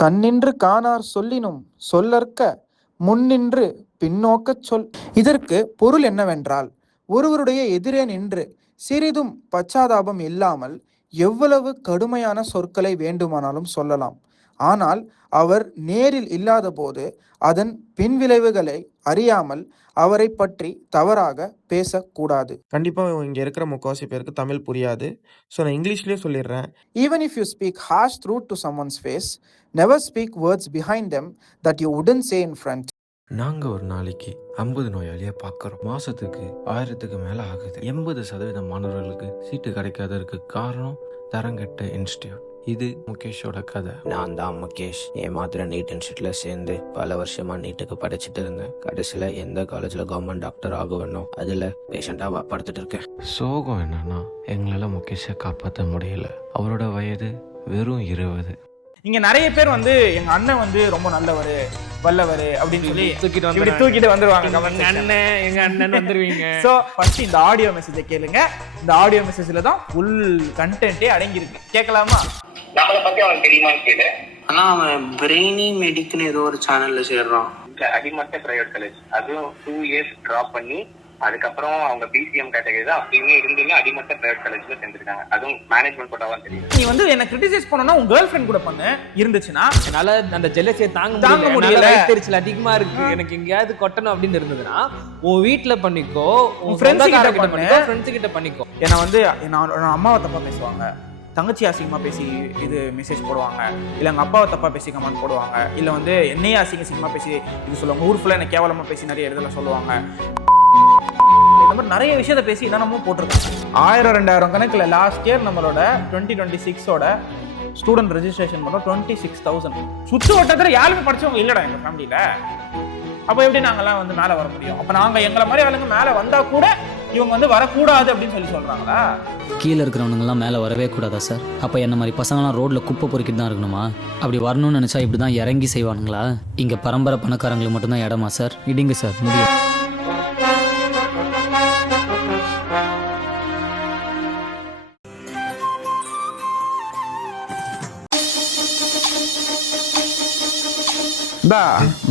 கண்ணின்று காணார் சொல்லினும் சொல்லற்க முன்னின்று பின்னோக்கச் சொல். இதற்கு பொருள் என்னவென்றால், ஒருவருடைய எதிரே நின்று சிறிதும் பச்சாதாபம் இல்லாமல் எவ்வளவு கடுமையான சொற்களை வேண்டுமானாலும் சொல்லலாம். ஆனால் அவர் நேரில் இல்லாத போது அதன் பின்விளைவுகளை அறியாமல் அவரை பற்றி தவறாக பேசக்கூடாது. கண்டிப்பாக இங்கே இருக்கிற முக்காவாசி பேருக்கு தமிழ் புரியாது. ஸோ நான் இங்கிலீஷ்லேயே சொல்லிடுறேன். Even if you speak harsh truth to someone's face, never speak words behind them that you wouldn't say in front. நாங்கள் ஒரு நாளைக்கு 50 நோயாளியை பார்க்குறோம். மாதத்துக்கு 1000க்கு மேலே ஆகுது. 80% மாணவர்களுக்கு சீட்டு கிடைக்காததுக்கு காரணம் தரங்கெட்ட இன்ஸ்டியூட். இது முகேஷோட கதை. நான் தான் முகேஷ். என் மாத்திர நீட் இன்ஸ்டியூட்டில் சேர்ந்து பல வருஷமாக நீட்டுக்கு படிச்சுட்டு இருந்தேன். கடைசியில் எந்த காலேஜில் கவர்மெண்ட் டாக்டர் ஆகுவேனோ அதில் பேஷண்ட்டாக படுத்துட்டு இருக்கேன். சோகம் என்னன்னா, எங்களால் முகேஷை காப்பாற்ற முடியல. அவரோட வயது வெறும் 20. இங்க நிறைய பேர் வந்து எங்க அண்ணன் வந்து ரொம்ப நல்லவர், வல்லவர் அப்படின்னு சொல்லி தூக்கிட்டு வந்துருவாங்க. எங்க அண்ணன் வந்துருவீங்க. சோ ஃபர்ஸ்ட் இந்த ஆடியோ மெசேஜை கேளுங்க. இந்த ஆடியோ மெசேஜ்ல தான் ஃபுல் கண்டென்ட்டே அடங்கி இருக்கு. கேட்கலாமா? நம்மளை பத்தி அவனுக்கு தெரியுமான்னு கேளு. ஆனா அவன் பிரெயினி மெடிக்குன்னு ஏதோ ஒரு சேனல்ல சேர்றான். அடிமட்ட பிரைவேட் காலேஜ், அதுவும் 2 years டிராப் பண்ணி அதுக்கப்புறம் அவங்க பிசிஎம் கேட்டகரி தான் அப்பயுமே இருந்துமே அடிமட்ட பிரைவேட் காலேஜ்ல சேர்ந்துருக்காங்க. அதுவும் மேனேஜ்மெண்ட் போட்டாதான் தெரியும். நீ வந்து என்ன கிரிட்டிசைஸ் பண்ணனா உன் கேர்ள் ஃப்ரெண்ட் கூட பண்ணு இருந்துச்சுன்னா என்னால அந்த ஜெலசியை தாங்க முடியல. வயித்தெரிச்சல் அதிகமா இருக்கு, எனக்கு எங்கேயாவது கொட்டணும் அப்படின்னு இருந்ததுன்னா உன் வீட்டுல பண்ணிக்கோ, உன் ஃப்ரெண்ட்ஸ் கிட்ட பண்ணிக்கோ. ஏன்னா வந்து நான் அம்மாவை தப்பா பேசுவாங்க, தங்கச்சி அசிங்கமா பேசி இது மெசேஜ் போடுவாங்க, இல்லை எங்கள் அப்பாவை தப்பா பேசி கமெண்ட் போடுவாங்க, இல்லை வந்து என்னையே அசிங்கமா பேசி இது சொல்லுவாங்க, ஊர் ஃபுல்லாக என்ன கேவலமா பேசி நிறைய இதெல்லாம் சொல்லுவாங்க. இந்த மாதிரி நிறைய விஷயத்த பேசி என்னென்னமோ போட்டிருக்காங்க. 1000-2000 கணக்கில் லாஸ்ட் இயர் நம்மளோட 2026ஓட ஸ்டூடெண்ட் ரெஜிஸ்ட்ரேஷன் பண்ணோம் 26,000. சுற்று வட்டத்தில் யாருமே படிச்சவங்க இல்லைடா எங்கள் ஃபேமிலியில். அப்போ எப்படி நாங்கள்லாம் வந்து மேலே வர முடியும்? அப்போ நாங்கள் எங்களை மாதிரி ஆளுங்க மேலே வந்தால் கூட இவங்க வந்து வரக்கூடாது அப்படின்னு சொல்றாங்களா? கீழே இருக்கிறவனுங்கெல்லாம் மேலே வரவே கூடாதா சார்? அப்போ என்ன மாதிரி பசங்களாம் ரோட்டில் குப்பை பொறுக்கிட்டு தான் இருக்கணுமா? அப்படி வரணும்னு நினச்சா இப்படி தான் இறங்கி செய்வானுங்களா? இங்கே பரம்பரை பணக்காரங்களுக்கு மட்டும்தான் இடமா சார்? இடிங்க சார், முடியும்.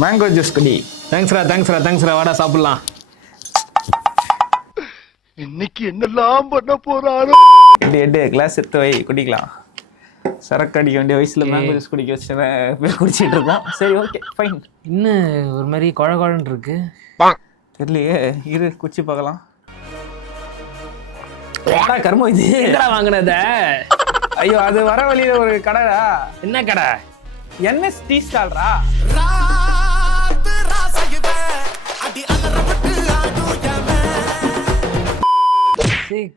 மேங்கோ ஜூஸ் குடி. தேங்க்ஸ்ரா, வாடா சாப்பிடலாம். இன்னைக்கு என்னெல்லாம் பண்ண போறாரோ. எட்டு கிளாஸ் எடுத்து வை, குடிக்கலாம். சரக்கு அடிக்க வேண்டிய வயசுல மேங்கோ ஜூஸ் குடிக்க வச்சு குடிச்சிட்டு இருக்கோம். சரி, ஓகே, ஃபைன். இன்னும் ஒரு மாதிரி குழன்னு இருக்கு, தெரியலையே, இரு குச்சி பார்க்கலாம். கர்மம் இது வாங்கினத. ஐயோ, அது வர வழியில ஒரு கடைடா. என்ன கடை? NS டீ ஸ்டால்ரா.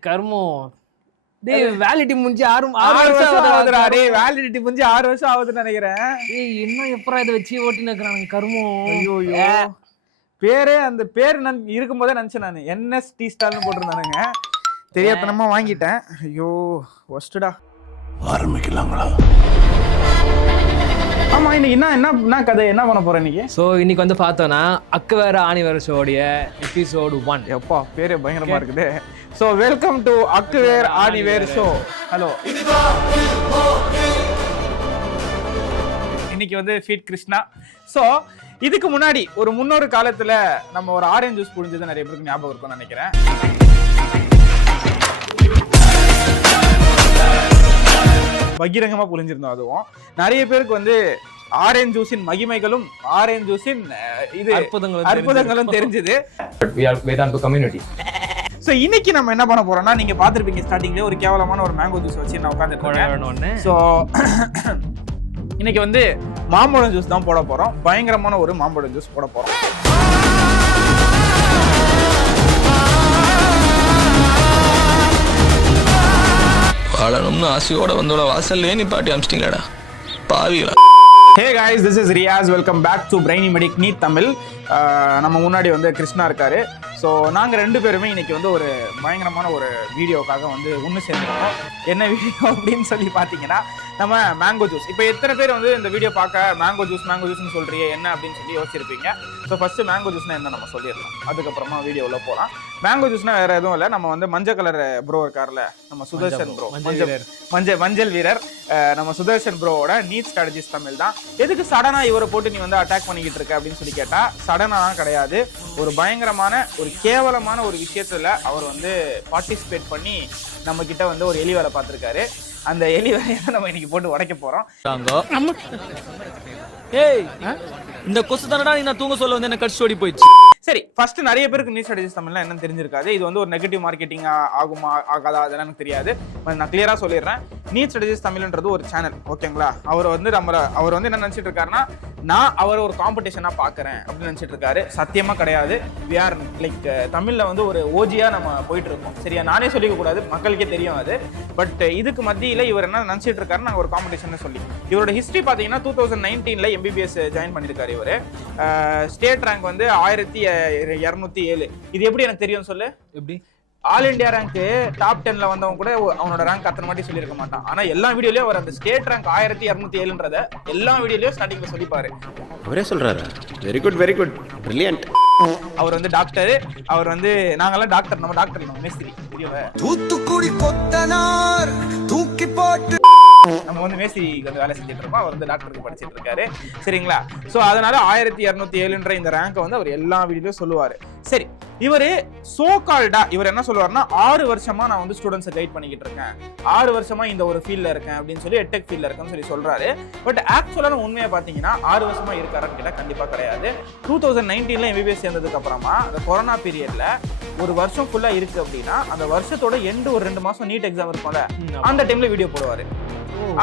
கர்மம். டேய், வேலிடிட்டி முடிஞ்சு 6 வருஷம் ஆகுதுடா. டேய், வேலிடிட்டி முடிஞ்சு 6 வருஷம் ஆகுதுன்னு நினைக்கிறேன். டேய், இன்னும் எப்பறா இத வச்சு ஓட்டின இருக்கறாங்க கர்மம். ஐயோ, பேரே அந்த பேர் இருக்கும்போதே நினைச்சேன் நான். NS டீ ஸ்டால்னு போட்டிருந்தானுங்க, தெரியாதனமா வாங்கிட்டேன். ஐயோ, ஒஸ்டடா. ஆரம்பிக்கலாங்களா? ஆமா, இன்னைக்கு என்ன கதை, என்ன பண்ண போறேன் இன்னைக்கு? சோ இன்னைக்கு வந்து பார்த்தோம்னா அக்கு வேற ஆணி வேற ஷோடைய எபிசோடு 1. எப்பா, பேரே பயங்கரமா இருக்குது. சோ வெல்கம் டு அக்கு வேற ஆணி வேற ஷோ. ஹலோ, இன்னைக்கு வந்து ஃபீட் கிருஷ்ணா. சோ இதுக்கு முன்னாடி ஒரு முன்னொரு காலத்துல நம்ம ஒரு ஆரஞ்சு ஜூஸ் புழிஞ்சது நிறைய பேருக்கு ஞாபகம் இருக்கும்னு நினைக்கிறேன். பகிரங்கமா புரிஞ்சிருந்தோம். அதுவும் நிறைய பேருக்கு வந்து ஆரஞ்சு ஜூஸின் மகிமைகளும் ஆரஞ்சு ஜூஸின் இது அற்புதங்களும் தெரிஞ்சது. சோ இன்னைக்கு நம்ம என்ன பண்ண போறோம்னா, நீங்க பாத்துருப்பீங்க ஸ்டார்டிங்ல ஒரு கேவலமான ஒரு மேங்கோ ஜூஸ் வச்சு நான் உட்காந்துருக்கேன். சோ இன்னைக்கு வந்து மாம்பழம் ஜூஸ் தான் போட போறோம். பயங்கரமான ஒரு மாம்பழம் ஜூஸ் போட போறோம். வாழணும்னு ஆசையோட வந்தோட வாசல்லே நீ பாட்டி அமிச்சிட்டீங்களாடா பாவிகளா. Hey guys, this is Riaz. Welcome back to Brainy Medic Neat Tamil. நம்ம முன்னாடி வந்து கிருஷ்ணா இருக்காரு. ஸோ நாங்கள் 2 பேருமே இன்னைக்கு வந்து ஒரு பயங்கரமான ஒரு வீடியோக்காக வந்து ஒன்று சேர்ந்துருக்கோம். என்ன வீடியோ அப்படின்னு சொல்லி பார்த்தீங்கன்னா, நம்ம மேங்கோ ஜூஸ். இப்போ எத்தனை பேர் வந்து இந்த வீடியோ பார்க்க மேங்கோ ஜூஸ்னு சொல்றியே என்ன அப்படின்னு சொல்லி யோசிச்சிருப்பீங்க. ஸோ ஃபர்ஸ்ட் மேங்கோ ஜூஸ்னா என்ன நம்ம சொல்லிடலாம், அதுக்கப்புறமா வீடியோவில் போகலாம். மேங்கோ ஜூஸ்னா வேற எதுவும் இல்லை, நம்ம வந்து மஞ்சள் கலர் ப்ரோ இருக்கார்ல, நம்ம சுதர்ஷன் ப்ரோ, மஞ்சள் வீரர், நம்ம சுதர்ஷன் ப்ரோவோட நீட் ஸ்ட்ராட்டஜிஸ் தமிழ் தான். எதுக்கு சடனா இவரை போட்டு நீ வந்து அட்டாக் பண்ணிக்கிட்டு இருக்க அப்படின்னு சொல்லி கேட்டா, சடனா கிடையாது, ஒரு பயங்கரமான ஒரு கேவலமான ஒரு விஷயத்துல அவர் வந்து பார்ட்டிசிபேட் பண்ணி நம்ம கிட்ட வந்து ஒரு எலி வேலை பார்த்துருக்காரு. அந்த எலி வேலையை நம்ம இன்னைக்கு போட்டு உடைக்க போறோம். ஏய், இந்த கொசு தானடா நீ நான் தூங்க சொல்ல வந்து என்ன கட்சி ஓடி போயிடுச்சு. சரி, ஃபர்ஸ்ட் நிறைய பேருக்கு நீட் ஸ்ட்ராட்டஜிஸ் தமிழ்லாம் என்னன்னு தெரிஞ்சிருக்காது. இது வந்து ஒரு நெகட்டிவ் மார்க்கெட்டிங் ஆகுமா ஆகாதா அதெல்லாம் எனக்கு தெரியாது. நான் கிளியரா சொல்லிடுறேன். நீட் ஸ்ட்ராட்டஜிஸ் தமிழ்ன்றது ஒரு சேனல், ஓகேங்களா? அவர் வந்து என்ன நினைச்சிட்டு இருக்காருன்னா, நான் அவர் ஒரு காம்படிஷனா பாக்குறேன் அப்படின்னு நினைச்சிட்டு இருக்காரு. சத்தியமா கிடையாது. வி ஆர் லைக் தமிழ்ல வந்து ஒரு ஓஜியா நம்ம போயிட்டு இருக்கோம். சரியா, நானே சொல்லிக்க கூடாது, மக்களுக்கே தெரியும் அது. பட் இதுக்கு மத்தியில இவர் என்ன நினைச்சிட்டு இருக்காரு, நாங்க ஒரு காம்படிஷன் சொல்லி. இவரோட ஹிஸ்டரி பாத்தீங்கன்னா 2019ல எம்பிபிஎஸ் ஜாயின் பண்ணிருக்காரு. இவரு ஸ்டேட் ரேங்க் வந்து 1207. இது எப்படி எனக்கு தெரியும் சொல்லு? எப்படி? ஆல் இண்டியா ரேங்க் டாப் 10ல வந்தவங்க கூட அவனோட ரேங்க் அத்தனை மாட்டி சொல்லியிருக்க மாட்டான். ஆனா எல்லா வீடியோலயும் அவர் அந்த ஸ்டேட் ரேங்க் 1207ன்றத எல்லா வீடியோலயும் ஸ்டார்டிங்ல சொல்லிப்பாரு. அவரே சொல்றாரு. Very good brilliant. அவர் வந்து டாக்டர், அவர் வந்து நாங்கெல்லாம் டாக்டர், நம்ம டாக்டர் இல்லை, மேஸ்திரி. தூத்துக்குடி கொத்தனார் தூக்கி போட்டு நம்ம வந்து மேஸ்திரிக்கு வந்து வேலை செஞ்சுட்டு இருக்கோம். அவர் வந்து டாக்டருக்கு படிச்சுட்டு இருக்காரு. சரிங்களா? சோ அதனால 1207ன்ற இந்த ரேங்கை வந்து அவர் எல்லா வீடியோலயும் சொல்லுவாரு. சரி, இவரு சோகால்டா இவர் என்ன சொல்லுவாருன்னா, 6 வருஷமா நான் வந்து ஸ்டூடெண்ட்ஸை கைட் பண்ணிக்கிட்டு இருக்கேன், 6 வருஷமா இந்த ஒரு ஃபீல்ட்ல இருக்கேன் அப்படின்னு சொல்லி, எட்டெக் ஃபீல்ட்ல இருக்கேன்னு சொல்லி சொல்றாரு. பட் ஆக்சுவலான உண்மையை பாத்தீங்கன்னா 6 வருஷமா இருக்காருன்னு கேட்டா கண்டிப்பா கிடையாது. 2019ல எம்பிபிஎஸ் சேர்ந்ததுக்கு அப்புறமா அந்த கொரோனா பீரியட்ல ஒரு வருஷம் ஃபுல்லா இருக்கு அப்படின்னா, அந்த வருஷத்தோட எண்டு ஒரு 2 மாசம் நீட் எக்ஸாம் இருக்கும்ல, அந்த டைம்ல வீடியோ போடுவாரு.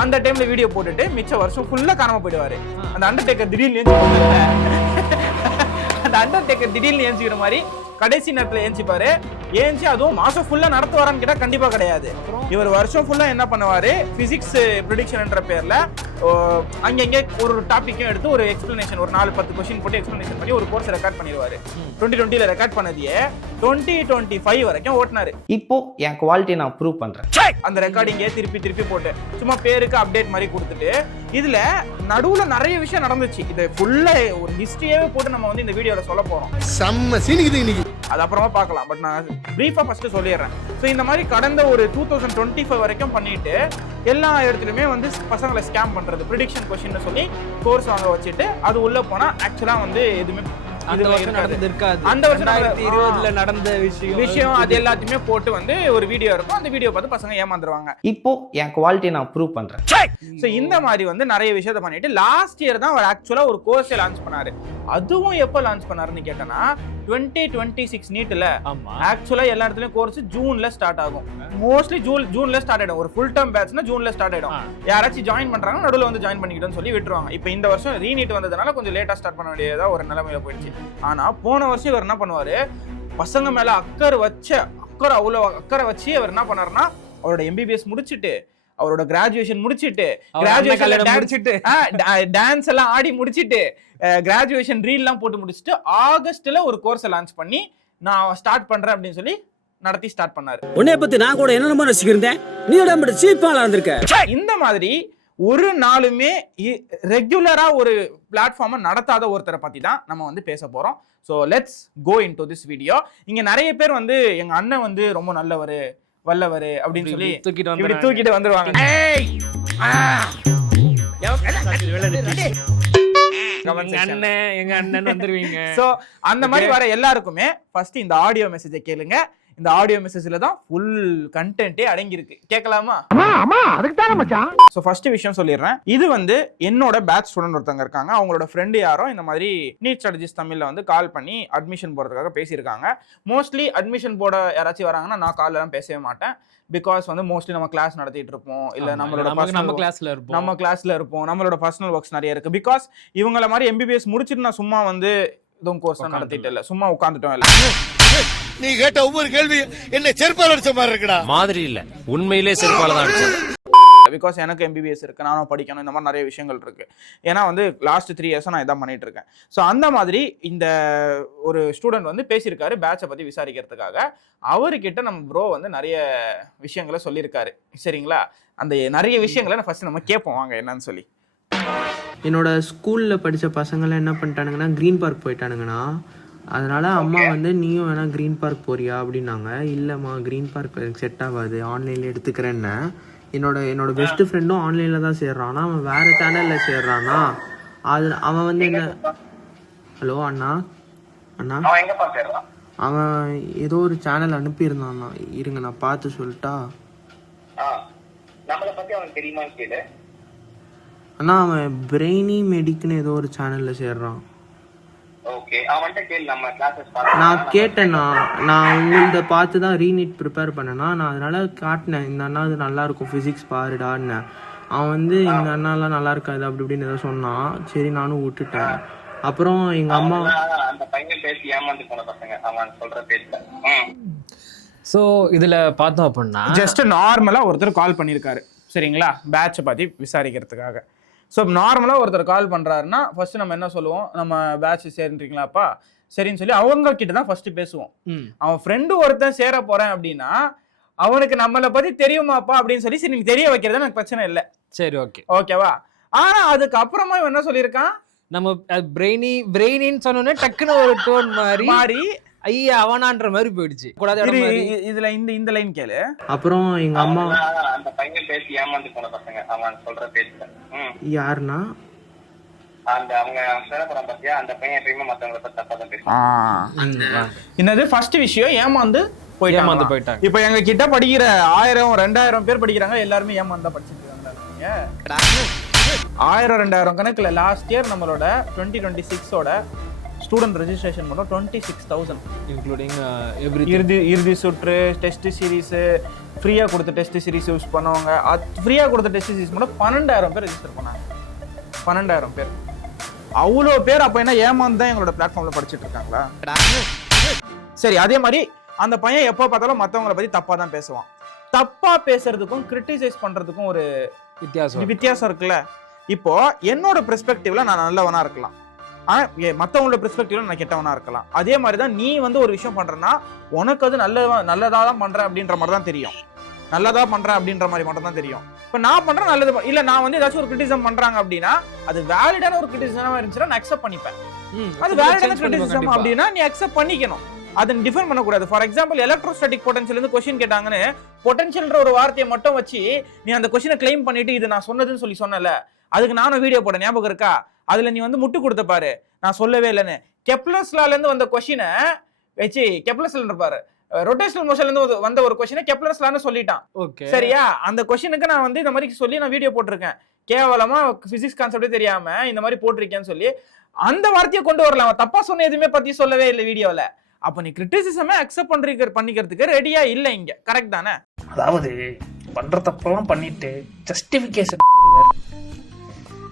அந்த டைம்ல வீடியோ போட்டுட்டு மிச்ச வருஷம் ஃபுல்லா காணாம போயிடுவாரு. அந்த அண்டர்டேக்கர் திடீர்னு ஏஞ்சிக்கிற மாதிரி கடைசி நேரத்துல ஏஞ்சிப்பாரு. ஏஞ்சி அதுவும் மாசம் ஃபுல்லா நடத்துவாரான்னு கேட்டா கண்டிப்பா கிடையாது. இவர் வருஷம் ஃபுல்லா என்ன பண்ணுவாரு, பிசிக்ஸ் ப்ரெடிக்ஷன்ன்ற பேர்ல அங்கங்க ஒரு டாபிக்கும் எடுத்து ஒரு எக்ஸ்பிளனேஷன், ஒரு 4-10 கொஸ்டின் போட்டு எக்ஸ்பிளனேஷன் பண்ணி ஒரு கோர்ஸ் ரெக்கார்ட் பண்ணிடுவாரு. 2020ல ரெக்கார்ட் பண்ணதையே 2025 வரைக்கும் ஓட்டினாரு. இப்போ என் குவாலிட்டி நான் ப்ரூவ் பண்றேன். அந்த ரெக்கார்டிங்கே திருப்பி போட்டு சும்மா பேருக்கு அப்டேட் மாதிரி கொடுத்துட்டு, இதுல நடுவுல நிறைய விஷயம் நடந்துச்சு. இது ஃபுல்லா ஒரு ஹிஸ்டரியாவே போட்டு நம்ம வந்து இந்த வீடியோல சொல்ல போறோம். செம்ம சீனிக்குது இன்னைக்கு. அது அப்புறமா பார்க்கலாம். பட் நான் பிரீஃபா ஃபர்ஸ்ட் சொல்லிடுறேன். ஸோ இந்த மாதிரி கடந்த ஒரு 2025 வரைக்கும் பண்ணிட்டு எல்லா இடத்துலயுமே வந்து பசங்களை ஸ்கேம் பண்றது, ப்ரிடிக்ஷன் கொஸ்டின் சொல்லி கோர்ஸ் வாங்க வச்சுட்டு அது உள்ள போனா ஆக்சுவலா வந்து எதுவுமே அந்த வருஷம் நடந்திருக்காது. அந்த வருஷம் 2020ல நடந்த விஷயம் அது எல்லாத்தையுமே போட்டு வந்து ஒரு வீடியோ இருக்கும். அந்த வீடியோ பார்த்து பசங்க ஏமாந்துருவாங்க. இப்போ என் குவாலிட்டி நான் ப்ரூவ் பண்றேன். சோ இந்த மாதிரி வந்து நிறைய விஷயத்தை பண்ணிட்டு லாஸ்ட் இயர் தான் அவர் ஆக்சுவலா ஒரு கோர்ஸை லான்ச் பண்ணாரு. அதுவும் எப்ப லான்ச் பண்ணாருன்னு கேட்டனா 2026 நீட்ல. ஆக்சுவலா எல்லா இடத்துலயும் கோர்ஸ் ஜூன்ல ஸ்டார்ட் ஆகும். மோஸ்ட்லி ஜூன்ல ஸ்டார்ட் ஆயிடும். ஒரு ஃபுல் டர்ம் பேட்ச்னா ஜூன்ல ஸ்டார்ட் ஆயிடும். யாராச்சும் ஜாயின் பண்றாங்க நடுவுல வந்து ஜாயின் பண்ணிக்கிட்டோம்னு சொல்லி விட்டுருவாங்க. இப்போ இந்த வருஷம் ரீநீட் வந்ததுனால கொஞ்சம் லேட்டா ஸ்டார்ட் பண்ண வேண்டியதா ஒரு நிலைமையில போயிடுச்சு. ஆனா போன வருஷம் இவர் என்ன பண்ணுவாரு, பசங்க மேல அக்கறை வச்சு அவர் என்ன பண்ணாருன்னா, அவரோட எம்பிபிஎஸ் முடிச்சுட்டு, அவரோட கிராஜுவேஷன் முடிச்சிட்டு, டான்ஸ் எல்லாம் ஆடி முடிச்சிட்டு, கிராஜுவேஷன் ரீல் எல்லாம் போட்டு முடிச்சிட்டு, ஆகஸ்ட்ல ஒரு கோர்ஸ் லான்ச் பண்ணி நான் ஸ்டார்ட் பண்றேன் அப்படின்னு சொல்லி நடத்தி ஸ்டார்ட் பண்ணாரு. உன்னை பத்தி நான் கூட என்ன ரசிக்கிறேன், நீ சீப்பால இருந்திருக்க. இந்த மாதிரி ஒரு நாளுமே ரெகுலரா ஒரு பிளாட்ஃபார்மை நடத்தாத ஒருத்தரை பத்தி தான் நம்ம வந்து பேச போறோம். So let's go into this video. இங்க நிறைய பேர் வந்து எங்க அண்ணன் வந்து ரொம்ப நல்லவரு வல்லவரு அப்படின்னு சொல்லி தூக்கிட்டு வந்துருவாங்க. எங்க அண்ணன் வந்துருவீங்க. சோ அந்த மாதிரி வர எல்லாருக்குமே ஃபர்ஸ்ட் இந்த ஆடியோ மெசேஜை கேளுங்க. இந்த ஆடியோ மெசேஜ்ல தான் ஃபுல் கண்டென்ட்டே அடங்கி இருக்கு. கேட்கலாமா? அதுக்கு தான மச்சான். சோ ஃபர்ஸ்ட் விஷயம் சொல்லிடுறேன். இது வந்து என்னோட பேட்ச் ஸ்டூடெண்ட் ஒருத்தங்க இருக்காங்க. அவங்களோட ஃப்ரெண்டு யாரோ இந்த மாதிரி நீட் ஸ்ட்ராட்டஜிஸ் தமிழ்ல வந்து கால் பண்ணி அட்மிஷன் போறதுக்காக பேசியிருக்காங்க. மோஸ்ட்லி அட்மிஷன் போட யாராச்சும் வராங்கன்னா நான் கால் எல்லாம் பேசவே மாட்டேன். பிகாஸ் வந்து மோஸ்ட்லி நம்ம கிளாஸ் நடத்திட்டு இருப்போம், இல்ல நம்ம கிளாஸ்ல இருப்போம், நம்மளோட பர்சனல் ஒர்க்ஸ் நிறைய இருக்கு. பிகாஸ் இவங்கள மாதிரி எம்பிபிஎஸ் முடிச்சுட்டு நான் சும்மா வந்து எதுவும் கோர்ஸ் நடத்திட்டு இல்ல, சும்மா உட்காந்துட்டோம் இல்ல. நீ கேட்ட ஒவ்வொரு கேள்வி என்ன செருப்பால அடிச்ச மாதிரி இருக்குடா. மாதிரி இல்ல, உண்மையிலே செருப்பால தான் அடிச்சது. பிகாஸ் எனக்கு எம்பிபிஎஸ் இருக்குது, நானும் படிக்கணும், இந்த மாதிரி நிறைய விஷயங்கள் இருக்குது. ஏன்னா வந்து லாஸ்ட் 3 இயர்ஸாக நான் இதான் பண்ணிட்டு இருக்கேன். ஸோ அந்த மாதிரி இந்த ஒரு ஸ்டூடெண்ட் வந்து பேசியிருக்காரு பேட்சை பற்றி விசாரிக்கிறதுக்காக. அவர்கிட்ட நம்ம ப்ரோ வந்து நிறைய விஷயங்களை சொல்லியிருக்காரு. சரிங்களா, அந்த நிறைய விஷயங்களை நான் ஃபர்ஸ்ட் நம்ம கேட்போம் வாங்க என்னன்னு சொல்லி. என்னோட ஸ்கூலில் படித்த பசங்களாம் என்ன பண்ணிட்டானுங்கன்னா க்ரீன் பார்க் போயிட்டானுங்கண்ணா. அதனால் அம்மா வந்து நீயும் வேணா க்ரீன் பார்க் போறியா அப்படின்னாங்க. இல்லைம்மா க்ரீன் பார்க் எனக்கு செட் ஆகாது, ஆன்லைனில் எடுத்துக்கிறேன்னு. என்னோட பெஸ்ட்டு ஃப்ரெண்டும் ஆன்லைனில் தான் சேர்றான்னா, அவன் வேறு சேனலில் சேர்றான்னா. அது அவன் வந்து என்ன, ஹலோ அண்ணா அண்ணா, அவன் ஏதோ ஒரு சேனல் அனுப்பியிருந்தான்னா. இருங்க நான் பார்த்து சொல்லிட்டா. அண்ணா அவன் பிரெய்னி மெடிக்னு ஏதோ ஒரு சேனலில் சேர்றான். நான் கேட்டேண்ணா, நான் உங்கள்கிட்ட பார்த்து தான் ரீநீட் ப்ரிப்பேர் பண்ணேன்னா, நான் அதனால காட்டினேன் இந்த அண்ணா அது நல்லா இருக்கும் ஃபிசிக்ஸ் பாருடான்னு. அவன் வந்து இந்த அண்ணாலாம் நல்லா இருக்காது அப்படி இப்படின்னு ஏதோ சொன்னான். சரி நானும் விட்டுட்டேன். அப்புறம் எங்க அம்மா ஸோ இதில் பார்த்தோம் அப்படின்னா ஜஸ்ட் நார்மலாக ஒருத்தர் கால் பண்ணியிருக்காரு. சரிங்களா, பேட்சை பற்றி விசாரிக்கிறதுக்காக. ஸோ நார்மலாக ஒருத்தர் கால் பண்ணுறாருன்னா ஃபர்ஸ்ட் நம்ம என்ன சொல்லுவோம், நம்ம பேட்ச் சேர்ந்துட்டீங்களாப்பா சரின்னு சொல்லி அவங்க கிட்ட தான் ஃபர்ஸ்ட் பேசுவோம். அவன் ஃப்ரெண்டு ஒருத்தன் சேர போறேன் அப்படின்னா அவனுக்கு நம்மளை பத்தி தெரியுமாப்பா அப்படின்னு சொல்லி சரி நீங்க தெரிய வைக்கிறது எனக்கு பிரச்சனை இல்லை. சரி ஓகே ஓகேவா. ஆனா அதுக்கு அப்புறமா இவன் என்ன சொல்லியிருக்கான், நம்ம பிரெயினின்னு சொன்னோன்னே டக்குன்னு ஒரு டோன் மாறி ஐயா அவனான்ற மாதிரி போயிடுச்சு. இதுல இந்த லைன் கேளு. அப்புறம் எங்க அம்மா அந்த பையன் பேசி ஏமாந்து போன பசங்க அவன் சொல்ற பேச்சுல யாருன்னா அந்த அவங்க சேரப்படம் பத்தியா அந்த பையன் எப்பயுமே மத்தவங்களை பத்தி தப்பா தான் பேசுவான். என்னது ஃபர்ஸ்ட் விஷயம் ஏமாந்து போயிட்டாங்க. இப்ப எங்க கிட்ட படிக்கிற 1000-2000 பேர் படிக்கிறாங்க, எல்லாருமே ஏமாந்து தான் படிச்சுட்டு இருக்காங்க. 1000-2000 கணக்குல லாஸ்ட் இயர் நம்மளோட 2026ஓட ஸ்டூடெண்ட் ரெஜிஸ்ட்ரேஷன் மட்டும் 26,000 இன்க்ளூடிங் இறுதி சுற்று டெஸ்ட் சீரீஸ் ஃப்ரீயாக கொடுத்த டெஸ்ட் சீரீஸ் யூஸ் பண்ணவங்க, ஃப்ரீயாக கொடுத்த டெஸ்ட் சீரீஸ் மட்டும் 12,000 பேர் ரெஜிஸ்டர் பண்ணாங்க. 12,000 பேர், அவ்வளோ பேர். அப்போ என்ன ஏமாந்து தான் எங்களோட பிளாட்ஃபார்மில் படிச்சுட்டு இருக்காங்களா? சரி, அதே மாதிரி அந்த பையன் எப்போ பார்த்தாலும் மற்றவங்களை பற்றி தப்பாக தான் பேசுவான். தப்பாக பேசுறதுக்கும் கிரிட்டிசைஸ் பண்ணுறதுக்கும் ஒரு வித்தியாசம் இருக்குல்ல. இப்போ என்னோட பெர்ஸ்பெக்டிவ்ல நான் நல்லவனா இருக்கலாம், மற்றவங்களோட பெர்ஸ்பெக்டிவ்ல நான் கெட்டவனா இருக்கலாம். அதே மாதிரி தான் நீ வந்து ஒரு விஷயம் பண்றேன்னா உனக்கு அது நல்லதா தான் பண்றேன் அப்படின்ற மாதிரி தான் தெரியும், நல்லதா பண்றேன் அப்படின்ற மாதிரி மட்டும் தான் தெரியும். இப்போ நான் பண்றேன் நல்லது இல்ல, நான் வந்து ஏதாச்சும் ஒரு கிரிட்டிசிசம் பண்றாங்க அப்படின்னா அது வேலிடான ஒரு கிரிட்டிசிசமா இருந்துச்சுன்னா நான் அக்செப்ட் பண்ணிப்பேன். அது வேலிடான கிரிட்டிசிசம் அப்படின்னா நீ அக்செப்ட் பண்ணிக்கணும், அதை டிஃபைன் பண்ணக்கூடாது. ஃபார் எக்ஸாம்பிள் எலக்ட்ரோஸ்டாட்டிக் பொட்டன்ஷியல் இருந்து கொஸ்டின் கேட்டாங்கன்னு பொட்டன்ஷியல்ன்ற ஒரு வார்த்தையை மட்டும் வச்சு நீ அந்த கொஸ்டினை கிளைம் பண்ணிட்டு இது நான் சொன்னதுன்னு சொல்லி சொன்னல, அதுக்கு நானும் வீடியோ போட ஞாபகம் இருக்கா? அதுல நீ வந்து முட்டு கொடுத்த பாரு, நான் சொல்லவே இல்லைன்னு. கெப்லர்ஸ் லால இருந்து வந்த கொஸ்டினை வச்சு கெப்லர்ஸ் இருப்பாரு ரொட்டேஷனல் மோஷன்ல இருந்து வந்த ஒரு கொஸ்டினை கெப்லர்ஸ் லான்னு சொல்லிட்டான். சரியா, அந்த கொஸ்டினுக்கு நான் வந்து இந்த மாதிரி சொல்லி நான் வீடியோ போட்டிருக்கேன். கேவலமா பிசிக்ஸ் கான்செப்டே தெரியாம இந்த மாதிரி போட்டிருக்கேன்னு சொல்லி அந்த வார்த்தையை கொண்டு வரலாம். தப்பா சொன்ன எதுவுமே பத்தி சொல்லவே இல்லை வீடியோல. அப்ப நீ கிரிட்டிசிசமே அக்செப்ட் பண்ணிக்கிறதுக்கு ரெடியா இல்ல இங்க, கரெக்ட் தானே? அதாவது பண்ற தப்பெல்லாம் பண்ணிட்டு ஜஸ்டிபிகேஷன்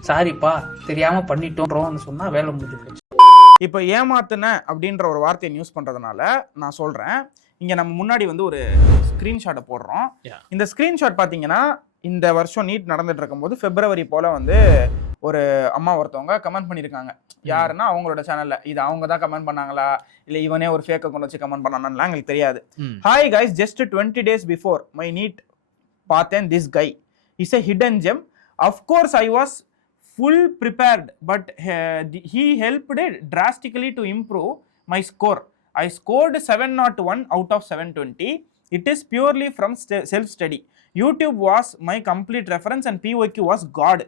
சாரிப்பா தெரியாம பண்ணிட்டோம்னு சொன்னா வேலை முடிஞ்சு போச்சு. இப்போ ஏமாத்துன அப்படின்ற ஒரு வார்த்தையை யூஸ் பண்றதுனால நான் சொல்றேன், இங்க நம்ம முன்னாடி வந்து ஒரு ஸ்கிரீன்ஷாட்டை போடுறோம். இந்த ஸ்கிரீன்ஷாட் பாத்தீங்கன்னா இந்த வருஷம் நீட் நடந்துட்டு இருக்கும்போது பிப்ரவரி போல வந்து ஒரு அம்மா ஒருத்தவங்க கமெண்ட் பண்ணியிருக்காங்க. யாருன்னா அவங்களோட சேனல்ல, இது அவங்க தான் கமெண்ட் பண்ணாங்களா இல்லை இவனே ஒரு ஃபேக் அக்கௌண்ட் வச்சு கமெண்ட் பண்ணானலாம் எங்களுக்கு தெரியாது. Hi guys, just 20 days before my NEET பார்த்தேன், this guy is a hidden gem. Of course I was full prepared, but he helped drastically to improve my score. I scored 701 out of 720. It is purely from self-study. YouTube was my complete reference and POQ was God.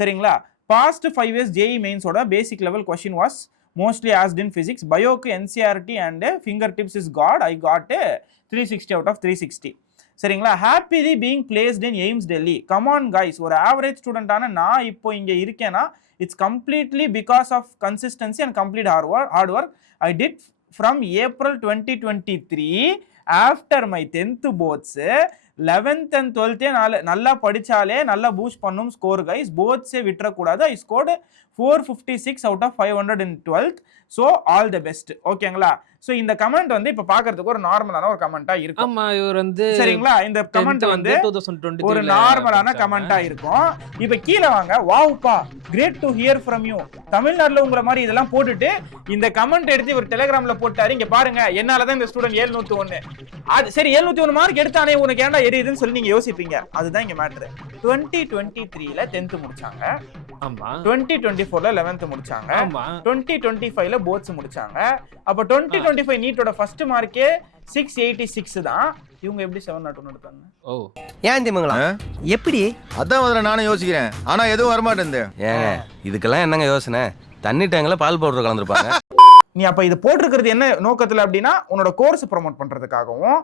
சரிங்களா, past 5 years JEE mains oda basic level question was mostly asked in physics. Bio ku NCERT and fingertips is God. I got 360 out of 360. சரிங்களா, happily being placed in AIMS Delhi. Come on guys, ஒரு average ஸ்டூடெண்டான நான் இப்போ இங்கே இருக்கேன்னா it's completely because of consistency and complete hard work I did from April 2023 after my 10th boards. 11th and 12th நல்லா படித்தாலே நல்லா பூஸ்ட் பண்ணும் ஸ்கோர் கைஸ், போர்ட்ஸே விட்டுறக்கூடாது. I scored 456 out of 500 in 12th. So all the best. ஓகேங்களா? So இந்த comment வந்து இப்போ பார்க்கறதுக்கு ஒரு நார்மலான ஒரு கமெண்டா இருக்கும். ஆமா, இவர் வந்து சரிங்களா? இந்த கமெண்ட் வந்து 2023 ஒரு நார்மலான கமெண்டா இருக்கும். இப்போ கீழே வாங்க. வாவ்ப்பா, great to hear from you. தமிழ்நாட்டுல உங்களை மாதிரி இதெல்லாம் போட்டுட்டு இந்த கமெண்ட் எடுத்து இவர் டெலிகிராம்ல போட்டாரு. இங்க பாருங்க, என்னாலதான் இந்த ஸ்டூடெண்ட் 701. அது சரி, 701 மார்க் எடுத்தானே உனக்கு ஏன்டா எரியுதுன்னு சொல்லி நீங்க யோசிப்பீங்க. அதுதான் இங்க மேட்ரு. 2023ல 10th முடிச்சாங்க. ஆமா. 2024ல 11th முடிச்சாங்க. ஆமா. 2025ல போர்ட்ஸ் முடிச்சாங்க. அப்ப 2025 நீட்டோட ஃபர்ஸ்ட் மார்க்கே 686 தான். இவங்க எப்படி 701 எடுத்தாங்க? ஓ, ஏன் திமுங்களா எப்படி? அதான் முதல்ல நானும் யோசிக்கிறேன். ஆனா எதுவும் வரமாட்டேன். ஏங்க இதுக்கெல்லாம் என்னங்க யோசனை? தண்ணி டேங்கில் பால் பவுடர் கலந்துருப்பாங்க. நீ அப்ப இது போட்டிருக்கிறது என்ன நோக்கத்துல அப்படின்னா, உன்னோட கோர்ஸ் ப்ரமோட் பண்றதுக்காகவும்,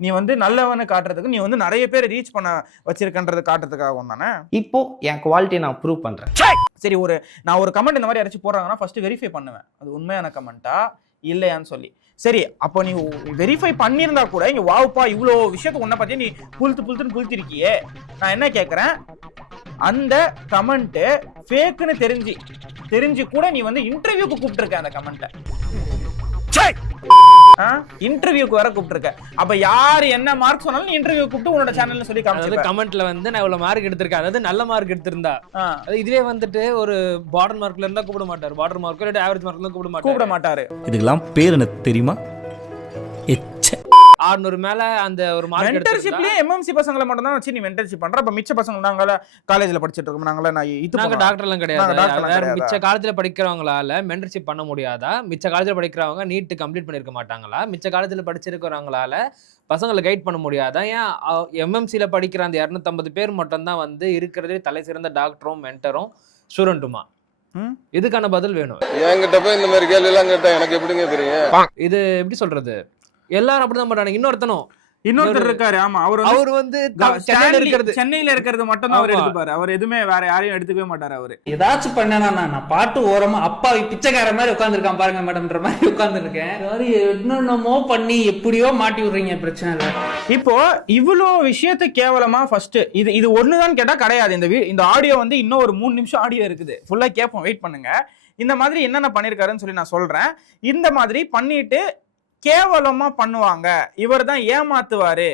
நீ வந்து நல்லவன்னு காட்டுறதுக்கு, நீ வந்து நிறைய பேரை ரீச் பண்ண வச்சிருக்கன்றது காட்டுறதுக்காகவும் தானே. இப்போ என் குவாலிட்டியை நான் ப்ரூவ் பண்றேன். சரி, நான் ஒரு கமெண்ட் இந்த மாதிரி யாராச்சும் போடுறாங்கன்னா ஃபர்ஸ்ட் வெரிஃபை பண்ணுவேன், அது உண்மையான கமெண்டா இல்லையான்னு சொல்லி. சரி, அப்போ நீ வெரிஃபை பண்ணியிருந்தா கூட இங்க வாவுப்பா இவ்வளோ விஷயத்த உன்னை பத்தி நீ புழுத்துன்னு புழுத்திருக்கியே. நான் என்ன கேட்கறேன், அந்த கமெண்ட் ஃபேக்குன்னு தெரிஞ்சு கூட நீ வந்து இன்டர்வியூக்கு கூப்பிட்டுருக்க. அந்த கமெண்ட்டை இன்டர்வியூக்கு வர கூப்பிட்டுருக்க. அப்ப யாரு என்ன மார்க் சொன்னாலும் நீ இன்டர்வியூ கூப்பிட்டு உன்னோட சேனல்ல சொல்லி காமிச்சு கமெண்ட்ல வந்து நான் இவ்வளவு மார்க் எடுத்திருக்கேன், அதாவது நல்ல மார்க் எடுத்திருந்தா. இதுவே வந்துட்டு ஒரு பார்டர் மார்க்ல இருந்தா கூப்பிட மாட்டாரு. பார்டர் மார்க் இல்ல ஆவரேஜ் மார்க்ல கூப்பிட மாட்டாரு. இதுக்கெல்லாம் பேர் எனக்கு தெரியுமா? 600 மேல அந்த ஒரு மார்க் மென்டர்ஷிப்லயே எம்எம்சி பசங்களை மட்டும் தான் வச்சு நீ மென்டர்ஷிப் பண்ற. அப்ப மிச்ச பசங்க நாங்கள காலேஜ்ல படிச்சிட்டு இருக்கோம். நாங்க டாக்டர் எல்லாம் கிடையாது. வேற மிச்ச காலேஜ்ல படிக்கிறவங்களால மென்டர்ஷிப் பண்ண முடியாதா? மிச்ச காலேஜ்ல படிக்கிறவங்க நீட் கம்ப்ளீட் பண்ணிருக்க மாட்டாங்களா? மிச்ச காலேஜ்ல படிச்சிருக்கிறவங்களால பசங்களை கைட் பண்ண முடியாதா? ஏன் எம்எம்சில படிக்கிற அந்த 250 பேர் மட்டும் தான் வந்து இருக்கிறதே தலை சிறந்த டாக்டரும் மென்டரும் ஸ்டூடெண்ட்டுமா? இதுக்கான பதில் வேணும். என்கிட்ட போய் இந்த மாதிரி கேள்வி எல்லாம் கேட்டா எனக்கு எப்படிங்க தெரியும்? இது எப்படி சொல்றது, எல்லாரும் அப்படிதான் பண்றாங்க. இன்னொருத்தர் இருக்காரு. ஆமா, அவர் வந்து சென்னையில இருக்கிறது மட்டும் தான் அவர் எடுத்துப்பாரு. அவர் எதுவுமே வேற யாரையும் எடுத்துக்கவே மாட்டாரு. அவரு ஏதாச்சும் பண்ணனா நான் பாட்டு ஓரமா அப்பா பிச்சைக்கார மாதிரி உட்காந்துருக்கான் பாருங்க மேடம்ன்ற மாதிரி உட்காந்துருக்கேன். என்னென்னமோ பண்ணி எப்படியோ மாட்டி விடுறீங்க, பிரச்சனை இல்லை. இப்போ இவ்வளோ விஷயத்த கேவலமா ஃபர்ஸ்ட் இது ஒண்ணுதான் கேட்டா கிடையாது. இந்த ஆடியோ வந்து இன்னும் ஒரு 3 நிமிஷம் ஆடியோ இருக்குது, ஃபுல்லா கேட்போம், வெயிட் பண்ணுங்க. இந்த மாதிரி என்னென்ன பண்ணிருக்காருன்னு சொல்லி நான் சொல்றேன். இந்த மாதிரி பண்ணிட்டு கேவலமா பண்ணுவாங்க, இவர் தான் ஏமாத்துவாரு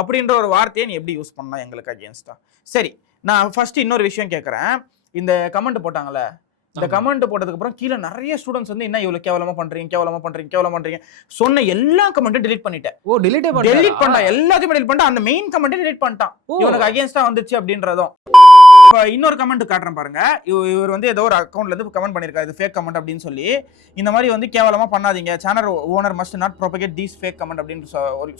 அப்படின்ற ஒரு வார்த்தையை நீ எப்படி யூஸ் பண்ணலாம் எங்களுக்கு அகேன்ஸ்டா? சரி, நான் ஃபர்ஸ்ட் இன்னொரு விஷயம் கேட்கறேன். இந்த கமெண்ட் போட்டாங்கல்ல, இந்த கமெண்ட் போட்டதுக்கு அப்புறம் கீழே நிறைய ஸ்டூடெண்ட்ஸ் வந்து என்ன இவ்வளவு கேவலமா பண்றீங்க சொன்ன எல்லா கமெண்ட்டும் டெலீட் பண்ணிட்டேன். ஓ, டெலீட் பண்ணிட்டான். எல்லாத்தையும் டெலீட் பண்ணிட்டான். அந்த மெயின் கமெண்ட் டெலீட் பண்ணிட்டான். இவனுக்கு அகேன்ஸ்டா வந்துச்சு அப்படின்றதும். இன்னொரு கமெண்ட் காட்டுறேன் பாருங்க. இவர் வந்து ஏதோ ஒரு அக்கௌண்ட்ல இருந்து கமெண்ட் பண்ணிருக்காரு, இது ஃபேக் கமெண்ட் அப்படின்னு சொல்லி. இந்த மாதிரி வந்து கேவலமா பண்ணாதீங்க, channel owner must not propagate these fake comment அப்படின்னு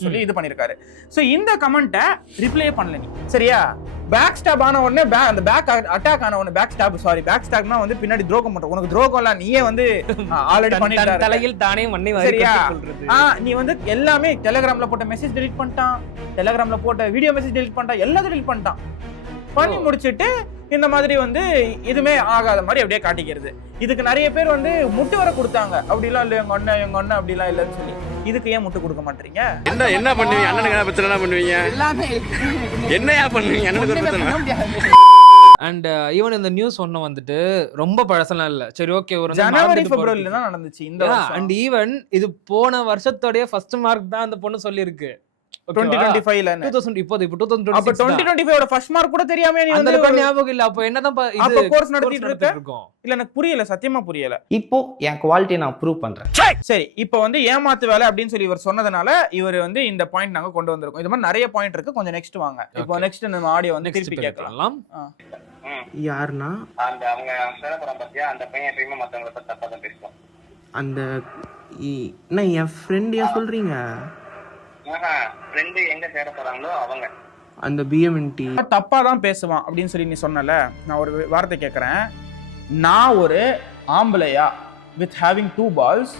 சொல்லி இது பண்ணிருக்காரு. சோ இந்த கமெண்ட்டை ரிப்ளை பண்ணல நீ, சரியா? பேக் ஸ்டாப் ஆன உடனே அந்த பேக் அட்டாக் ஆன உடனே பேக் ஸ்டாப்னா வந்து பின்னாடி துரோகம் பண்ற. உனக்கு துரோகம் இல்ல, நீயே வந்து ஆல்ரெடி பண்ணிட்டாரு. தலையில் தானே மண்ணை சரியா? நீ வந்து எல்லாமே டெலிகிராம்ல போட்ட மெசேஜ் டெலீட் பண்ணிட்டான், டெலிகிராம்ல போட்ட வீடியோ மெசேஜ் டெலீட் பண்ணிட்டான், எல்லாத்தையும் டெலீட் பண்ணிட்டான். பண்ணி முடிச்சுட்டு இந்த மாதிரி வந்து எதுவுமே ஆகாத மாதிரி அப்படியே காட்டிக்கிறது. இதுக்கு நிறைய பேர் வந்து முட்டு வர கொடுத்தாங்க. அப்படிலாம் இல்லை, எங்க அண்ணன் அப்படிலாம் இல்லைன்னு சொல்லி. இதுக்கு ஏன் முட்டு கொடுக்க மாட்டீங்க? என்ன பண்ணுவீங்க? அண்ணனுக்கு பிரச்சனை என்ன பண்ணுவீங்க? என்னையா பண்ணுவீங்க? அண்ட் ஈவன் இந்த நியூஸ் ஒண்ணு வந்துட்டு ரொம்ப பழசெல்லாம் இல்ல. சரி, ஓகே, ஒரு ஜனவரி பிப்ரவரியில தான் நடந்துச்சு இந்த. அண்ட் ஈவன் இது போன வருஷத்தோட ஃபர்ஸ்ட் மார்க் தான் அந்த பொண்ணு சொல்லிருக்கு. 2025ல இப்போ 2025 ஃபர்ஸ்ட் மார்க் கூட தெரியாம நீ வந்து ஞாபகம் இல்ல. அப்ப என்னதான் இது கோர்ஸ் நடத்திட்டு இருக்கோம்? இல்ல, எனக்கு புரியல, சத்தியமா புரியல. இப்போ என் குவாலிட்டியை நான் ப்ரூவ் பண்றேன். சரி, இப்போ வந்து ஏமாத்து வேலை அப்படின்னு சொல்லி இவர் சொன்னதனால இவர் வந்து இந்த பாயிண்ட் நாங்க கொண்டு வந்திருக்கோம். இது மாதிரி நிறைய பாயிண்ட் இருக்கு, கொஞ்சம் நெக்ஸ்ட் வாங்க. இப்போ நெக்ஸ்ட் நம்ம ஆடியோ வந்து திருப்பி கேட்கலாம். யாருன்னா அந்த அவங்க சேரப்புறம் பத்தியா அந்த பையன் எப்பயுமே மத்தவங்கள பத்தி தப்பா தான் பேசுவான். அந்த என் ஃப்ரெண்ட் ஏன் சொல்றீங்க? ஃப்ரெண்ட் எங்க சேர போறாங்களோ அவங்க அந்த பிஎம்என்டி தப்பா தான் பேசுவான் அப்படின்னு சொல்லி நீ சொன்னல. நான் ஒரு வார்த்தை கேட்கறேன். நான் ஒரு ஆம்பளையா with having 2 balls,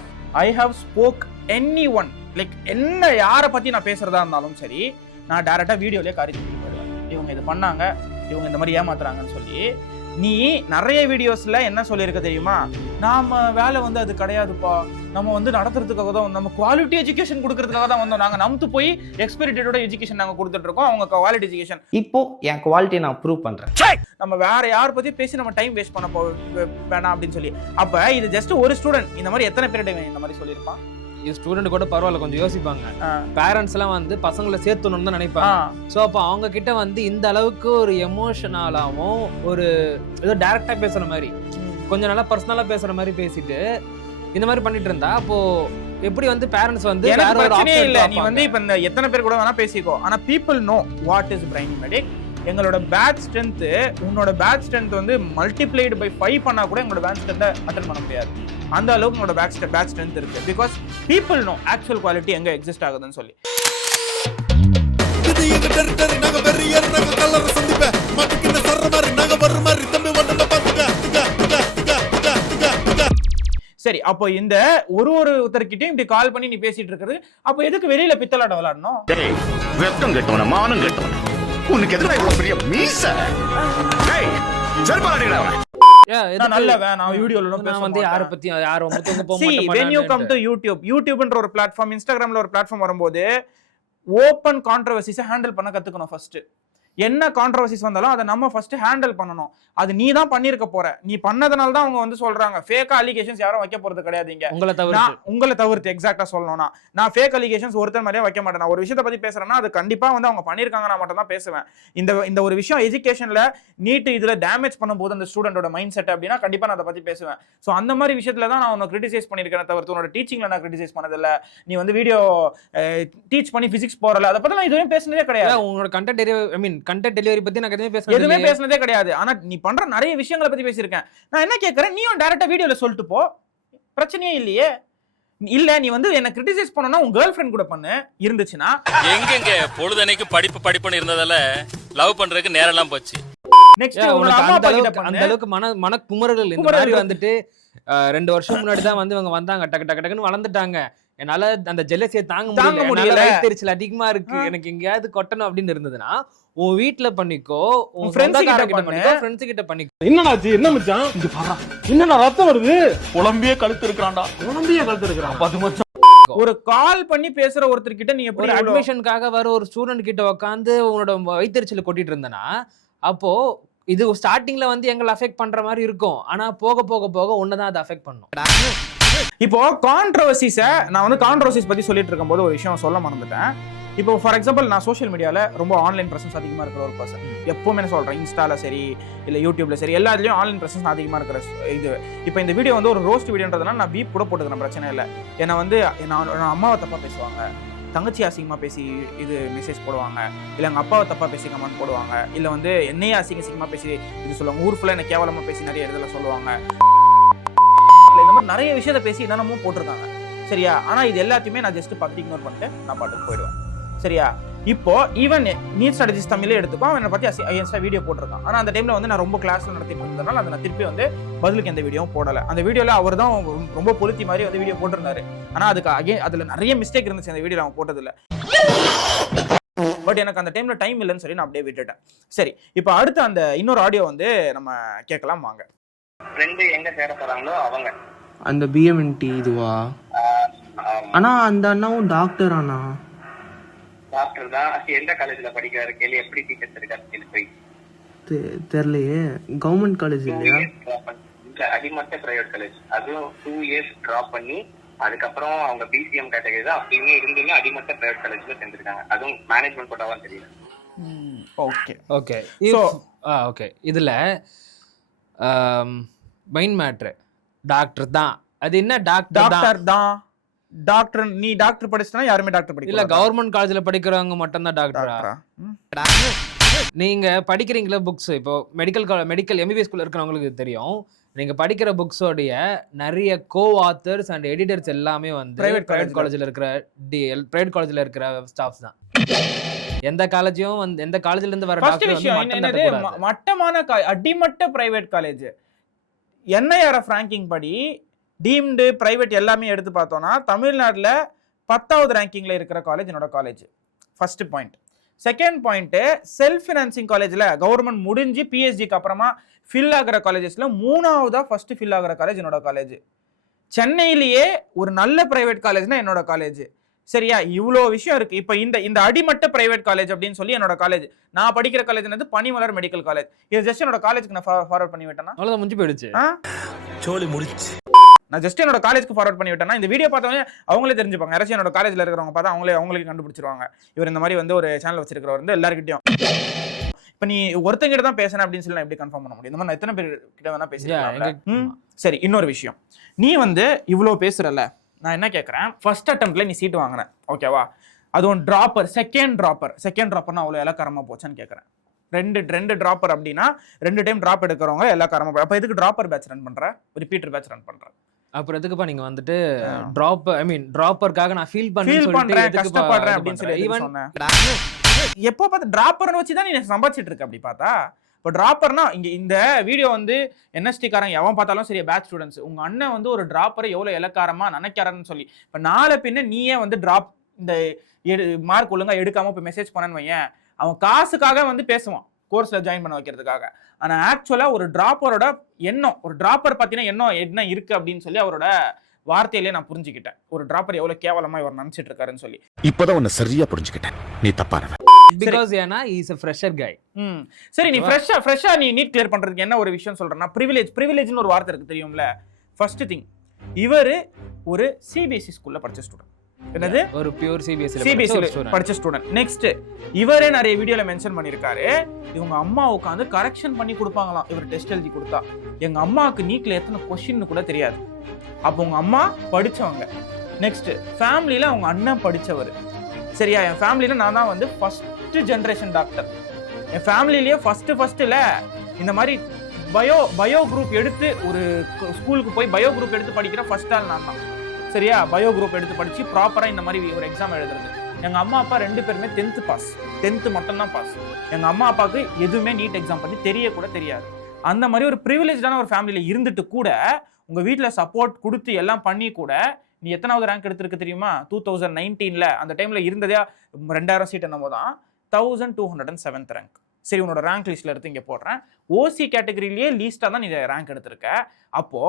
I have spoke anyone, like என்ன யாரை பத்தி நான் பேசுறதா இருந்தாலும் சரி, நான் டைரக்டா வீடியோலயே காரி தூக்கி போடுவேன். இவங்க இது பண்ணாங்க, இவங்க இந்த மாதிரி ஏமாத்துறாங்கன்னு சொல்லி நீ நிறைய வீடியோஸ்ல என்ன சொல்லியிருக்க தெரியுமா, நாம வேலை வந்து அது கிடையாதுப்பா, நம்ம வந்து நடத்துறதுக்காக தான், நம்ம குவாலிட்டி எஜுகேஷன் கொடுக்கறதுக்காக தான் வந்தோம், நாங்க நம்பு போய் எக்ஸ்பைரி டேட்டோட எஜுகேஷன் நாங்க கொடுத்துட்டு இருக்கோம், அவங்க குவாலிட்டி எஜுகேஷன். இப்போ என் குவாலிட்டியை நான் ப்ரூவ் பண்றேன். நம்ம வேற யார் பத்தி பேசி நம்ம டைம் வேஸ்ட் பண்ண வேணாம் அப்படின்னு சொல்லி. அப்ப இது ஜஸ்ட் ஒரு ஸ்டூடெண்ட் இந்த மாதிரி எத்தனை பேர் இந்த மாதிரி சொல்லியிருப்பான்? ஸ்டூடெண்ட் கூட பரவாயில்ல, கொஞ்சம் யோசிப்பாங்க. பேரண்ட்ஸ் எல்லாம் வந்து பசங்களை சேர்த்துணும்னு தான் நினைப்பாங்க. ஸோ அப்போ அவங்க கிட்ட வந்து இந்த அளவுக்கு ஒரு எமோஷனலாகவும் ஒரு ஏதோ டைரக்டா பேசுற மாதிரி, கொஞ்சம் நல்லா பர்சனலா பேசுற மாதிரி பேசிட்டு இந்த மாதிரி பண்ணிட்டு இருந்தா அப்போ எப்படி வந்து பேரண்ட்ஸ் வந்து எனக்கு பிரச்சனையே இல்ல, நீ வந்து இப்ப இந்த எத்தனை பேர் கூட வேணா பேசிக்கோ, ஆனா people know what is brain medic. எங்களோட பேட்ச் ஸ்ட்ரென்த், உன்னோட பேட்ச் ஸ்ட்ரென்த் வந்து மல்டிப்ளைடு பை 5 பண்ணா கூட எங்களோட பேட்ச் ஸ்ட்ரென்த்தை அட்டென்ட் பண்ண முடியாது. அந்த அளவுக்கு உங்களோட பேட்ச் ஸ்ட்ரென்த் இருக்கு. Because people no actual quality எங்க எக்ஸிஸ்ட் ஆகுதுன்னு சொல்லி. சரி, அப்போ இந்த ஒருத்தர்கிட்டயும் இப்படி கால் பண்ணி நீ பேசிட்டு இருக்கிறது, அப்போ எதுக்கு வெளியில பித்தலாட விளையாடணும்? வெக்கம் கெட்டவன, மானம் கெட்டவன, உனக்கு எதுக்கு இவ்வளவு பெரிய மீச? டேய் செல்பாடிடா. நல்லவன் நான் வீடியோல வந்து யாரை பத்தி யாரும் முத்துங்க போக மாட்டேன். when you come to யூடியூப்ன்ற ஒரு பிளாட்ஃபார்ம், இன்ஸ்டாகிராம்ல ஒரு பிளாட்ஃபார்ம் வரும்போது ஓப்பன் கான்ட்ரோவர்சிஸை ஹேண்டில் பண்ண கத்துக்கணும். ஃபர்ஸ்ட் என்ன கான்ட்ரோவர்சிஸ் வந்தாலும் அதை நம்ம ஃபர்ஸ்ட் ஹேண்டில் பண்ணணும். அது நீ தான் பண்ணிருக்க போற, நீ பண்ணதுனால தான் அவங்க வந்து சொல்றாங்க. ஃபேக் அலிகேஷன்ஸ் யாரும் வைக்க போறது கிடையாதுங்க, உங்களை தவிர்த்து. எக்ஸாக்டா சொல்லணும்னா நான் ஃபேக் அலிகேஷன்ஸ் ஒருத்தர் மாதிரியே வைக்க மாட்டேன். நான் ஒரு விஷயத்தை பத்தி பேசுறேன்னா அது கண்டிப்பா வந்து அவங்க பண்ணிருக்காங்க, நான் மட்டும் தான் பேசுவேன். இந்த ஒரு விஷயம் எஜுகேஷன்ல நீட் இதுல டேமேஜ் பண்ணும்போது அந்த ஸ்டூடெண்டோட மைண்ட் செட் அப்படின்னா கண்டிப்பா நான் அதை பத்தி பேசுவேன். ஸோ அந்த மாதிரி விஷயத்துல தான் நான் உன்னை கிரிட்டிசைஸ் பண்ணிருக்கேன் தவிர்த்து உன்னோட டீச்சிங்ல நான் கிரிட்டிசைஸ் பண்ணதில்ல. நீ வந்து வீடியோ டீச் பண்ணி பிசிக்ஸ் போறல, அதை பத்தி நான் இதுவே பேசுனதே கிடையாது. உங்களோட கண்டென்ட் டெலிவரி பத்தி நான் எதுவுமே பேசுனதே கிடையாது. ஆனா நீ பண்ற நிறைய விஷயங்களை பத்தி பேசியிருக்கேன். நான் என்ன கேட்கறேன், நீயும் டைரக்டா வீடியோல சொல்லிட்டு போ, பிரச்சனையே இல்லையே. இல்ல நீ வந்து என்ன கிரிட்டிசைஸ் பண்ணனும்னா உங்க கேர்ள் ஃப்ரெண்ட் கூட பண்ணு இருந்துச்சுன்னா. எங்கங்க பொழுதனைக்கு படிப்புன்னு இருந்ததால லவ் பண்றதுக்கு நேரம் எல்லாம் போச்சு. நெக்ஸ்ட் உங்க அம்மா அப்பா கிட்ட பண்ணு. அந்த அளவுக்கு மன குமரர்கள் இந்த மாதிரி வந்துட்டு 2 வருஷம் முன்னாடி தான் வந்து இவங்க வந்தாங்க, டக்குன்னு வளர்ந்துட்டாங்க. என்னால அந்த ஜெலசியை தாங்க முடியல, வயித்தெரிச்சல் அதிகமா இருக்கு, எனக்கு எங்கேயாவது கொட்டணும் அப்படின்னு இருந்ததுன்னா உன் வீட்ல பண்ணிக்கோ, உன் ஃப்ரெண்ட்ஸ் கிட்ட பண்ணிக்கோ. என்னடாச்சு, என்ன மச்சான் இங்க பாறா, என்னடா ரத்தம் வருது, உலம்பியே கழுத்து இருக்கறான்டா, அது மச்சான். ஒரு கால் பண்ணி பேசுற ஒருத்தர் கிட்ட நீ எப்படி அட்மிஷனுக்காக வர ஒரு ஸ்டூடெண்ட் கிட்ட உட்காந்து உன்னோட வயித்தெரிச்சல் கொட்டிட்டு இருந்தனா, அப்போ இது ஸ்டார்டிங்ல வந்து எங்களை அஃபெக்ட் பண்ற மாதிரி இருக்கும், ஆனா போக போக போக ஒன்னதான் அதை அஃபெக்ட் பண்ணும். இப்போ கான்ட்ரோவர்சிஸை நான் வந்து கான்ட்ரோவர்சிஸ் பத்தி சொல்லிட்டு இருக்கும்போது ஒரு விஷயம் சொல்ல மறந்துட்டேன். இப்போ ஃபார் எக்ஸாம்பிள் நான் சோஷியல் மீடியாவில் ரொம்ப ஆன்லைன் ப்ரெசன்ஸ் அதிகமாக இருக்கிற ஒரு பர்சன். எப்போவுமே நான் சொல்கிறேன், இன்ஸ்டாவில் சரி இல்லை யூடியூப்ல சரி எல்லாத்துலேயும் ஆன்லைன் ப்ரெசன்ஸ் அதிகமாக இருக்கிற இது. இப்போ இந்த வீடியோ வந்து ஒரு ரோஸ்ட் வீடியோன்றதுனால நான் பீப் கூட போட்டுக்கிறேன், பிரச்சனை இல்லை. ஏன்னா வந்து நான் அம்மாவை தப்பாக பேசுவாங்க, தங்கச்சி அசிங்கமாக பேசி இது மெசேஜ் போடுவாங்க, இல்லை எங்கள் அப்பாவை தப்பாக பேசி கமெண்ட் போடுவாங்க, இல்லை வந்து என்னையே அசிங்கமாக பேசி இது சொல்லுவாங்க, ஊர் ஃபுல்லாக என்ன கேவலமாக பேசி நிறைய இடத்துல சொல்லுவாங்க. இந்த மாதிரி நிறைய விஷயத்த பேசி என்னென்னமோ போட்டிருக்காங்க, சரியா? ஆனால் இது எல்லாத்தையுமே நான் ஜஸ்ட் பார்த்து இக்னோர் பண்ணிட்டு நான் பாட்டுக்கு போயிடுவேன், சரியா? இப்போ ஈவன் நீட் ஸ்ட்ராட்டஜிஸ் தமிழே எடுத்துக்கோ, அவனை பற்றி அகேன்ஸ்டா வீடியோ போட்டிருக்கான். ஆனால் அந்த டைமில் வந்து நான் ரொம்ப கிளாஸில் நடத்திட்டு இருந்ததுனால அதை நான் திருப்பி வந்து பதிலுக்கு எந்த வீடியோவும் போடலை. அந்த வீடியோவில் அவர் தான் ரொம்ப பொருத்தி மாதிரி வந்து வீடியோ போட்டிருந்தாரு. ஆனால் அதுக்கு அதில் நிறைய மிஸ்டேக் இருந்துச்சு அந்த வீடியோ அவன் போட்டதில்லை. பட் எனக்கு அந்த டைமில் டைம் இல்லைன்னு சொல்லி நான் அப்படியே விட்டுட்டேன். சரி, இப்போ அடுத்து அந்த இன்னொரு ஆடியோ வந்து நம்ம கேட்கலாம் வாங்க. ஃப்ரெண்டு எங்க சேர போறாங்களோ அவங்க அந்த பிஎம்என்டி இதுவா? ஆனா அந்த அண்ணாவும் டாக்டர் ஆனா டாக்டர் தான். எந்த காலேஜ்ல படிக்கிறாரு கேள்வி, எப்படி டீச்சர்ஸ் இருக்காரு போய் தெரியலையே. கவர்மெண்ட் காலேஜ் இல்லையா? அடிமட்ட பிரைவேட் காலேஜ். அதுவும் 2 years டிராப் பண்ணி அதுக்கப்புறம் அவங்க பிசிஎம் கேட்டகரி தான் அப்பயுமே இருந்துமே அடிமட்ட பிரைவேட் காலேஜ்ல சேர்ந்துருக்காங்க. அதுவும் மேனேஜ்மெண்ட் கோட்டாவா தெரியல. ஓகே இதுல மைண்ட் மேட்ரு டாக்டர் தான். அது என்ன டாக்டர் தான்? டாக்டர் நீ டாக்டர் படிச்சா யாருமே டாக்டர் படிக்கல. இல்ல கவர்மெண்ட் காலேஜ்ல படிக்கிறவங்க மட்டும் தான் டாக்டரா? நீங்க படிக்கிறீங்களா புக்ஸ்? இப்போ மெடிக்கல் எம்பிபிஎஸ் ஸ்கூல்ல இருக்கிறவங்களுக்கு தெரியும். நீங்க படிக்கிற புக்ஸோடைய நிறைய கோ-ஆத்தர்ஸ் அண்ட் எடிட்டர்ஸ் எல்லாமே வந்து பிரைவேட் காலேஜ்ல இருக்கிற ஸ்டாஃப்ஸ் தான். எந்த காலேஜும் வந்து எந்த காலேஜ்ல இருந்து வர டாக்டர் மட்டமான அடிமட்ட பிரைவேட் காலேஜ் NIRF ரேங்கிங் படி டீம்டு பிரைவேட் எல்லாமே எடுத்து பார்த்தோம்னா தமிழ்நாட்டில் 10வது ரேங்கிங்ல இருக்கிற காலேஜ் என்னோட college. First point. Second point, self financing காலேஜ்ல கவர்மெண்ட் முடிஞ்சு பிஎஸ்ஜிக்கு அப்புறமா ஃபில் ஆகிற காலேஜஸ்ல 3ஆவதா ஃபர்ஸ்ட் ஃபில் ஆகிற காலேஜ் என்னோட காலேஜ். சென்னையிலேயே ஒரு நல்ல பிரைவேட் காலேஜ்னா என்னோட காலேஜ். சரியா, இவ்வளோ விஷயம் இருக்கு. இப்போ இந்த அடிமட்ட பிரைவேட் காலேஜ் அப்படின்னு சொல்லி என்னோட காலேஜ், நான் படிக்கிற காலேஜ் என்னது பனிமலர் மெடிக்கல் காலேஜ். இது ஜஸ்ட் என்னோட காலேஜ்க்கு நான் ஃபார்வர்ட் பண்ணி விட்டேன்னா அவ்வளவுதான், முடிஞ்சு போயிடுச்சு. சோலி முடிச்சு. நான் ஜஸ்ட் என்னோட காலேஜ்க்கு ஃபார்வர்ட் பண்ணி விட்டேன்னா இந்த வீடியோ பார்த்தவங்க அவங்களே தெரிஞ்சுப்பாங்க. யாராச்சும் என்னோட காலேஜ்ல இருக்கிறவங்க பார்த்தா அவங்களுக்கு கண்டுபிடிச்சிருவாங்க, இவர் இந்த மாதிரி வந்து ஒரு சேனல் வச்சிருக்கிறவர் வந்து எல்லாருக்கிட்டையும். இப்போ நீ ஒருத்தங்கிட்ட தான் பேசுறேன் அப்படின்னு சொல்லி நான் எப்படி கன்ஃபார்ம் பண்ண முடியும்? இந்த மாதிரி நான் எத்தனை பேர் கிட்ட வேணா பேசுறேன். சரி, இன்னொரு விஷயம், நீ வந்து இவ்வளோ பேசுறல, நான் என்ன கேட்குறேன், ஃபர்ஸ்ட் அட்டெம்ப்ட்ல நீ சீட் வாங்கினேன், ஓகேவா? அது ஒன் ட்ராப்பர், செகண்ட் ட்ராப்பர்னா அவ்வளோ இலக்காரமாக போச்சான்னு கேட்குறேன். ரெண்டு ட்ராப்பர் அப்படின்னா 2 டைம் ட்ராப் எடுக்கிறவங்க இலக்காரமாக. அப்போ எதுக்கு ட்ராப்பர் பேட்ச் ரன் பண்ற, ரிப்பீட்டர் பேட்ச் ரன் பண்ற? அப்புறம் எதுக்குப்பா நீங்க வந்துட்டு டிராப்பருக்காக நான் ஃபீல் பண்றேன் கஷ்டப்படுறேன் அப்படின்னு சொல்லி சொன்னேன். எப்போ பார்த்து டிராப்பர்னு வச்சு தான் நீ சம்பாதிச்சிட்டு இருக்க. அப்படி பார்த்தா இப்போ டிராப்பர்னா இங்க இந்த வீடியோ வந்து என்எஸ்டி காரங்க எவன் பார்த்தாலும் சரி, பேட்ச் ஸ்டூடெண்ட்ஸ், உங்க அண்ணன் வந்து ஒரு டிராப்பரை எவ்வளவு இலக்காரமா நினைக்கிறான்னு சொல்லி, இப்போ நாளை பின்ன நீயே வந்து டிராப் இந்த மார்க் ஒழுங்கா எடுக்காம இப்போ மெசேஜ் பண்ணன்னு வையேன், அவன் காசுக்காக வந்து பேசுவான் கோர்ஸ்ல ஜாயின் பண்ண வைக்கிறதுக்காக. ஆனா ஆக்சுவலா ஒரு டிராப்பரோட எண்ணம், ஒரு டிராப்பர் பார்த்தீங்கன்னா எண்ணம் என்ன இருக்கு அப்படின்னு சொல்லி அவரோட வார்த்தையிலே நான் புரிஞ்சுக்கிட்டேன். ஒரு டிராப்பர் எவ்வளவு கேவலமா இவர் நினைச்சிட்டு இருக்காருன்னு சொல்லி இப்பதான் உன்னை சரியா புரிஞ்சுக்கிட்டேன். நீ தப்பானவன். பிகாஸ் ஏனா he is a fresher guy. சரி, நீ ஃப்ரெஷா நீ நீட் கிளியர் பண்றதுக்கு என்ன ஒரு விஷயம் சொல்றேன்னா, பிரிவிலேஜ்னு ஒரு வார்த்தை இருக்கு தெரியும்ல. ஃபர்ஸ்ட் திங், இவரு ஒரு சிபிஎஸ்சி ஸ்கூல்ல படிச்ச ஸ்டூடெண்ட். என்னது? ஒரு பியூர் சிபிஎஸ்சி படிச்ச ஸ்டூடெண்ட். நெக்ஸ்ட், இவரே நிறைய வீடியோல மென்ஷன் பண்ணிருக்காரு, இவங்க அம்மா உட்காந்து கரெக்ஷன் பண்ணி கொடுப்பாங்களாம் இவர் டெஸ்ட் எழுதி கொடுத்தா. எங்க அம்மாவுக்கு நீட்ல எத்தனை கொஸ்டின் கூட தெரியாது. அப்போ உங்க அம்மா படிச்சவங்க. நெக்ஸ்ட், ஃபேமிலியில அவங்க அண்ணன் படிச்சவர். சரியா, என் ஃபேமிலியில நான் தான் வந்து ஃபர்ஸ்ட் ஜெனரேஷன் டாக்டர். என் ஃபேமிலிலேயே ஃபர்ஸ்ட்ல இந்த மாதிரி பயோ குரூப் எடுத்து ஒரு ஸ்கூலுக்கு போய் பயோ குரூப் எடுத்து படிக்கிற ஃபர்ஸ்ட் ஆள் நான் தான். சரியா, பயோ குரூப் எடுத்து படிச்சு ப்ராப்பரா இந்த மாதிரி ஒரு எக்ஸாம் எழுதுறது. எங்க அம்மா அப்பா 2 பேருமே 10th பாஸ், 10th மட்டும் தான் பாஸ். எங்க அம்மா அப்பாவுக்கு எதுவுமே நீட் எக்ஸாம் பத்தி தெரிய கூட தெரியாது. அந்த மாதிரி ஒரு ப்ரிவிலேஜான ஒரு ஃபேமிலியில இருந்துட்டு கூட உங்க வீட்டுல சப்போர்ட் கொடுத்து எல்லாம் பண்ணி கூட நீ எத்தனாவது ரேங்க் எடுத்திருக்கு தெரியுமா? 2019ல அந்த டைம்ல இருந்ததே 2000 சீட் என்னமோ தான், 1207th ரேங்க். சரி, உன்னோட ரேங்க் லிஸ்ட்ல எடுத்து இங்க போடுறேன். ஓசி கேட்டகரியிலேயே லீஸ்டா தான் நீ ரேங்க் எடுத்திருக்க. அப்போ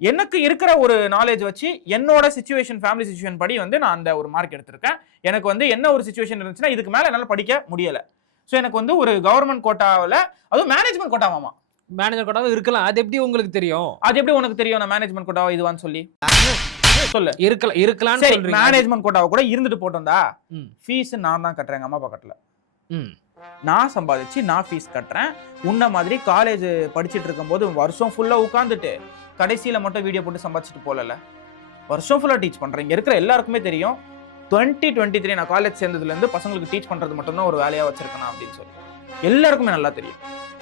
எனக்கு இருக்கிற ஒரு நாலேஜ் வச்சு என்னோட சிச்சுவேஷன், ஃபேமிலி சிச்சுவேஷன் படி வந்து நான் அந்த ஒரு மார்க் எடுத்திருக்கேன். எனக்கு வந்து என்ன ஒரு சிச்சுவேஷன் இருந்துச்சுன்னா இதுக்கு மேல என்னால படிக்க முடியல. ஸோ எனக்கு வந்து ஒரு கவர்மெண்ட் கோட்டாவில், அதுவும் மேனேஜ்மெண்ட் கோட்டாவாமா, மேனேஜர் கோட்டாவும் இருக்கலாம். அது எப்படி உங்களுக்கு தெரியும்? அது எப்படி உனக்கு தெரியும் நான் மேனேஜ்மெண்ட் கோட்டாவா இதுவான்னு சொல்லி? சொல்லு. இருக்கலாம். சரி, மேனேஜ்மெண்ட் கோட்டாவை கூட இருந்துட்டு போட்டோம்டா. ஃபீஸ் நான் தான் கட்டுறேன், எங்க அம்மா பக்கத்துல நான் சம்பாதிச்சு நான் ஃபீஸ் கட்டுறேன். உன்ன மாதிரி காலேஜ் படிச்சுட்டு இருக்கும் போது வருஷம் ஃபுல்லா உட்காந்துட்டு கடைசியில மட்டும் வீடியோ போட்டு சம்பாதிச்சுட்டு போகல, வருஷம் ஃபுல்லா டீச் பண்றேன். இங்க இருக்கிற எல்லாருக்குமே தெரியும் 2023 நான் காலேஜ் சேர்ந்ததுல இருந்து பசங்களுக்கு டீச் பண்றது மட்டும்தான் ஒரு வேலையா வச்சிருக்கேன் அப்படின்னு சொல்லி எல்லாருக்குமே நல்லா தெரியும்.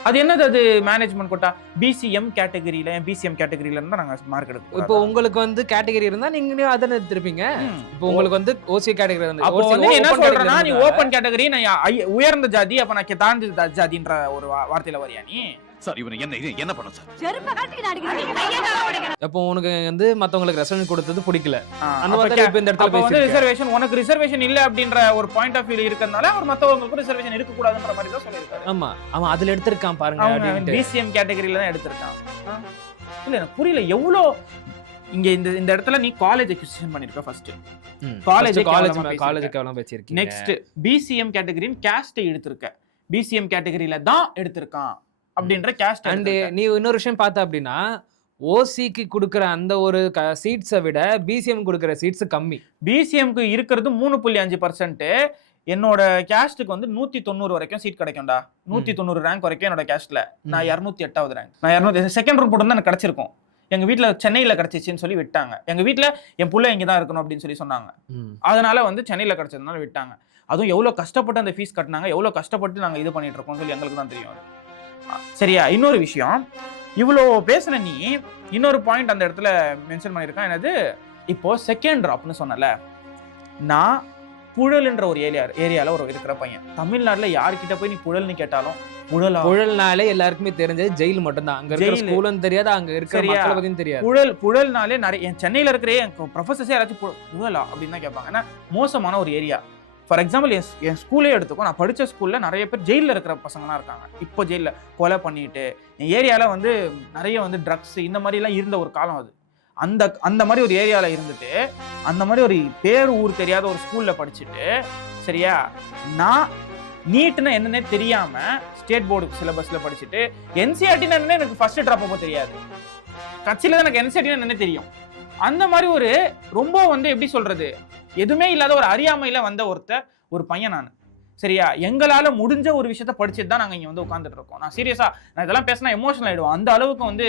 அது என்னது? அது மேனேஜ்மெண்ட் கோட்டா பிசிஎம் கேட்டகரியில, பிசிஎம் கேட்டகரியில இருந்தா நாங்க மார்க் எடுப்போம். இப்போ உங்களுக்கு வந்து கேட்டகரி இருந்தா நீங்க அதனை எடுத்துருப்பீங்க. இப்போ உங்களுக்கு வந்து ஓசி கேட்டகரி இருந்தா, அப்போ வந்து என்ன சொல்றேன்னா, நீ ஓபன் கேட்டகரி, நான் உயர்ந்த ஜாதி, அப்ப நான் தாழ்ந்த ஜாதின்ற ஒரு வார்த்தையில வரியா நீ? சார், இவனை என்ன பண்ண சார்? அப்போ உனக்கு வந்து மத்தவங்களுக்கு ரெசர்வேஷன் கொடுத்தது பிடிக்கல, அந்த மாதிரி இப்ப இந்த இடத்துல வந்து ரிசர்வேஷன், உனக்கு ரிசர்வேஷன் இல்ல அப்படின்ற ஒரு பாயிண்ட் ஆஃப் வியூ இருக்கறனால அவர் மத்தவங்களுக்கு ரிசர்வேஷன் இருக்க கூடாதுன்ற மாதிரி தான் சொல்லிருக்காரு. ஆமா, அவன் அதுல எடுத்துர்க்கான் பாருங்க. பிசிஎம் கேட்டகரியில தான் எடுத்துர்க்கான். இல்ல எனக்கு புரியல எவ்வளோ இங்க இந்த இடத்துல நீ காலேஜ் அக்விசிஷன் பண்ணிருக்க. ஃபர்ஸ்ட் காலேஜுக்கு பேசியிருக்கீங்க. நெக்ஸ்ட், பிசிஎம் கேட்டகரியின் கேஸ்ட் எடுத்திருக்க, பிசிஎம் கேட்டகரியில தான் எடுத்திருக்கான் அப்படின்ற கேஸ்ட். அண்ட் நீ இன்னொரு விஷயம் பார்த்த அப்படின்னா, ஓசிக்கு கொடுக்குற அந்த ஒரு சீட்ஸை விட பிசிஎம் கொடுக்குற சீட்ஸ் கம்மி. பிசிஎம்க்கு இருக்கிறது 3.5%. என்னோட கேஸ்ட்டுக்கு வந்து 190 வரைக்கும் சீட் கிடைக்கும்டா. 190 ரேங்க் வரைக்கும் என்னோட கேஸ்ட்ல. நான் 208வது ரேங்க். நான் 200 செகண்ட் ரவுண்ட் போட்டு தான் எனக்கு கிடைச்சிருக்கும். எங்க வீட்டுல சென்னையில கிடைச்சிச்சுன்னு சொல்லி விட்டாங்க. எங்க வீட்டுல என் புள்ள இங்கதான் இருக்கணும் அப்படின்னு சொல்லி சொன்னாங்க. அதனால வந்து சென்னையில கிடைச்சதுனால விட்டாங்க. அதுவும் எவ்வளவு கஷ்டப்பட்டு அந்த ஃபீஸ் கட்டினாங்க, எவ்வளவு கஷ்டப்பட்டு நாங்க இது பண்ணிட்டு இருக்கோம் சொல்லி எங்களுக்கு தான் தெரியும். சரியா, இன்னொரு விஷயம், இவ்வளோ பேசுன நீ இன்னொரு பாயிண்ட் அந்த இடத்துல மென்ஷன் பண்ணியிருக்கான். என்னது? இப்போ செகண்ட் ட்ராப்னு சொன்னல, நான் புழல்ன்ற ஒரு ஏரியால ஒரு இருக்கிற பையன். தமிழ்நாட்டுல யார்கிட்ட போய் நீ புழல்னு கேட்டாலும் புழல்னாலே எல்லாருக்குமே தெரிஞ்சது ஜெயில் மட்டும் தான். அங்க இருக்கிற ஸ்கூலும் தெரியாது, அங்க இருக்கிற மக்களை பத்தியும் தெரியாது. புழல்னாலே நிறைய என் சென்னையில இருக்கிற என் ப்ரொஃபசர்ஸே யாராச்சும் புழலா அப்படின்னு தான் கேட்பாங்க. ஏன்னா மோசமான ஒரு ஏரியா. ஃபார் எக்ஸாம்பிள் என் ஸ்கூலே எடுத்துக்கோ, நான் படித்த ஸ்கூலில் நிறைய பேர் ஜெயிலில் இருக்கிற பசங்களாம் இருக்காங்க. இப்போ ஜெயிலில் கொலை பண்ணிட்டு, என் ஏரியாவில் வந்து நிறைய வந்து ட்ரக்ஸ் இந்த மாதிரிலாம் இருந்த ஒரு காலம் அது. அந்த மாதிரி ஒரு ஏரியாவில் இருந்துட்டு, அந்த மாதிரி ஒரு பேர் ஊர் தெரியாத ஒரு ஸ்கூலில் படிச்சுட்டு, சரியா, நான் நீட்னா என்னன்னே தெரியாமல் ஸ்டேட் போர்டு சிலபஸில் படிச்சுட்டு, என்சிஆர்டின்னு என்னன்னு எனக்கு ஃபர்ஸ்ட் ட்ராப் அப்போ தெரியாது. கட்சியில் தான் எனக்கு என்சிஆர்டின்னு என்னன்னே தெரியும். அந்த மாதிரி ஒரு ரொம்ப வந்து எப்படி சொல்றது, எதுவுமே இல்லாத ஒரு அறியாமையில வந்த ஒரு பையன் நான். சரியா, எங்களால முடிஞ்ச ஒரு விஷயத்த படிச்சுட்டு தான் நாங்க இங்க வந்து உட்காந்துட்டு இருக்கோம். நான் சீரியஸா நான் இதெல்லாம் பேசினா எமோஷனல் ஆயிடுவோம். அந்த அளவுக்கு வந்து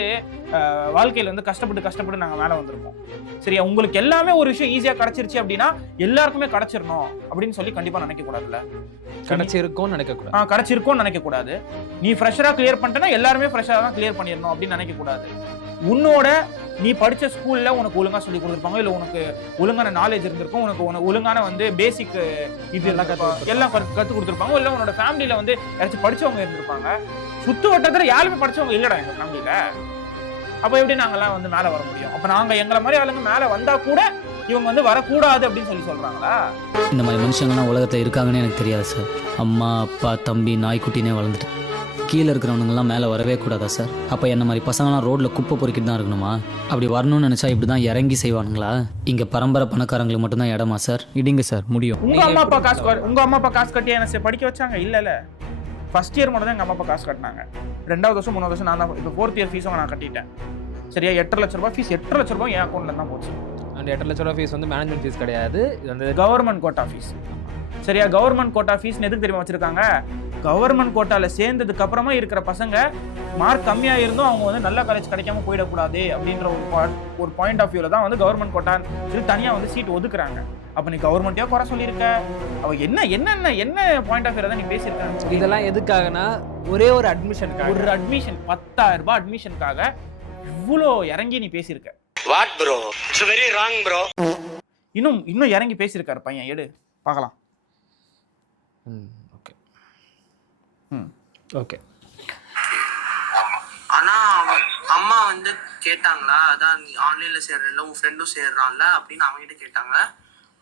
வாழ்க்கையில வந்து கஷ்டப்பட்டு நாங்க மேல வந்திருக்கோம். சரியா, உங்களுக்கு எல்லாமே ஒரு விஷயம் ஈஸியா கிடைச்சிருச்சு அப்படின்னா எல்லாருக்குமே கிடைச்சிடணும் அப்படின்னு சொல்லி கண்டிப்பா நினைக்க கூடாதுல்ல. கிடைச்சிருக்கும்னு நினைக்க கூடாது. கிடைச்சிருக்கும்னு நினைக்க கூடாது. நீ ஃப்ரெஷரா கிளியர் பண்ணிட்டேன்னா எல்லாருமே ஃப்ரெஷரா தான் கிளியர் பண்ணிடணும் அப்படின்னு நினைக்க கூடாது. உன்னோட நீ படிச்ச ஸ்கூல்ல உனக்கு ஒழுங்கா சொல்லி கொடுத்துருப்பாங்க, இல்ல உனக்கு ஒழுங்கான நாலேஜ் இருந்திருக்கும், உனக்கு ஒழுங்கான வந்து பேசிக் இது எல்லாம் கத்து கொடுத்துருப்பாங்க, இல்ல உன்னோட ஃபேமிலியில வந்து யாராச்சும் படிச்சவங்க இருந்திருப்பாங்க. சுத்து வட்டத்துல யாருமே படிச்சவங்க இல்லடா எங்க ஃபேமிலியில. அப்ப எப்படி நாங்கெல்லாம் வந்து மேல வர முடியும்? அப்ப நாங்க எங்களை மாதிரி ஆளுங்க மேல வந்தா கூட இவங்க வந்து வரக்கூடாது அப்படின்னு சொல்றாங்களா? இந்த மாதிரி மனுஷங்கள்லாம் உலகத்தில் இருக்காங்கன்னு எனக்கு தெரியாது சார். அம்மா அப்பா தம்பி நாய்க்குட்டினே வளர்ந்துட்டு கீழே இருக்கிறவனுங்கெல்லாம் மேலே வரவே கூடாதா சார்? அப்போ என்ன மாதிரி பசங்களாம் ரோட்டில் குப்பை பொறுக்கிட்டு தான் இருக்கணுமா? அப்படி வரணும்னு நினச்சா இப்படி தான் இறங்கி செய்வானுங்களா? இங்கே பரம்பரை பணக்காரங்களுக்கு மட்டும்தான் இடமா சார்? இடிங்க சார், முடியும். உங்க அம்மா அப்பா காசு கட்டி என்ன படிக்க வச்சாங்க? இல்ல ஃபர்ஸ்ட் இயர் மட்டும் தான் எங்க அம்மா அப்பா காசு கட்டினாங்க. 2வது வருஷம் 3வது வருஷம் நான் தான். இப்போ 4th இயர் ஃபீஸும் நான் கட்டிட்டேன். சரியா, 8.5 லட்ச ரூபாய் ஃபீஸ். 8.5 லட்ச ரூபாய் என் அக்கௌண்ட்ல தான் போச்சு. அந்த 8 லட்ச ரூபாய் ஃபீஸ் வந்து மேனேஜ்மெண்ட் ஃபீஸ் கிடையாது, இது வந்து கவர்மெண்ட் கோட்டா ஃபீஸ். சரியா, கவர்மெண்ட் கோட்டா ஃபீஸ் எதுக்கு தெரியுமா வச்சிருக்காங்க? கவர்மெண்ட் கோட்டால சேர்ந்ததுக்கு அப்புறமா இருக்கிற பசங்க மார்க் கம்மியா இருந்தும் அவங்க வந்து நல்ல காலேஜ் கிடைக்காம போயிடக்கூடாது அப்படின்ற ஒரு பாயிண்ட் ஆஃப் வியூல தான் வந்து கவர்மெண்ட் கோட்டா தனியா வந்து சீட் ஒதுக்குறாங்க. அப்ப நீ கவர்மெண்ட்டே குறை சொல்லியிருக்க, அவ என்ன பாயிண்ட் ஆஃப் வியூல தான் நீ பேசியிருக்க? இதெல்லாம் எதுக்காகனா ஒரே ஒரு அட்மிஷன் 10,000 ரூபாய் அட்மிஷனுக்காக இவ்வளோ இறங்கி நீ பேசியிருக்க. What bro, it's very wrong bro. இன்னும் இறங்கி பேசியிருக்காரு பையன். எடு பார்க்கலாம். ஓகே. ஆனா அம்மா வந்து கேட்டாங்களா, அதான் நீ ஆன்லைன்ல சேர்றல உன் ஃப்ரெண்டும் சேர்றான்ல அப்படின்னு அவங்ககிட்ட கேட்டாங்க.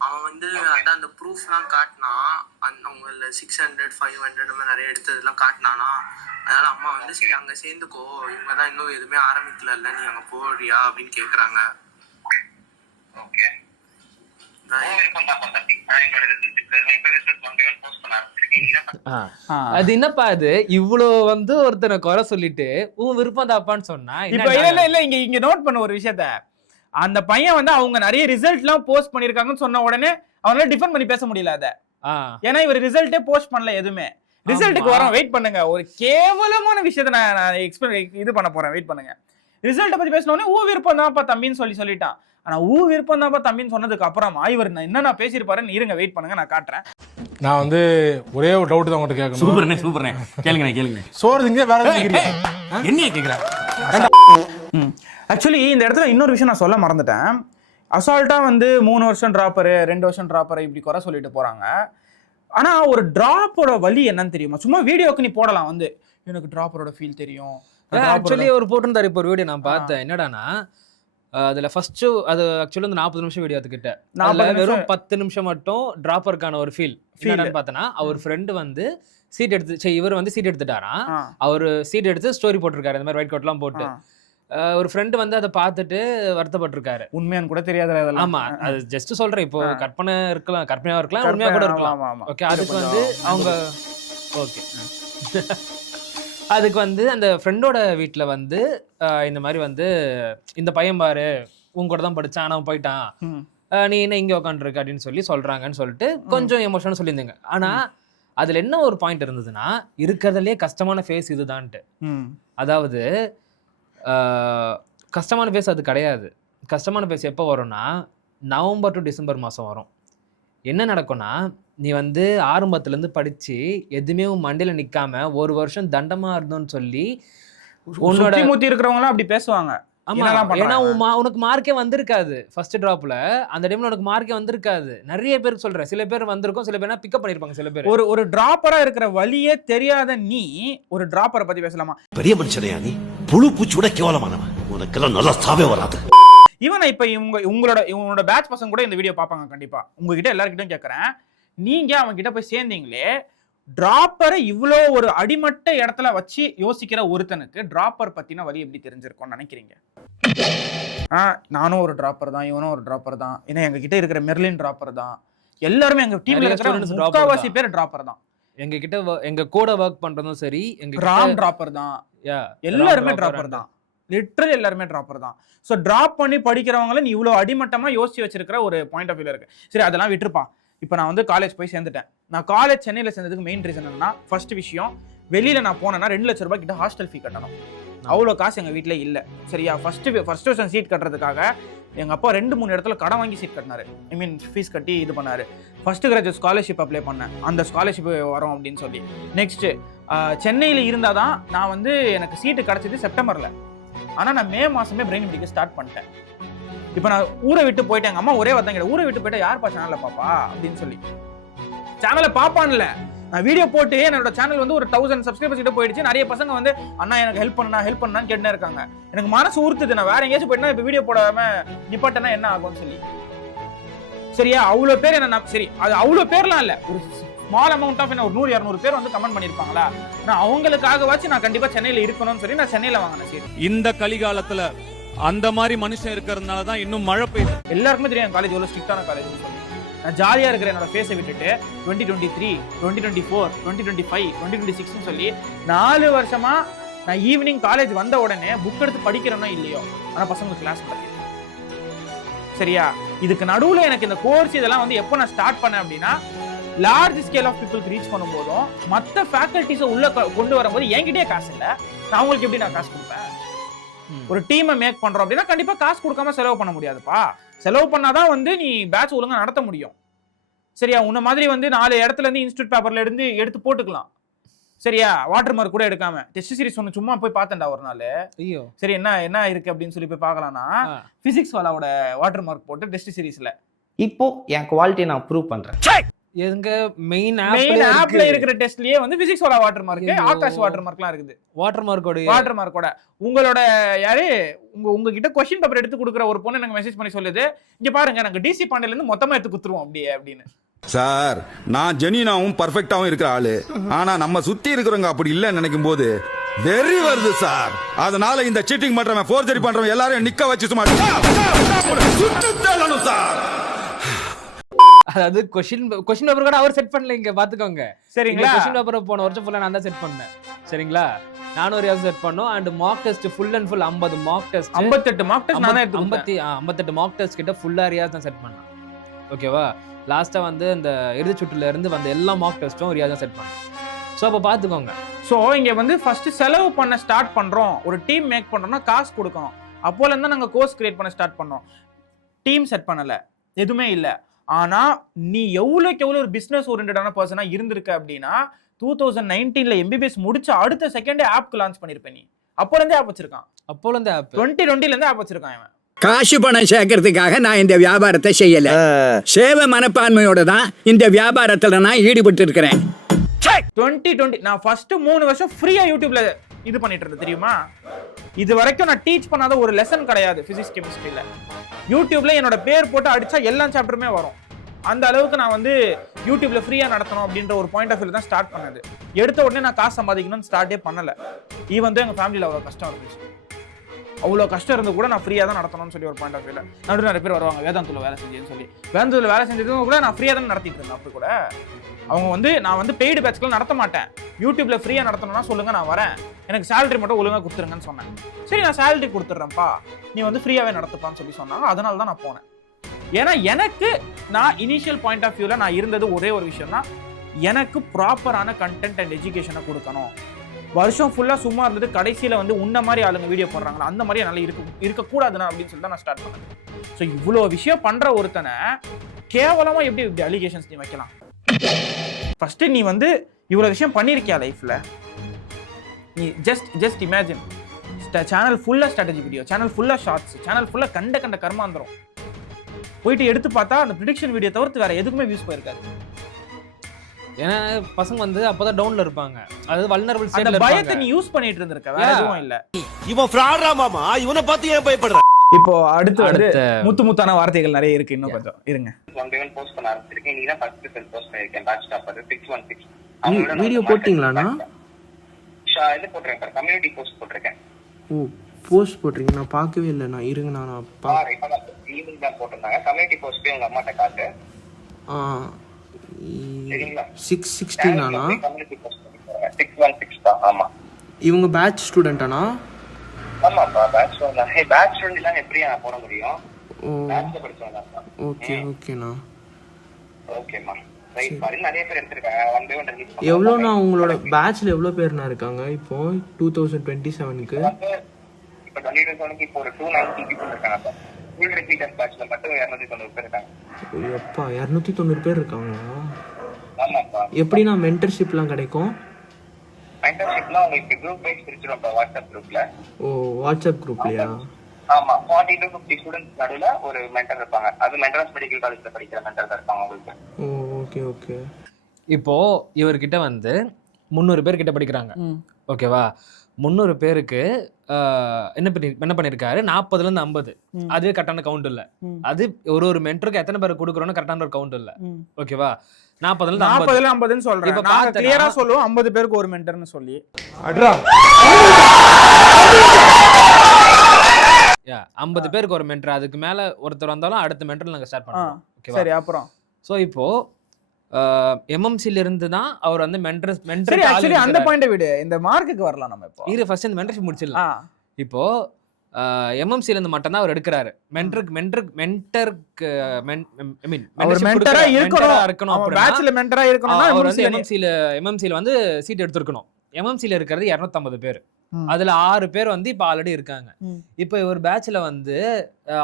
அவன் வந்து அதான் அந்த ப்ரூஃப்லாம் காட்டினான். அவங்கள 600 500 நிறைய எடுத்ததெல்லாம் காட்டினானா. அதனால அம்மா வந்து சரி அங்க சேர்ந்துக்கோ, இவங்க தான் இன்னும் எதுவுமே ஆரம்பிக்கல, நீ அங்க போறியா அப்படின்னு கேக்குறாங்க. அது என்னப்பா அது இவ்வளவு வந்து ஒருத்தனை குறை சொல்லிட்டு உன் விருப்பம் தாப்பான்னு சொன்னா இப்ப இல்ல இங்க நோட் பண்ண ஒரு விஷயத்த, அந்த பையன் வந்து அவங்க நிறைய ரிசல்ட் எல்லாம் போஸ்ட் பண்ணிருக்காங்கன்னு சொன்ன உடனே அவனால டிஃபெண்ட் பண்ணி பேச முடியல அத. ஏன்னா இவர் ரிசல்ட்டே போஸ்ட் பண்ணல எதுவுமே. ரிசல்ட்டுக்கு வரோம், வெயிட் பண்ணுங்க. ஒரு கேவலமான விஷயத்த நான் இது பண்ண போறேன், வெயிட் பண்ணுங்க. ரிசல்ட்டை பத்தி பேசினோடனே ஊ விருப்பம் தான்ப்பா தம்பின்னு சொல்லிட்டான். ஆனா ஊ விருப்பம் தான்ப்பா தம்பின்னு சொன்னதுக்கு அப்புறமா இவர் என்ன பேசியிருப்பாருன்னு இருங்க, வெயிட் பண்ணுங்க, நான் காட்டுறேன். நான் வந்து ஒரே ஒரு டவுட் தான் உங்கள்கிட்ட கேட்கணும். சூப்பர்ண்ணே கேளுங்க. சோறுங்க வேற என்ன கேட்குறேன்? ஆக்சுவலி இந்த இடத்துல இன்னொரு விஷயம் நான் சொல்ல மறந்துட்டேன். அசால்ட்டா வந்து 3 வருஷம் டிராப்பரு 2 வருஷம் டிராப்பரு இப்படி குறை சொல்லிட்டு போறாங்க. ஆனா ஒரு டிராப்போட வலி என்னன்னு தெரியுமா? சும்மா வீடியோக்கு நீ போடலாம் வந்து எனக்கு டிராப்பரோட ஃபீல் தெரியும். ஆக்சுவலி ஒரு போட்டிருந்தாரு இப்போ ஒரு வீடியோ நான் பார்த்தேன். என்னடானா அதுல ஃபர்ஸ்ட் அது ஆக்சுவலி வந்து 40 நிமிஷம் வீடியோ கிட்ட வெறும் 10 நிமிஷம் மட்டும் டிராப்பருக்கான ஒரு ஃபீல் என்னன்னு பார்த்தனா, அவர் ஃப்ரெண்டு வந்து சீட் எடுத்து இவர் வந்து சீட் எடுத்துட்டாராம். அவர் சீட் எடுத்து ஸ்டோரி போட்டிருக்காரு இந்த மாதிரி ஒயிட் கோட் எல்லாம் போட்டு. ஒரு ஃப்ரெண்டு வந்து அதை பார்த்துட்டு வருத்தப்பட்டிருக்காரு. உண்மையானு கூட தெரியாது. ஆமா, அது ஜஸ்ட் சொல்றேன். இப்போ கற்பனையா இருக்கலாம் உண்மையா கூட இருக்கலாம். ஓகே, அதுக்கு வந்து அவங்க ஓகே அதுக்கு வந்து அந்த ஃப்ரெண்டோட வீட்டில் வந்து இந்த மாதிரி வந்து இந்த பையன் பாரு உங்க கூட தான் படிச்சான், ஆனால் அவன் போயிட்டான், நீ என்ன இங்கே உட்காந்துருக்க அப்படின்னு சொல்றாங்கன்னு சொல்லிட்டு கொஞ்சம் எமோஷனாக சொல்லியிருந்தீங்க. ஆனா அதுல என்ன ஒரு பாயிண்ட் இருந்ததுன்னா, இருக்கிறதுலே கஷ்டமான ஃபேஸ் இதுதான்ட்டு. அதாவது கஷ்டமான ஃபேஸ் அது கிடையாது. கஷ்டமான ஃபேஸ் எப்போ வரும்னா நவம்பர் டு டிசம்பர் மாதம் வரும். என்ன நடக்கும்னா, நீ வந்து ஆரம்பத்துலேருந்து படித்து எதுவுமே மண்டையில் நிற்காம ஒரு வருஷம் தண்டமாக இருந்தோன்னு சொல்லி உன்னோட மூத்தி இருக்கிறவங்களாம் அப்படி பேசுவாங்க. ஆமா, ஏன்னா உனக்கு மார்க்கே வந்திருக்காது ஃபர்ஸ்ட் டிராப்ல. அந்த டைம்ல உனக்கு மார்க்கே வந்திருக்காது. நிறைய பேருக்கு சொல்றேன், சில பேர் வந்திருக்கும், சில பேர் பிக்கப் பண்ணிருப்பாங்க. சில பேர் ஒரு டிராப்பரா இருக்கிற வழியே தெரியாத நீ ஒரு டிராப்பரை பத்தி பேசலாமா? பெரிய மனுஷனையா நீ? புழு பூச்சி விட கேவலமானவன். உனக்கெல்லாம் நல்லா சாவே வராது. இவன் இப்ப உங்களோட பேட்ச் பசங்க கூட இந்த வீடியோ பார்ப்பாங்க கண்டிப்பா. உங்ககிட்ட எல்லாருக்கிட்டையும் கேட்கறேன், நீங்க அவங்க கிட்ட போய் சேர்ந்தீங்களே, டிராப்பரை இவ்வளோ ஒரு அடிமட்ட இடத்துல வச்சு யோசிக்கிற ஒருத்தனுக்கு டிராப்பர் பத்தின வழி எப்படி தெரிஞ்சிருக்கும்னு நினைக்கிறீங்க? நானும் ஒரு டிராப்பர் தான், இவனும் ஒரு டிராப்பர் தான், ஏன்னா எங்க கிட்ட இருக்கிற மெர்லின் டிராப்பர் தான், எல்லாருமே எங்க டீம்ல இருக்கிற முக்காவாசி பேர் டிராப்பர் தான். எங்க கிட்ட எங்க கூட ஒர்க் பண்றதும் சரி, எங்க ராம் டிராப்பர் தான், எல்லாருமே டிராப்பர் தான், லிட்டரலி எல்லாருமே டிராப்பர் தான். ஸோ டிராப் பண்ணி படிக்கிறவங்கள நீ இவ்வளோ அடிமட்டமா யோசிச்சு வச்சிருக்கிற ஒரு பாயிண்ட் ஆஃப் வியூல இருக்கு. சரி, அதெல்லாம் விட்டுருப்பா. இப்போ நான் வந்து காலேஜ் போய் சேர்ந்துட்டேன். நான் காலேஜ் சென்னையில் சேர்ந்ததுக்கு மெயின் ரீசன் என்னன்னா, ஃபர்ஸ்ட் விஷயம், வெளியில நான் போனேன்னா 2 லட்ச ரூபாய் கிட்ட ஹாஸ்டல் ஃபீ கட்டணும். அவ்வளோ காசு எங்கள் வீட்டில் இல்லை. சரியா? ஃபர்ஸ்ட் வருஷம் சீட் கட்டுறதுக்காக எங்கள் அப்பா 2-3 இடத்துல கடன் வாங்கி சீட் கட்டினாரு. ஐ மீன் ஃபீஸ் கட்டி இது பண்ணாரு. ஃபர்ஸ்ட் கிராஜுவேட் ஸ்காலர்ஷிப் அப்ளை பண்ணேன், அந்த ஸ்காலர்ஷிப் வரும் அப்படின்னு சொல்லி. நெக்ஸ்ட் சென்னையில் இருந்தால் தான் நான் வந்து எனக்கு சீட்டு கிடச்சிது செப்டம்பரில். ஆனால் நான் மே மாதமே பிரெயின் மெடிக்க ஸ்டார்ட் பண்ணிட்டேன். இப்போ நான் ஊரை விட்டு போயிட்டேன். எங்கள் அம்மா ஒரே வார்த்தை கேட்ட, ஊரை விட்டு போயிட்டா யார்ப்பா சேனலில் பாப்பா அப்படின்னு சொல்லி. சேனலை பாப்பான்ல, நான் வீடியோ போட்டு என்னோட சேனல் வந்து ஒரு 1000 சப்ஸ்கிரைபர்ஸ் கிட்ட போயிடுச்சு. நிறைய பசங்க வந்து அண்ணா எனக்கு ஹெல்ப் பண்ணான்னு கேட்டுனே இருக்காங்க. எனக்கு மனசு உறுத்துது. நான் வேற எங்கேயாச்சும் போயிட்டா இப்போ வீடியோ போடாம நிப்பாட்டனா என்ன ஆகும்னு சொல்லி. சரியா? அவ்வளோ பேர் என்ன, சரி அது அவ்வளோ பேர்லாம் இல்லை, ஒரு ஸ்மால் அமௌண்ட் ஆஃப் என்ன ஒரு 100-200 பேர் வந்து கமெண்ட் பண்ணியிருப்பாங்களா. நான் அவங்களுக்காகவாச்சும் நான் கண்டிப்பா சென்னையில் இருக்கணும்னு சொல்லி நான் சென்னையில் வாங்கினேன் சீட். இந்த கலிகாலத்துல அந்த மாதிரி மனுஷன் இருக்கிறதுனால தான் இன்னும் மழை பெய்யுது. எல்லாருக்குமே தெரியும் காலேஜ் எவ்வளோ ஸ்ட்ரிக்டான காலேஜ்னு சொல்லி. நான் ஜாலியாக இருக்கிற என்னோட ஃபேஸை விட்டுட்டு 2023, 2024, 2025, 2026 சொல்லி 4 வருஷமா நான் ஈவினிங் காலேஜ் வந்த உடனே புக் எடுத்து படிக்கிறேனோ இல்லையோ, ஆனால் பசங்களுக்கு கிளாஸ் படிக்கிறேன். சரியா? இதுக்கு நடுவில் எனக்கு இந்த கோர்ஸ் இதெல்லாம் வந்து எப்போ நான் ஸ்டார்ட் பண்ணேன் அப்படின்னா, லார்ஜ் ஸ்கேல் ஆஃப் பீப்புளுக்கு ரீச் பண்ணும்போதும் மற்ற ஃபேக்கல்ட்டிஸை உள்ள கொண்டு வரும்போது என்கிட்டயே காசு இல்லை. நான் அவங்களுக்கு எப்படி நான் காசு கொடுப்பேன்? ஒரு டீமை மேக் பண்றோம் அப்படின்னா கண்டிப்பா காசு கொடுக்காம செலவு பண்ண முடியாதுப்பா. செலவு பண்ணாதான் வந்து நீ பேட்ச் ஒழுங்கா நடத்த முடியும். சரியா? உன்ன மாதிரி வந்து 4 இடத்துல இருந்து இன்ஸ்டியூட் பேப்பர்ல இருந்து எடுத்து போட்டுக்கலாம். சரியா? வாட்டர் மார்க் கூட எடுக்காம டெஸ்ட் சீரிஸ் ஒன்று சும்மா போய் பார்த்தேன்டா ஒரு நாள். ஐயோ சரி, என்ன இருக்கு அப்படின்னு சொல்லி போய் பார்க்கலாம்னா, பிசிக்ஸ் வாலாவோட வாட்டர் மார்க் போட்டு டெஸ்ட் சீரிஸ்ல இப்போ என் குவாலிட்டியை நான் ப்ரூவ் பண்றேன். எங்க மெயின் ஆப்ல இருக்கிற டெஸ்ட்லயே வந்து பிசிக்ஸ் வாலா வாட்டர் மார்க், ஆகாஷ் வாட்டர் மார்க்லாம் இருக்குது. வாட்டர் மார்க்கோட உங்களோட யாரு உங்ககிட்ட क्वेश्चन பேப்பர் எடுத்து கொடுக்குற ஒரு பொண்ணு எனக்கு மெசேஜ் பண்ணி சொல்லுது, இங்க பாருங்க நாங்க டிசி பாண்டில இருந்து மொத்தமா எடுத்து குத்துருவோம் அப்படியே அப்படின்னு. சார், நான் ஜெனினாவும் பர்ஃபெக்ட்டாவும் இருக்கிற ஆளு, ஆனா நம்ம சுத்தி இருக்கிறவங்க அப்படி இல்லன்னு நினைக்கும் போது வெறி வருது சார். அதனால இந்த சீட்டிங் பண்றவன், ஃபோர்ஜரி பண்றவன் எல்லாரும் நிக்க வச்சு சும்மா சார். அதாவது கொஸ்டின் பேப்பர் கூட அவர் செட் பண்ணல, இங்க பாத்துக்கோங்க. சரிங்களா? கொஸ்டின் பேப்பர் போன வருஷம் ஃபுல்லா நான் தான் செட் பண்ணேன். சரிங்களா? நானும் ஒரு செட் பண்ணோம். And mark test full and full 50 mark test, 58 mark test நான் எடுத்து 58 மார்க் டெஸ்ட் கிட்ட ஃபுல்லா ரியாஸ் தான் செட் பண்ணேன். ஓகேவா? லாஸ்டா வந்து அந்த இறுதி சுற்றுல இருந்து வந்த எல்லா மார்க் டெஸ்ட்டும் ரியாஸ் தான் செட் பண்ணேன். ஸோ அப்போ பார்த்துக்கோங்க. ஸோ இங்கே வந்து ஃபர்ஸ்ட் செலவு பண்ண ஸ்டார்ட் பண்ணுறோம், ஒரு டீம் மேக் பண்ணுறோம்னா காசு கொடுக்கணும். அப்போலேருந்து தான் நாங்கள் கோர்ஸ் கிரியேட் பண்ண ஸ்டார்ட் பண்ணோம். டீம் செட் பண்ணலை, எதுவுமே இல்லை. ஆனால் நீ எவ்வளோக்கு எவ்வளோ ஒரு பிஸ்னஸ் ஓரியன்டான பர்சனாக இருந்திருக்க அப்படின்னா, 2019 MBBS முடிச்ச அடுத்த செகண்டே ஆப்க்கு லான்ச் பண்ணியிருப்பேன். நீ அப்போலேருந்தே ஆப் வச்சிருக்கான். அப்போலேருந்தே ஆப் 2020 ஆப் வச்சிருக்கான் இவன். காசு பணம் சேர்க்கறதுக்காக நான் இந்த வியாபாரத்தை செய்யல, சேவை மனப்பான்மையோட தான் இந்த வியாபாரத்துல நான் ஈடுபட்டு இருக்கிறேன். 2020 நான் ஃபர்ஸ்ட் 3 வருஷம் ஃப்ரீயா யூடியூப்ல இது பண்ணிட்டு இருந்தேன் தெரியுமா? இது வரைக்கும் நான் டீச் பண்ணாத ஒரு லெசன் கிடையாது பிசிக்ஸ் கெமிஸ்ட்ரியில. யூடியூப்ல என்னோட பேர் போட்டு அடிச்சா எல்லா சாப்டருமே வரும். அந்த அளவுக்கு நான் வந்து யூடியூப்ல ஃப்ரீயா நடத்தணும் அப்படின்ற ஒரு பாயிண்ட் ஆஃப் வியூல தான் ஸ்டார்ட் பண்ணது. எடுத்த உடனே நான் காசு சம்பாதிக்கணும்னு ஸ்டார்ட்டே பண்ணல. ஈவன் எங்க ஃபேமிலியில அவ்வளோ கஷ்டம் இருந்துச்சு. அவ்வளோ கஷ்டம் இருந்து கூட நான் ஃப்ரீயாக தான் நடத்தணும்னு சொல்லி ஒரு பாயிண்ட் ஆஃப் வியூல நடுவில் நிறைய பேர் வருவாங்க, வேதாந்தத்தில் வேலை செஞ்சேன்னு சொல்லி. வேதாந்தத்தில் வேலை செஞ்சதும் கூட நான் ஃப்ரீயாக தான் நடத்திட்டு இருந்தேன். அப்போ கூட அவங்க வந்து நான் வந்து பெய்டு பேட்ச்கள் நடத்த மாட்டேன், யூடியூப்ல ஃப்ரீயாக நடத்தணும்னா சொல்லுங்க நான் வரேன், எனக்கு சேலரி மட்டும் ஒழுங்காக கொடுத்துருங்கன்னு சொன்னேன். சரி நான் சேலரி கொடுத்துட்றேன்ப்பா, நீ வந்து ஃப்ரீயாகவே நடத்துப்பான்னு சொல்லி சொன்னாங்க. அதனால தான் நான் போனேன். ஏன்னா எனக்கு நான் இனிஷியல் பாயிண்ட் ஆஃப் வியூவில் நான் இருந்தது ஒரே ஒரு விஷயம் தான், எனக்கு ப்ராப்பரான கண்டென்ட் அண்ட் எஜுகேஷனை கொடுக்கணும். வருஷம் ஃபுல்லாக சும்மா இருந்தது, கடைசியில் வந்து உன்ன மாதிரி ஆளுங்க வீடியோ போடுறாங்களா அந்த மாதிரி என்னால் இருக்கக்கூடாதுண்ணா அப்படின்னு சொல்லி தான் நான் ஸ்டார்ட் பண்ணேன். ஸோ இவ்வளோ விஷயம் பண்ணுற ஒருத்தனை கேவலமாக எப்படி அலிகேஷன்ஸ் நீ வைக்கலாம்? ஃபர்ஸ்ட் நீ வந்து இவ்வளோ விஷயம் பண்ணியிருக்கியா லைஃப்பில்? நீ ஜஸ்ட் இமேஜின், சேனல் ஃபுல்லாக ஸ்ட்ராட்டஜி வீடியோ, சேனல் ஃபுல்லாக ஷார்ட்ஸ், சேனல் ஃபுல்லாக கண்ட கர்மாந்திரம் போயிட்டு எடுத்து பார்த்தா அந்த ப்ரிடிக்ஷன் வீடியோ தவிர்த்து வேற எதுக்குமே வியூஸ் போயிருக்காது. ஏன்னா பசங்க வந்து அப்பதான் டவுன்ல இருப்பாங்க, அதாவது வல்னரபிள் ஸ்டேட்ல அந்த பயத்தை நீ யூஸ் பண்ணிட்டு இருந்திருக்க, வேற எதுவும் இல்ல. இவன் ஃப்ராடா மாமா, இவனை பார்த்து ஏன் பயப்படுற? இப்போ அடுத்து வந்து முத்தான வார்த்தைகள் நிறைய இருக்கு, இன்னும் கொஞ்சம் இருங்க. 1 போஸ்ட் பண்ண ஆரம்பிச்சிருக்கேன். நீ தான் ஃபர்ஸ்ட் செல் போஸ்ட் பண்ணிருக்கேன். பேட்ச் டாப்பர் 616 வீடியோ போட்டிங்களாண்ணா? இது போட்டிருக்கேன், கம்யூனிட்டி போஸ்ட் போட்டிருக்கேன். ஓ, போஸ்ட் போட்டிருக்கீங்க, நான் பார்க்கவே இல்லைண்ணா. இருங்கண்ணா, நான் ஈவினிங் தான் போட்டிருந்தாங்க. கம்யூனிட்டி போஸ்ட் உங்க அம்மாட்ட காட்டு. 616 கம்யூனிட்டி போஸ்ட் 616 தான். ஆமா, இவங்க பேட்ச் ஸ்டூடெண்டானா? ஆமாப்பா, பேட்ச் ஸ்டூடெண்ட். ஹே, பேட்ச் ஸ்டூடெண்ட் எல்லாம் எப்படி நான் போட முடியும்? பேட்ச்ல படிச்சவங்க தான். ஓகே ஓகேண்ணா. ஓகேமா, ரைட். பாரு, நிறைய பேர் எடுத்துருக்காங்க. 1 by 1 ரிலீஸ் பண்ணாங்க. எவ்வளோண்ணா உங்களோட பேட்ச்ல எவ்வளோ பேர்ண்ணா இருக்காங்க இப்போ 2027க்கு? இப்போ 2027க்கு இப்போ ஒரு 290 people இருக்காங்க. ஃபுல் ரிப்பீட்டர்ஸ் பேட்ச்ல மட்டும் 290 பேர் இருக்காங்க. எப்பா 290 பேர் இருக்காங்களா? ஆமாப்பா. எப்படிண்ணா மென்டர்ஷிப்லாம் கிடைக்கும்? மென்டர்ஷிப்லாம் உங்களுக்கு குரூப் வைஸ் பிரிச்சிருப்பா, வாட்ஸ்அப் குரூப்ல. ஓ, வாட்ஸ்அப் குரூப்லயா? ஆமா, 40 to 50 ஸ்டூடண்ட்ஸ் நடுவுல ஒரு மென்டர் இருப்பாங்க. அது மெட்ராஸ் மெடிக்கல் காலேஜ்ல படிக்கிற மென்டர் தான் இருப்பாங்க உங்களுக்கு. ஓ, ஓகே ஓகே. இப்போ இவர்கிட்ட வந்து 300 பேர் கிட்ட படிக்கிறாங்க, ஓகேவா? 300 பேருக்கு என்ன பண்ணிருக்காரு, 40ல இருந்து 50. அதுவே கரெக்டான கவுண்ட் இல்ல. அது ஒரு மென்டருக்கு எத்தனை பேர் கொடுக்குறோம்னு கரெக்டான ஒரு கவுண்ட் இல்ல, ஓகேவா? 40ல இருந்து 50ன்னு சொல்றேன். இப்ப நான் கிளியரா சொல்லுவோம் 50 பேருக்கு ஒரு மென்டர்னு சொல்லி. அட்ரா 50 பேருக்கு ஒரு மென்டர். அதுக்கு மேல ஒருத்தர் வந்தாலும் அடுத்த மென்டர் நாங்க ஸ்டார்ட் பண்ணுவோம், ஓகேவா? சரி, அப்புறம் சோ இப்போ எம்எம்சில இருந்து தான் அவர் வந்து மென்டர் சரி, एक्चुअली அந்த பாயிண்ட் விடு, இந்த மார்க்குக்கு வரலாம் நம்ம. இப்போ இரு, ஃபர்ஸ்ட் இந்த மென்டர்ஷிப் முடிச்சிடலாம். இப்போ எம்எம்சில இருந்து மட்டும் தான் அவர் எடுக்கிறாரு. மென்டருக்கு ஐ மீன் மென்டரா இருக்கணும். அப்ப பேட்ச்ல மென்டரா இருக்கணும்னா அவர் வந்து எம்எம்சில வந்து சீட் எடுத்துக்கணும். எம்எம்சில இருக்கிறது 250 பேர். அதுல 6 பேர் வந்து இப்ப ஆல்ரெடி இருக்காங்க. இப்போ ஒரு பேட்ச்ல வந்து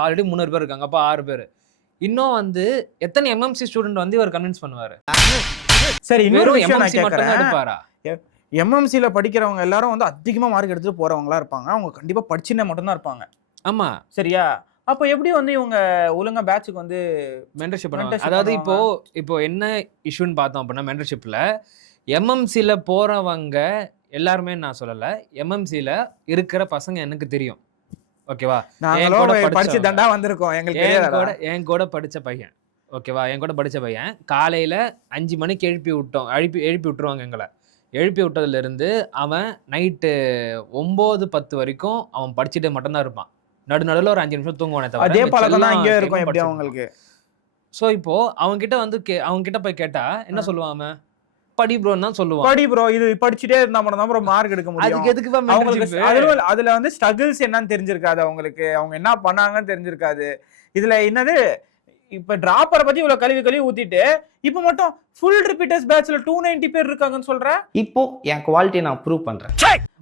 ஆல்ரெடி 300 பேர் இருக்காங்க. அப்ப 6 பேர். இன்னும் வந்து எத்தனை எம்எம்சி ஸ்டூடெண்ட் வந்து இவர் கன்வின்ஸ் பண்ணுவாரு? சரி, இன்னொரு விஷயம் நான் மட்டும் எடுப்பாரா? எம்எம்சில படிக்கிறவங்க எல்லாரும் வந்து அதிகமா மார்க் எடுத்துட்டு போறவங்களா இருப்பாங்க. அவங்க கண்டிப்பா படிச்சுனே மட்டும் தான் இருப்பாங்க. ஆமா, சரியா? அப்ப எப்படி வந்து இவங்க ஒழுங்கா பேட்சுக்கு வந்து மென்டர்ஷிப் பண்ணுவாங்க? அதாவது இப்போ என்ன இஷ்யூன்னு பார்த்தோம் அப்படின்னா, மென்டர்ஷிப்ல எம்எம்சில போறவங்க எல்லாருமே நான் சொல்லல, எம்எம்சில இருக்கிற பசங்க எனக்கு தெரியும், ஓகேவா? படிச்சு தண்டா வந்திருக்கோம். என் கூட படிச்ச பையன், ஓகேவா? என் கூட படிச்ச பையன் காலையில 5 மணிக்கு எழுப்பி விட்டுருவாங்க எங்களை. எழுப்பி விட்டதுல இருந்து அவன் நைட்டு 9-10 வரைக்கும் அவன் படிச்சுட்டே மட்டும்தான் இருப்பான். நடுநடுல ஒரு 5 நிமிஷம் தூங்குவானே தவிர. அதே பழக்கம் தான் இங்க இருக்கும் எப்படி அவங்களுக்கு. சோ இப்போ அவங்க கிட்ட போய் கேட்டா என்ன சொல்லுவான்? அவன் படி ப்ரோன்னு தான் சொல்லுவான். படி ப்ரோ, இது படிச்சுட்டே இருந்தா மட்டும் தான் ப்ரோ மார்க் எடுக்க முடியும். அதுக்கு எதுக்கு அதுல வந்து ஸ்ட்ரகிள்ஸ் என்னன்னு தெரிஞ்சிருக்காது அவங்களுக்கு, அவங்க என்ன பண்ணாங்கன்னு தெரிஞ்சிருக்காது. இதுல என்னது, இப்ப டிராப்பரை பத்தி இவ்வளவு கழுவி ஊத்திட்டு இப்ப மட்டும் ஃபுல் ரிப்பீட்டர்ஸ் பேட்ச்ல 290 பேர் இருக்காங்கன்னு சொல்ற. இப்போ என் குவாலிட்டி நான் ப்ரூவ் பண்றேன்.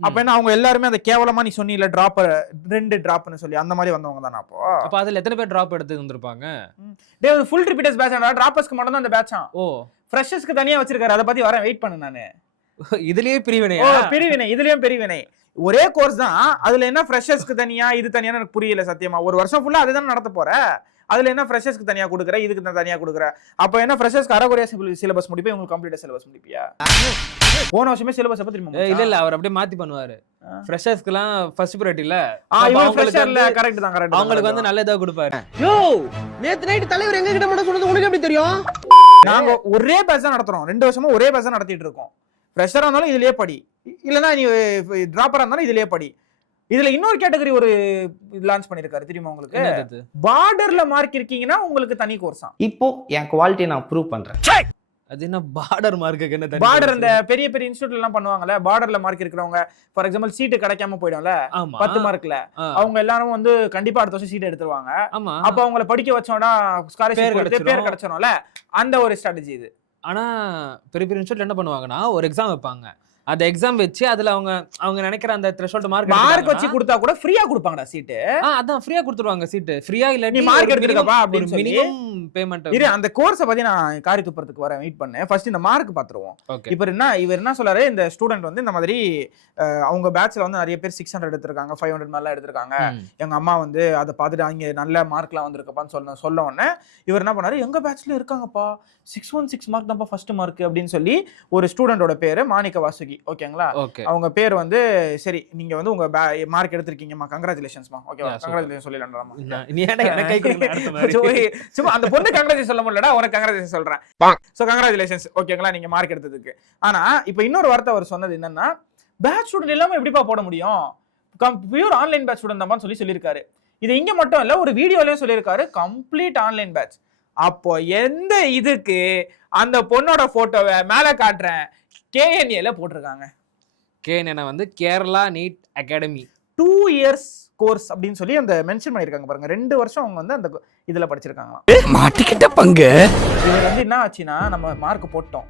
அப்ப என்ன அவங்க எல்லாருமே அந்த கேவலமா நீ சொன்னீல டிராப்பர் 2 டிராப்னு சொல்லி அந்த மாதிரி வந்தவங்க தானா? அப்ப அதுல எத்தனை பேர் டிராப் எடுத்து வந்திருப்பாங்க? டேய், ஃபுல் ரிப்பீட்டர்ஸ் பேட்ச்னா டிராப்பர்ஸ்க்கு மட்டும் தான் அந்த பேட்சா. ஓ, ஃப்ரெஷர்ஸ்க்கு தனியா வச்சிருக்காரு. அத பத்தி வரேன், வெயிட் பண்ணு. நானு இதுலயே பிரிவினை. இதுலயும் பிரிவினை. ஒரே கோர்ஸ் தான், அதுல என்ன ஃப்ரெஷர்ஸ்க்கு தனியா இது தனியான்னு எனக்கு புரியல சத்தியமா. ஒரு வருஷம் ஃபுல்லா அதுதான் நடத்த போற. அதுல என்ன ஃப்ரெஷர்ஸ்க்கு தனியா கொடுக்குற, இதுக்கு தனியா கொடுக்குற. அப்ப என்ன ஃப்ரெஷர்ஸ்க்கு அரைகுறையா சிலபஸ் முடிப்பா, உங்களுக்கு கம்ப்ளீட்டா சிலபஸ் முடிப்பியா? போன வருஷமே சிலபஸ் எப்ப தெரியுமா? இல்ல அவர் அப்படியே மாத்தி பண்ணுவாரு. ஃப்ரெஷர்ஸ்க்குலாம் ஃபர்ஸ்ட் பிரையாரிட்டி இல்ல. கரெக்ட் தான். அவங்களுக்கு வந்து நல்ல இதா கொடுப்பாரு. யோ, நேத்து நைட் தலைவர் எங்க கிட்ட மட்டும் சொன்னது உனக்கு எப்படி தெரியும்? நாங்க ஒரே பேட்ச் தான் நடத்துறோம். 2 வருஷமா ஒரே பேட்ச் தான் நடத்திட்டு இருக்கோம். ஃப்ரெஷரா இருந்தாலும் இதுலயே படி, இல்லனா நீ டிராப்பரா இருந்தாலும் இதுலயே படி. இதுல இன்னொரு கேட்டகரி ஒரு லான்ச் பண்ணிருக்காரு தெரியுமா உங்களுக்கு? பார்டர்ல மார்க் இருக்கீங்கன்னா உங்களுக்கு தனி கோர்ஸா. இப்போ என் குவாலிட்டி நான் ப்ரூவ் பண்றேன். அது என்ன பார்டர் மார்க்குக்கு என்ன தனி? பார்டர் இந்த பெரிய இன்ஸ்டிடியூட்ல எல்லாம் பண்ணுவாங்கல, பார்டர்ல மார்க் இருக்கிறவங்க ஃபார் எக்ஸாம்பிள் சீட் கிடைக்காம போய்டும்ல 10 மார்க்ல, அவங்க எல்லாரும் வந்து கண்டிப்பா அடுத்த வருஷம் சீட் எடுத்துருவாங்க. அப்ப அவங்கள படிக்க வச்சோம்னா ஸ்காலர்ஷிப் கொடுத்து பேர் கிடைச்சறோம்ல, அந்த ஒரு ஸ்ட்ராட்டஜி இது. ஆனா பெரிய இன்ஸ்டிடியூட்ல என்ன பண்ணுவாங்கன்னா ஒரு எக்ஸாம் வைப்பாங்க. அந்த எக்ஸாம் வச்சு அதுல அவங்க நினைக்கிற அந்த த்ரெஷோல்ட் மார்க் வச்சு கொடுத்தா கூட ஃப்ரீயா கொடுப்பாங்கடா சீட். அதான் ஃப்ரீயா கொடுத்துருவாங்க சீட். ஃப்ரீயா இல்ல நீ மார்க் எடுத்துக்கப்பா அப்படின்னு சொல்லி மினிமம் பேமெண்ட் இரு, அந்த கோர்ஸை பத்தி நான் காரி துப்புறதுக்கு வரேன், வெயிட் பண்ணேன். ஃபர்ஸ்ட் இந்த மார்க் பாத்துருவோம். ஓகே. இவர் என்ன சொல்றாரு, இந்த ஸ்டூடெண்ட் வந்து இந்த மாதிரி அவங்க பேட்ச்ல வந்து நிறைய பேர் 600 எடுத்திருக்காங்க, 500 மேல எடுத்திருக்காங்க. எங்க அம்மா வந்து அதை பார்த்துட்டு அங்க நல்ல மார்க்லாம் வந்திருக்கப்பான்னு சொல்ல உடனே இவர் என்ன பண்ணாரு, எங்க பேட்ச்ல இருக்காங்கப்பா 616 மார்க் தான்ப்பா ஃபர்ஸ்ட் மார்க் அப்படின்னு சொல்லி ஒரு ஸ்டூடெண்டோட பேரு மாணிக்க வாசுகி. ஓகேங்களா? அவங்க பேர் வந்து சரி நீங்க வந்து உங்க மார்க் எடுத்திருக்கீங்கம்மா, கங்க்ராச்சுலேஷன்ஸ்மா. ஓகேவா? கங்க்ராச்சுலேஷன் சொல்லலாம்மா. சும்மா அந்த பொண்ணு கங்க்ராச்சுலேஷன் சொல்ல முடியலடா, உனக்கு கங்க்ராச்சுலேஷன் சொல்றேன். So congratulations. ஓகேங்களா? நீங்க மார்க் எடுத்ததுக்கு. ஆனா இப்போ இன்னொரு வார்த்தை அவர் சொன்னது என்னன்னா, பேட்ச் ஸ்டூடெண்ட் இல்லாம எப்படிப்பா போட முடியும், பியூர் ஆன்லைன் பேட்ச் ஸ்டூடெண்ட் தான் சொல்லியிருக்காரு. இது இங்க மட்டும் இல்ல, ஒரு வீடியோலயும் சொல்லியிருக்காரு, கம்ப்ளீட் ஆன்லைன் பேட்ச். அப்போ எந்த இதுக்கு அந்த பொண்ணோட போட்டோவை மேல காட்டுறேன் KNA போட்டிருக்காங்க. KNA வந்து Kerala NEET academy 2 years course அப்படின்னு சொல்லி அந்த மென்ஷன் பண்ணிருக்காங்க பாருங்க. 2 வருஷம் அவங்க வந்து அந்த இதுல படிச்சிருக்காங்க. மாட்டிக்கிட்ட பங்கு. இவர் வந்து என்ன ஆச்சுன்னா, நம்ம மார்க் போட்டோம்,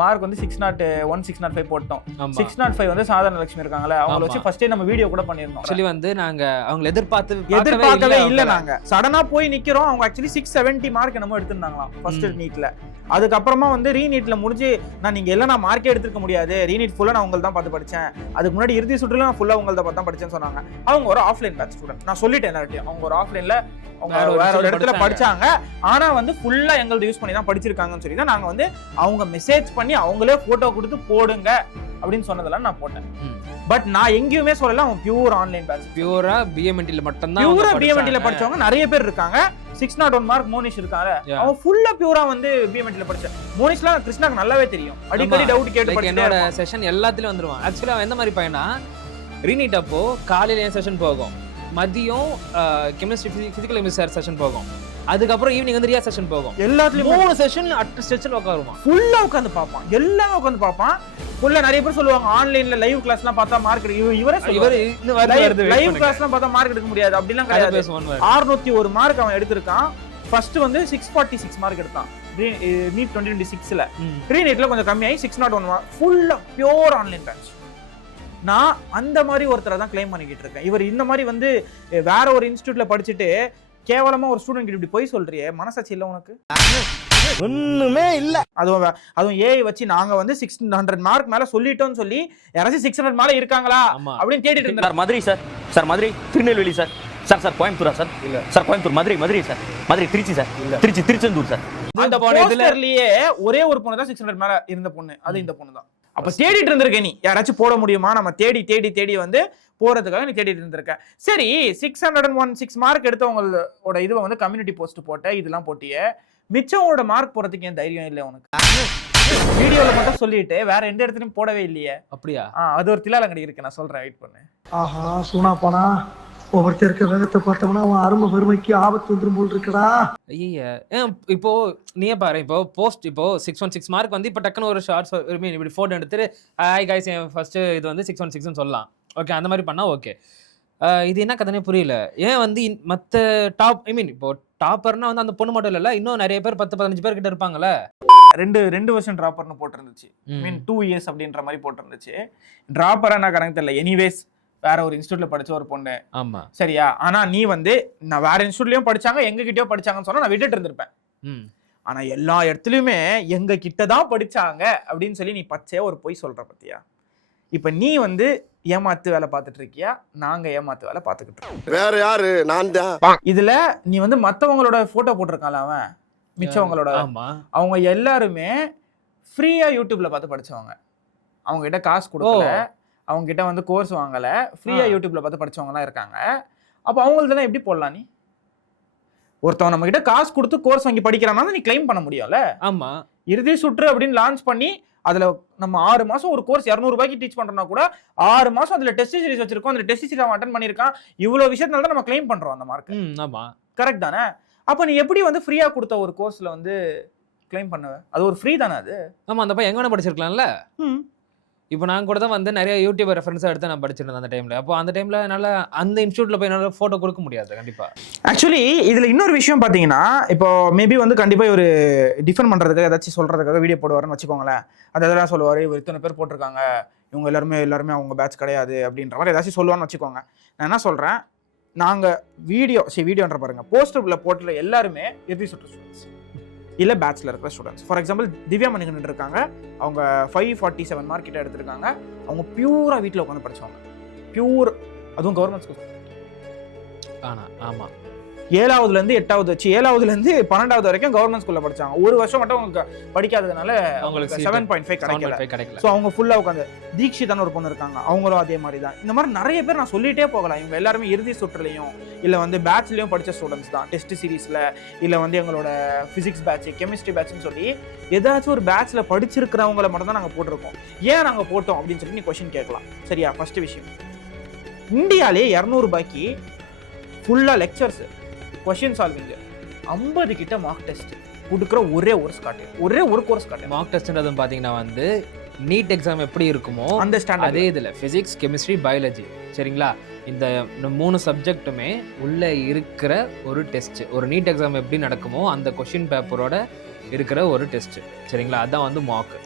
மார்க் வந்து 601 605 போட்டோம். 605 வந்து சாதாரண லட்சுமி இருக்காங்கல்ல, அவங்கள வச்சு ஃபர்ஸ்டே நம்ம வீடியோ கூட பண்ணிருந்தோம். ஆக்சுவலி வந்து நாங்க அவங்க எதிர்பார்க்கவே இல்ல. நாங்க சடனா போய் நிக்கிறோம். அவங்க ஆக்சுவலி 670 மார்க் என்னமோ எடுத்திருந்தாங்களாம் ஃபர்ஸ்ட் நீட்ல. அதுக்கப்புறமா வந்து ரீநீட்ல முடிஞ்சு நீங்க எல்லாம் நான் மார்க்கே எடுத்துக்க முடியாது, ரீநீட் ஃபுல்லா நான் உங்களை தான் பார்த்து படிச்சேன், அதுக்கு முன்னாடி இறுதி சுற்றுல நான் ஃபுல்லா உங்களை பார்த்து தான் படிச்சேன்னு சொன்னாங்க. அவங்க ஒரு ஆஃப்லைன் பேட்ச் ஸ்டூடெண்ட். நான் சொல்லிட்டேன் எல்லார்ட்டையும், அவங்க ஒரு ஆஃப்லைன்ல அவங்க வேற ஒரு இடத்துல படிச்சாங்க. ஆனா வந்து ஃபுல்லா எங்களது யூஸ் பண்ணி தான் படிச்சிருக்காங்கன்னு சொல்லி தான் நாங்க வந்து அவங்க மெசேஜ் பண்ணி அவங்களே போட்டோ கொடுத்து போடுங்க அப்படின்னு சொன்னதெல்லாம் நான் போட்டேன். பட் நான் எங்கேயுமே சொல்லல அவன் பியூர் ஆன்லைன் பேட்ச், பியூரா BMNT மட்டும் தான். பியூரா BMNT படிச்சவங்க நிறைய பேர் இருக்காங்க. 601 மார்க் மோனிஷ் இருக்காரு, அவன் ஃபுல்லா பியூரா வந்து BMNT படிச்சான். மோனிஷ்லாம் கிருஷ்ணாக்கு நல்லாவே தெரியும், அடிக்கடி டவுட் கேட்டு படிச்சிட்டே என்னோட செஷன் எல்லாத்துலயும் வந்துருவான். ஆக்சுவலா அவன் எந்த மாதிரி பையனா, ரீநீட் அப்போ காலையில என் செஷன் போகும், மதியம் கெமிஸ்ட்ரி பிசிக்கல் கெமிஸ்ட்ரி செஷன் போகும், அதுக்கப்புறம் ஈவினிங் வந்து ரியா செஷன் போகும். எல்லாத்துலயும் 3 செஷன் அட் செஷன் உட்காருவான், ஃபுல்லா உட்கார்ந்து பாப்பான், எல்லாமே உட்கார்ந்து பாப்பான். ஃபுல்லா நிறைய பேர் சொல்லுவாங்க ஆன்லைன்ல லைவ் கிளாஸ்லாம் பார்த்தா மார்க் லைவ் கிளாஸ்லாம் பார்த்தா மார்க் எடுக்க முடியாது அப்படிலாம் கிடையாது. 601 மார்க் அவன் எடுத்திருக்கான். ஃபர்ஸ்ட் வந்து 646 மார்க் எடுத்தான் நீட் 2026ல. ரீநீட்ல கொஞ்சம் கம்மியாகி 601 ஃபுல்லா பியூர் ஆன்லைன் பேட்ச். நான் அந்த மாதிரி ஒருத்தரை தான் கிளைம் பண்ணிக்கிட்டு இருக்கேன். இவர் இந்த மாதிரி வந்து வேற ஒரு இன்ஸ்டிடியூட்ல படிச்சுட்டு கேவலமா ஒரு ஸ்டூடெண்ட் இப்படி போய் சொல்றியே, மனசாட்சி இல்ல உனக்கு? ஒண்ணுமே இல்ல. அதுவும் ஏஐ வச்சு நாங்க வந்து 600 மார்க் மேல சொல்லிட்டோம்னு சொல்லி யாராச்சும் 600 மேல இருக்காங்களா அப்படின்னு கேட்டுட்டு இருந்தார். மதுரை சார் மதுரை, திருநெல்வேலி சார் கோயம்புத்தூரா சார்? இல்ல sir Coimbatore. Madurai sir, Madurai Tiruchi sir, இல்ல திருச்சி திருச்செந்தூர் சார். அந்த போஸ்டர்லயே ஒரே ஒரு பொண்ணு தான் 600 மேல இருந்த பொண்ணு, அது இந்த பொண்ணு தான். அப்ப தேடிட்டு இருந்திருக்க நீ, யாராச்சும் போட முடியுமா, நம்ம தேடி வந்து போறதுக்காக நீ தேடிட்டு இருந்திருக்க. சரி 616 மார்க் எடுத்தவங்களோட இதுவை வந்து கம்யூனிட்டி போஸ்ட் போட்ட, இதெல்லாம் போட்டியே, மிச்சவங்களோட மார்க் போறதுக்கு ஏன் தைரியம் இல்லை உனக்கு? வீடியோல மட்டும் சொல்லிட்டு வேற எந்த இடத்துலயும் போடவே இல்லையே. அப்படியா? அது ஒரு தில்லாலங்கடி இருக்கு, நான் சொல்றேன், வெயிட் பண்ணு. ஆஹா சூனா போனா ஒவ்வொருத்தருக்கு வேகத்தை பார்த்தோம்னா அவன் அருமை பெருமைக்கு ஆபத்து வந்துரும் போல் இருக்குடா. ஐயா இப்போ நீயே பாரு, இப்போ போஸ்ட் இப்போ 616 மார்க் வந்து இப்போ டக்குன்னு ஒரு ஷார்ட்ஸ் இப்படி ஃபோட்டோ எடுத்துட்டு ஹாய் கைஸ் ஃபர்ஸ்ட் இது வந்து 616ன்னு சொல்லலாம். ஓகே, அந்த மாதிரி பண்ணா ஓகே. இது என்ன கதைனே புரியல. ஏன் வந்து மற்ற டாப் இப்போ டாப்பர்னா வந்து அந்த பொண்ணு மட்டும் இல்ல, இன்னும் நிறைய பேர் 10-15 பேர் கிட்ட இருப்பாங்கல்ல. ரெண்டு வருஷம் ட்ராப்பர்னு போட்டிருந்துச்சு, 2 years அப்படின்ற மாதிரி போட்டிருந்துச்சு. ட்ராப்பரா நான் கணக்கு தெரியல. எனிவேஸ் வேற ஒரு இன்ஸ்டியூட்ல படிச்ச ஒரு பொண்ணு, ஆமா சரியா? ஆனா நீ வந்து நான் வேற இன்ஸ்டியூட்லயும் படிச்சாங்க, எங்க கிட்டயோ படிச்சாங்கன்னு சொன்னா நான் விட்டுட்டு இருந்திருப்பேன். ஆனா எல்லா இடத்துலயுமே எங்க கிட்டதான் படிச்சாங்க அப்படின்னு சொல்லி நீ பச்சையா ஒரு பொய் சொல்ற பத்தியா? இப்ப நீ வந்து ஏமாத்து வேலை பார்த்துட்டு இருக்கியா, நாங்க ஏமாத்து வேலை பார்த்துக்கிட்டு இருக்கோம். வேற யாரு? நான் தான். இதுல நீ வந்து மத்தவங்களோட போட்டோ போட்டிருக்கால, அவன் மிச்சவங்களோட, அவங்க எல்லாருமே ஃப்ரீயா யூடியூப்ல பார்த்து படிச்சவங்க. அவங்க கிட்ட காசு கொடுக்கல, அவங்க கிட்ட வந்து கோர்ஸ் வாங்கல, ஃப்ரீயா யூடியூப்ல பார்த்து படிச்சவங்கலாம் இருக்காங்க. அப்ப அவங்களதெல்லாம் எப்படி போடலாம்? நீ ஒருத்தவங்க நம்ம கிட்ட காசு கொடுத்து கோர்ஸ் வாங்கி படிக்கிறான்னா நீ கிளைம் பண்ண முடியும்ல. ஆமா, இறுதி சுற்று அப்படின்னு லான்ச் பண்ணி அதுல நம்ம 6 மாசம் ஒரு கோர்ஸ் 200 ரூபாய்க்கு டீச் பண்றோம்னா கூட 6 மாசம் அதுல டெஸ்ட் சீரிஸ் வச்சிருக்கோம், அந்த டெஸ்ட் சீரிஸ் அவன் அட்டெண்ட் பண்ணிருக்கான், இவ்வளவு விஷயத்தால தான் நம்ம கிளைம் பண்றோம் அந்த மார்க். ஆமா கரெக்ட் தானே? அப்ப நீ எப்படி வந்து ஃப்ரீயா கொடுத்த ஒரு கோர்ஸ்ல வந்து கிளைம் பண்ணுவ? அது ஒரு ஃப்ரீ தானே அது? ஆமா, அந்த பையன் எங்க வேணா படிச்சிருக்கலாம்ல. இப்போ நான் கூட தான் வந்து நிறைய யூடியூப் ரெஃபரன்ஸாக எடுத்து நான் படிச்சிட்டு இருந்தேன் அந்த டைமில். அப்போ அந்த டைமில் என்னால் அந்த இன்ஸ்டியூட்டில் போய் என்னால் ஃபோட்டோ கொடுக்க முடியாது கண்டிப்பாக. ஆக்சுவலி இதில் இன்னொரு விஷயம் பார்த்தீங்கன்னா, இப்போ மேபி வந்து கண்டிப்பாக ஒரு டிஃபெண்ட் பண்ணுறதுக்காக ஏதாச்சும் சொல்கிறதுக்காக வீடியோ போடுவாருன்னு வச்சுக்கோங்களேன். அதெல்லாம் சொல்லுவார், இவர் இத்தனை பேர் போட்டிருக்காங்க, இவங்க எல்லாருமே அவங்க பேட்ச் கிடையாது அப்படின்ற மாதிரி ஏதாச்சும் சொல்லுவான்னு வச்சுக்கோங்க. நான் என்ன சொல்கிறேன், நாங்கள் வீடியோன்ற பாருங்க போஸ்டர்ல போட்டுற எல்லாருமே இறுதி சுற்று ஸ்டூடெண்ட்ஸ் இல்லை பேட்ச்ல இருக்கிற students. For example Divya Manikandan இருக்காங்க, அவங்க 547 மார்க் கிட்ட எடுத்திருக்காங்க. அவங்க பியூரா வீட்டில் உட்காந்து படிச்சவங்க, பியூர், அதுவும் கவர்மெண்ட் ஸ்கூல். ஆமாம் 7ஆவதுலேருந்து 12ஆவது வரைக்கும் கவர்மெண்ட் ஸ்கூல்ல படிச்சாங்க. ஒரு வருஷம் மட்டும் அவங்க படிக்காததுனால அவங்களுக்கு 7.5 கிடைக்கல. ஸோ அவங்க ஃபுல்லா உட்காந்து. தீக்ஷிதான்னு ஒரு பொண்ணு இருக்காங்க, அவங்களும் அதே மாதிரி தான். இந்த மாதிரி நிறைய பேர் நான் சொல்லிட்டே போகலாம். இவங்க எல்லாருமே இறுதி சுற்றுலையும் இல்லை வந்து பேட்ச்லையும் படித்த ஸ்டூடெண்ட்ஸ் தான். டெஸ்ட் சீரீஸில் இல்லை வந்து எங்களோட ஃபிசிக்ஸ் பேட்ச், கெமிஸ்ட்ரி பேட்ச்னு சொல்லி ஏதாச்சும் ஒரு பேட்ச்ல படிச்சிருக்கிறவங்களை மட்டும் தான் நாங்கள் போட்டிருக்கோம். ஏன் நாங்கள் போட்டோம் அப்படின்னு சொல்லி நீ கொஸ்டின் கேட்கலாம். சரியா? ஃபர்ஸ்ட் விஷயம், இந்தியாலே 200 ரூபாய்க்கு ஃபுல்லா லெக்சர்ஸ், கொஸ்டின் சால்விங், 50 கிட்ட மார்க் டெஸ்ட் கொடுக்குற ஒரே ஒரு கோர்ஸ் காட்டு. மார்க் டெஸ்ட்ன்றது பார்த்தீங்கன்னா வந்து நீட் எக்ஸாம் எப்படி இருக்குமோ அந்த ஸ்டாண்டர்ட், அதே இதில் ஃபிசிக்ஸ், கெமிஸ்ட்ரி, பயாலஜி, சரிங்களா? இந்த 3 சப்ஜெக்ட்டுமே உள்ளே இருக்கிற ஒரு டெஸ்ட். ஒரு நீட் எக்ஸாம் எப்படி நடக்குமோ அந்த கொஷின் பேப்பரோட இருக்கிற ஒரு டெஸ்ட், சரிங்களா? அதுதான் வந்து மார்க்.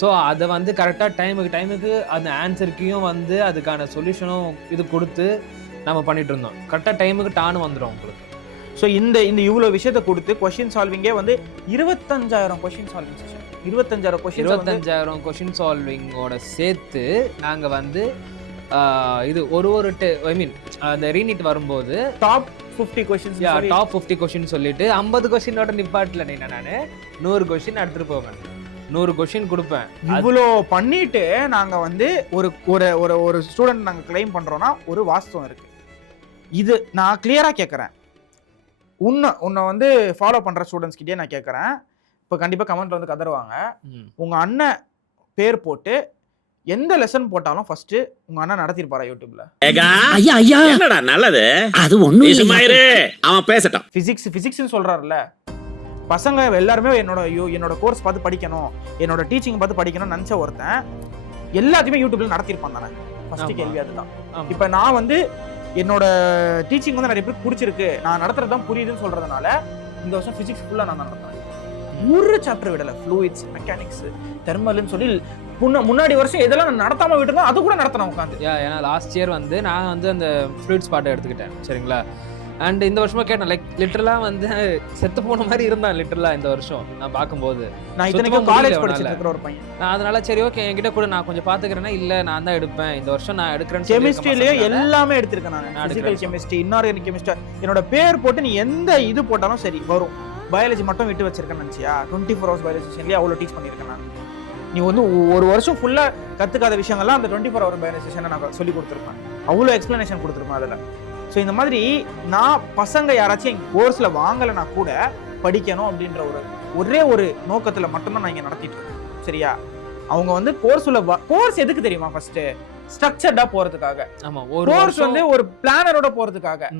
ஸோ அதை வந்து கரெக்டாக டைமுக்கு அந்த ஆன்சருக்கையும் வந்து அதுக்கான சொல்யூஷனும் இது கொடுத்து நம்ம பண்ணிட்டு இருந்தோம். கரெக்டாக டைமுக்கு டானு வந்துடும் உங்களுக்கு. ஸோ இந்த இவ்வளோ விஷயத்தை கொடுத்து கொஷின் சால்விங்கே வந்து 25,000 கொஷின் சால்விங் செஷன், 25,000 கொஷின் சால்விங்கோட சேர்த்து நாங்கள் வந்து இது ஒரு ஐ மீன் அந்த ரீநீட் வரும்போது டாப் 50 கொஷின் சொல்லிட்டு 50 கொஷினோட நிப்பாட்டில் நான் 100 கொஷின் எடுத்துட்டு போவேன், 100 கொஷின் கொடுப்பேன். இவ்வளோ பண்ணிட்டு நாங்கள் வந்து ஒரு ஸ்டூடெண்ட் நாங்கள் கிளைம் பண்ணுறோன்னா ஒரு வாஸ்தவம் இருக்கு. இது நான் கிளியராக கேட்குறேன், உன்னை வந்து ஃபாலோ பண்ணுற ஸ்டூடெண்ட்ஸ் கிட்டே நான் கேட்குறேன். இப்போ கண்டிப்பாக கமெண்ட்ல வந்து கதறுவாங்க, உங்கள் அண்ணன் பேர் போட்டு எந்த லெசன் போட்டாலும் ஃபர்ஸ்ட் உங்க அண்ணன் நடத்திருப்பாரா யூடியூப்ல? என்னடா நல்லது, அது ஒண்ணும் அவன் பேசட்டும். பிசிக்ஸ்னு சொல்றாருல்ல, பசங்க எல்லாருமே என்னோட கோர்ஸ் பார்த்து படிக்கணும், என்னோட டீச்சிங் பார்த்து படிக்கணும்னு நினைச்ச ஒருத்தன் எல்லாத்தையுமே யூடியூப்ல நடத்திருப்பான் தானே? ஃபர்ஸ்ட் கேள்வி அதுதான். இப்போ நான் வந்து என்னோட டீச்சிங் வந்து நிறைய பேருக்கு பிடிச்சிருக்கு, நான் நடத்துறது தான் புரியுதுன்னு சொல்றதுனால இந்த வருஷம் பிசிக்ஸ் ஃபுல்லா நான் நடத்துறேன். ஒரு சாப்டர் விடல, ஃப்ளூயிட்ஸ், மெக்கானிக்ஸ், தெர்மல்னு சொல்லி முன்னாடி வருஷம் எதெல்லாம் நான் நடத்தாம விட்டுருந்தோம் அது கூட நடத்தினேன் உட்காந்து. ஏன்னா லாஸ்ட் இயர் வந்து நான் வந்து அந்த ஃப்ளூயிட்ஸ் பாட்டை எடுத்துக்கிட்டேன், சரிங்களா? அண்ட் இந்த வருஷமா கேட்டேன், லைக் லிட்டரலாக வந்து செத்து போன மாதிரி இருந்தான் லிட்டரலாக இந்த வருஷம் நான் பார்க்கும்போது. நான் இத்தனைக்கும் காலேஜ் படிச்சுட்டு இருக்கிற ஒரு பையன், நான் அதனால சரி ஓகே என்கிட்ட கூட நான் கொஞ்சம் பார்த்துக்கிறேன்னா இல்லை நான் தான் எடுப்பேன் இந்த வருஷம், நான் எடுக்கிறேன். கெமிஸ்ட்ரியிலேயே எல்லாமே எடுத்திருக்கேன் நான், ஃபிசிக்கல் கெமிஸ்ட்ரி, இன்ஆர்கானிக் கெமிஸ்ட்ரி. என்னோட பேர் போட்டு நீ எந்த இது போட்டாலும் சரி வரும். பயாலஜி மட்டும் விட்டு வச்சிருக்கேன்னு நினச்சியா? 24 hours பயாலஜி செஷன்லேயே அவ்வளோ டீச் பண்ணியிருக்கேன் நான். நீ வந்து ஒரு வருஷம் ஃபுல்லாக கற்றுக்காத விஷயங்கள்லாம் அந்த 24 hour பயாலஜி செஷனை நான் சொல்லி கொடுத்துருப்பேன், அவ்வளோ எக்ஸ்பிளனேஷன் கொடுத்துருப்பேன் அதில். ஸோ இந்த மாதிரி நான் பசங்க யாராச்சும் எங்கள் கோர்ஸில் வாங்கலைன்னா கூட படிக்கணும் அப்படின்ற ஒரே ஒரு நோக்கத்தில் மட்டும்தான் நான் இங்கே நடத்திட்டு இருக்கேன், சரியா? அவங்க வந்து கோர்ஸ் எதுக்கு தெரியுமா? ஃபர்ஸ்ட் ஸ்ட்ரக்சர்டா போறதுக்காக. ஆமா, கோர்ஸ் வந்து ஒரு பிளானரோட போறதுக்காக,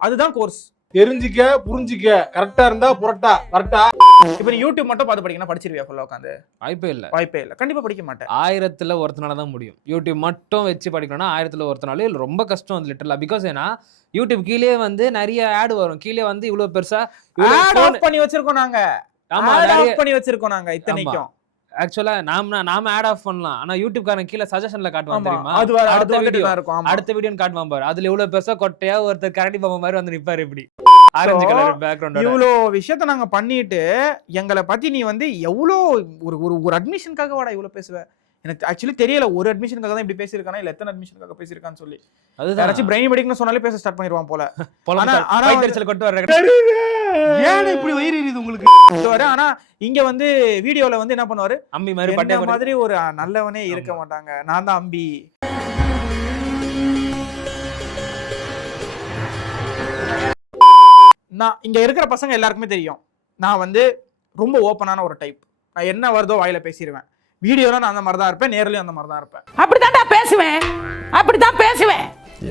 அதுதான் கோர்ஸ். தெரிஞ்சிக்க புரிஞ்சிக்க கரெக்டா இருந்தா புரட்டா கரெக்டா. இப்ப நீ யூடியூப் மட்டும் பார்த்து படிக்கணும், படிச்சிருவியா ஃபுல்லா உட்காந்து? வாய்ப்பே இல்ல, கண்டிப்பா படிக்க மாட்டேன். 1000ல் ஒருத்தனால தான் முடியும். யூடியூப் மட்டும் வச்சு படிக்கணும்னா 1000ல் ஒருத்தனால ரொம்ப கஷ்டம் அது லிட்டரலா. பிகாஸ் ஏன்னா யூடியூப் கீழே வந்து நிறைய ஆட் வரும், கீழே வந்து இவ்வளவு பெருசா ஆட் ஆஃப் பண்ணி வச்சிருக்கோம் நாங்க. ஆமா, ஆட் பண்ணி வச்சிருக்கோம் நாங்க இத்தனைக்கும். ஆக்சுவலா நாம ஆட் ஆஃப் பண்ணலாம், ஆனா யூடியூப் காரன் கீழே சஜஷன்ல காட்டுவான் தெரியுமா? அடுத்த வீடியோ காட்டுவான் பாரு, அதுல இவ்வளவு பெருசா கொட்டையா ஒருத்தர் கரடி பாம்பு மாதிரி வந்து நிப்பாரு. இப்படி ஆரஞ்சு கலர் பேக்ரவுண்ட். இவ்வளோ விஷயத்த நாங்க பண்ணிட்டு எங்களை பத்தி நீ வந்து எவ்வளோ ஒரு அட்மிஷனுக்காக வாடா இவ்வளோ பேசுவ? எனக்கு ஆக்சுவலி தெரியல, ஒரு அட்மிஷனுக்காக தான் இப்படி பேசியிருக்கானா இல்ல எத்தனை அட்மிஷனுக்காக பேசியிருக்கான்னு சொல்லி. யாராச்சும் பிரெயின் மெடிக்னு சொன்னாலே பேச ஸ்டார்ட் பண்ணிடுவான் போல. கொட்டு வர ஏன் இப்படி வயிறு எரியுது உங்களுக்கு? ஆனா இங்க வந்து வீடியோல வந்து என்ன பண்ணுவாரு, அம்பி மாதிரி பட்டை மாதிரி ஒரு நல்லவனே இருக்க மாட்டாங்க, நான் தான் அம்பி. நான் இங்க இருக்கிற பசங்க எல்லாருக்குமே தெரியும், நான் வந்து ரொம்ப ஓப்பனான ஒரு டைப். நான் என்ன வருதோ வாயில பேசிடுவேன். வீடியோல நான் அந்த மாதிரி தான் இருப்பேன், நேர்லயும் அந்த மாதிரி தான் இருப்பேன். அப்படித்தான் பேசுவேன்.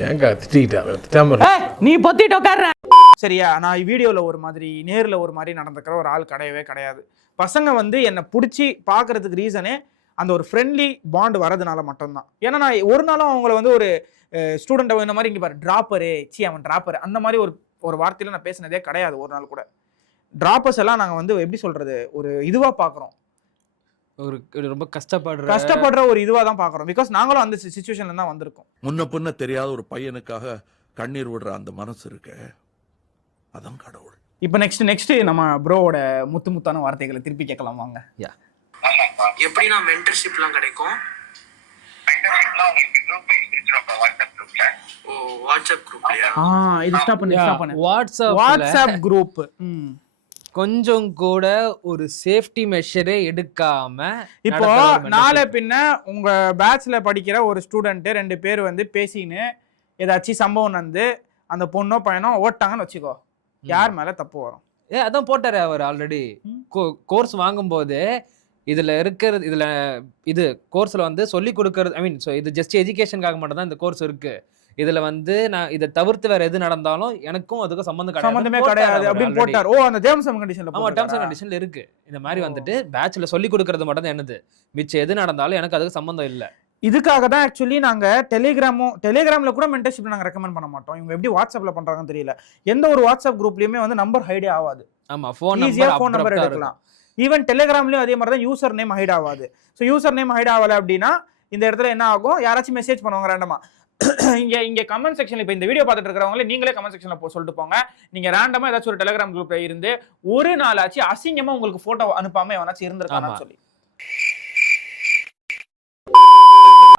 ஏங்க திட்டிட்டா நீ பொத்திட்டு உட்கார்ற, சரியா? நான் வீடியோல ஒரு மாதிரி நேர்ல ஒரு மாதிரி நடந்துக்கிற ஒரு ஆள் கிடையவே கிடையாது. பசங்க வந்து என்னை பிடிச்சி பார்க்கறதுக்கு ரீசனே அந்த ஒரு ஃப்ரெண்ட்லி பாண்ட் வரதுனால மட்டும்தான். ஏன்னா நான் ஒரு நாளும் அவங்கள வந்து ஒரு ஸ்டூடெண்ட்டை இந்த மாதிரி இங்கே பாரு ட்ராப்பரு, அவன் ட்ராப்பர் அந்த மாதிரி ஒரு வார்த்தையில நான் பேசினதே கிடையாது ஒரு நாள் கூட. டிராப்பர்ஸ் எல்லாம் நாங்கள் வந்து எப்படி சொல்றது, ஒரு இதுவா பார்க்குறோம், ஒரு ரொம்ப கஷ்டப்படுற ஒரு இதுவா தான் பார்க்குறோம். பிகாஸ் நாங்களும் அந்த சிச்சுவேஷன்ல தான் வந்திருக்கோம். முன்ன பின்ன தெரியாத ஒரு பையனுக்காக கண்ணீர் விடுற அந்த மனசு இருக்க, அதான் கடவுள். இப்போ நெக்ஸ்ட் நம்ம ப்ரோவோட முத்தான வார்த்தைகளை திருப்பி கேட்கலாம் வாங்க. எப்படின்னா மென்டர்ஷிப்லாம் கிடைக்கும்? வாட்ஸ்அப் குரூப்லயா? இது ஸ்டாப் பண்ணு. வாட்ஸ்அப் குரூப் கொஞ்சம் கூட ஒரு சேஃப்டி மெஷரே எடுக்காம இப்போ நாளை பின்ன உங்க பேட்ச்ல படிக்கிற ஒரு ஸ்டூடெண்ட் 2 பேர் வந்து பேசின்னு ஏதாச்சும் சம்பவம் வந்து அந்த பொண்ணோ பையனோ ஓட்டாங்கன்னு வச்சுக்கோ, யார் மேல தப்பு வரும்? அதான் போட்டாரு அவர் ஆல்ரெடி கோர்ஸ் வாங்கும்போது. இதுல இருக்கிறது இது கோர்ஸ்ல வந்து சொல்லி கொடுக்கறது, ஐ மீன் இது ஜஸ்ட் எஜுகேஷனுக்காக மட்டும் தான் இந்த கோர்ஸ் இருக்கு. இதுல வந்து நான் இதை தவிர்த்து வேற எது நடந்தாலும் எனக்கும் அதுக்கும் சம்பந்தமே கிடையாது அப்படின்னு போட்டார். அந்த டேர்ம்ஸ் அண்ட் கண்டிஷன்ல ஆமா டேர்ம்ஸ் அண்ட் கண்டிஷன்ல இருக்கு. இந்த மாதிரி வந்துட்டு பேட்ச்ல சொல்லி கொடுக்கறது மட்டும் தான் என்னது, மிச்சம் எது நடந்தாலும் எனக்கு அதுக்கு சம்பந்தம் இல்லை. இதுக்காக தான் ஆக்சுவலி நாங்க டெலிகிராம்ல கூட மென்டர்ஷிப் நாங்க ரெக்கமெண்ட் பண்ண மாட்டோம். இவங்க எப்படி வாட்ஸ்அப்ல பண்றாங்கன்னு தெரியல. எந்த ஒரு வாட்ஸ்அப் குரூப்லயுமே வந்து நம்பர் ஹைடே ஆகாது. ஆமா, ஃபோன் நம்பர் எடுக்கலாம். ஈவன் டெலிகிராம்லயும் அதே மாதிரி தான் யூசர் நேம் ஹைட் ஆகாது. ஸோ யூசர் நேம் ஹைட் ஆகல அப்படின்னா இந்த இடத்துல என்ன ஆகும், யாராச்சும் மெசேஜ் பண்ணுவாங்க ரேண்டமா. இங்க கமெண்ட் செக்ஷன்ல இப்போ இந்த வீடியோ பார்த்துட்டு இருக்கிறவங்களே நீங்களே கமெண்ட் செக்ஷன்ல சொல்லிட்டு போங்க. நீங்க ரேண்டமா ஏதாச்சும் ஒரு டெலிகிராம் குரூப்ல இருந்து ஒரு நாளாச்சு அசிங்கமா உங்களுக்கு போட்டோ அனுப்பாம எவனாச்சும் இருந்திருக்கான்னு சொல்லி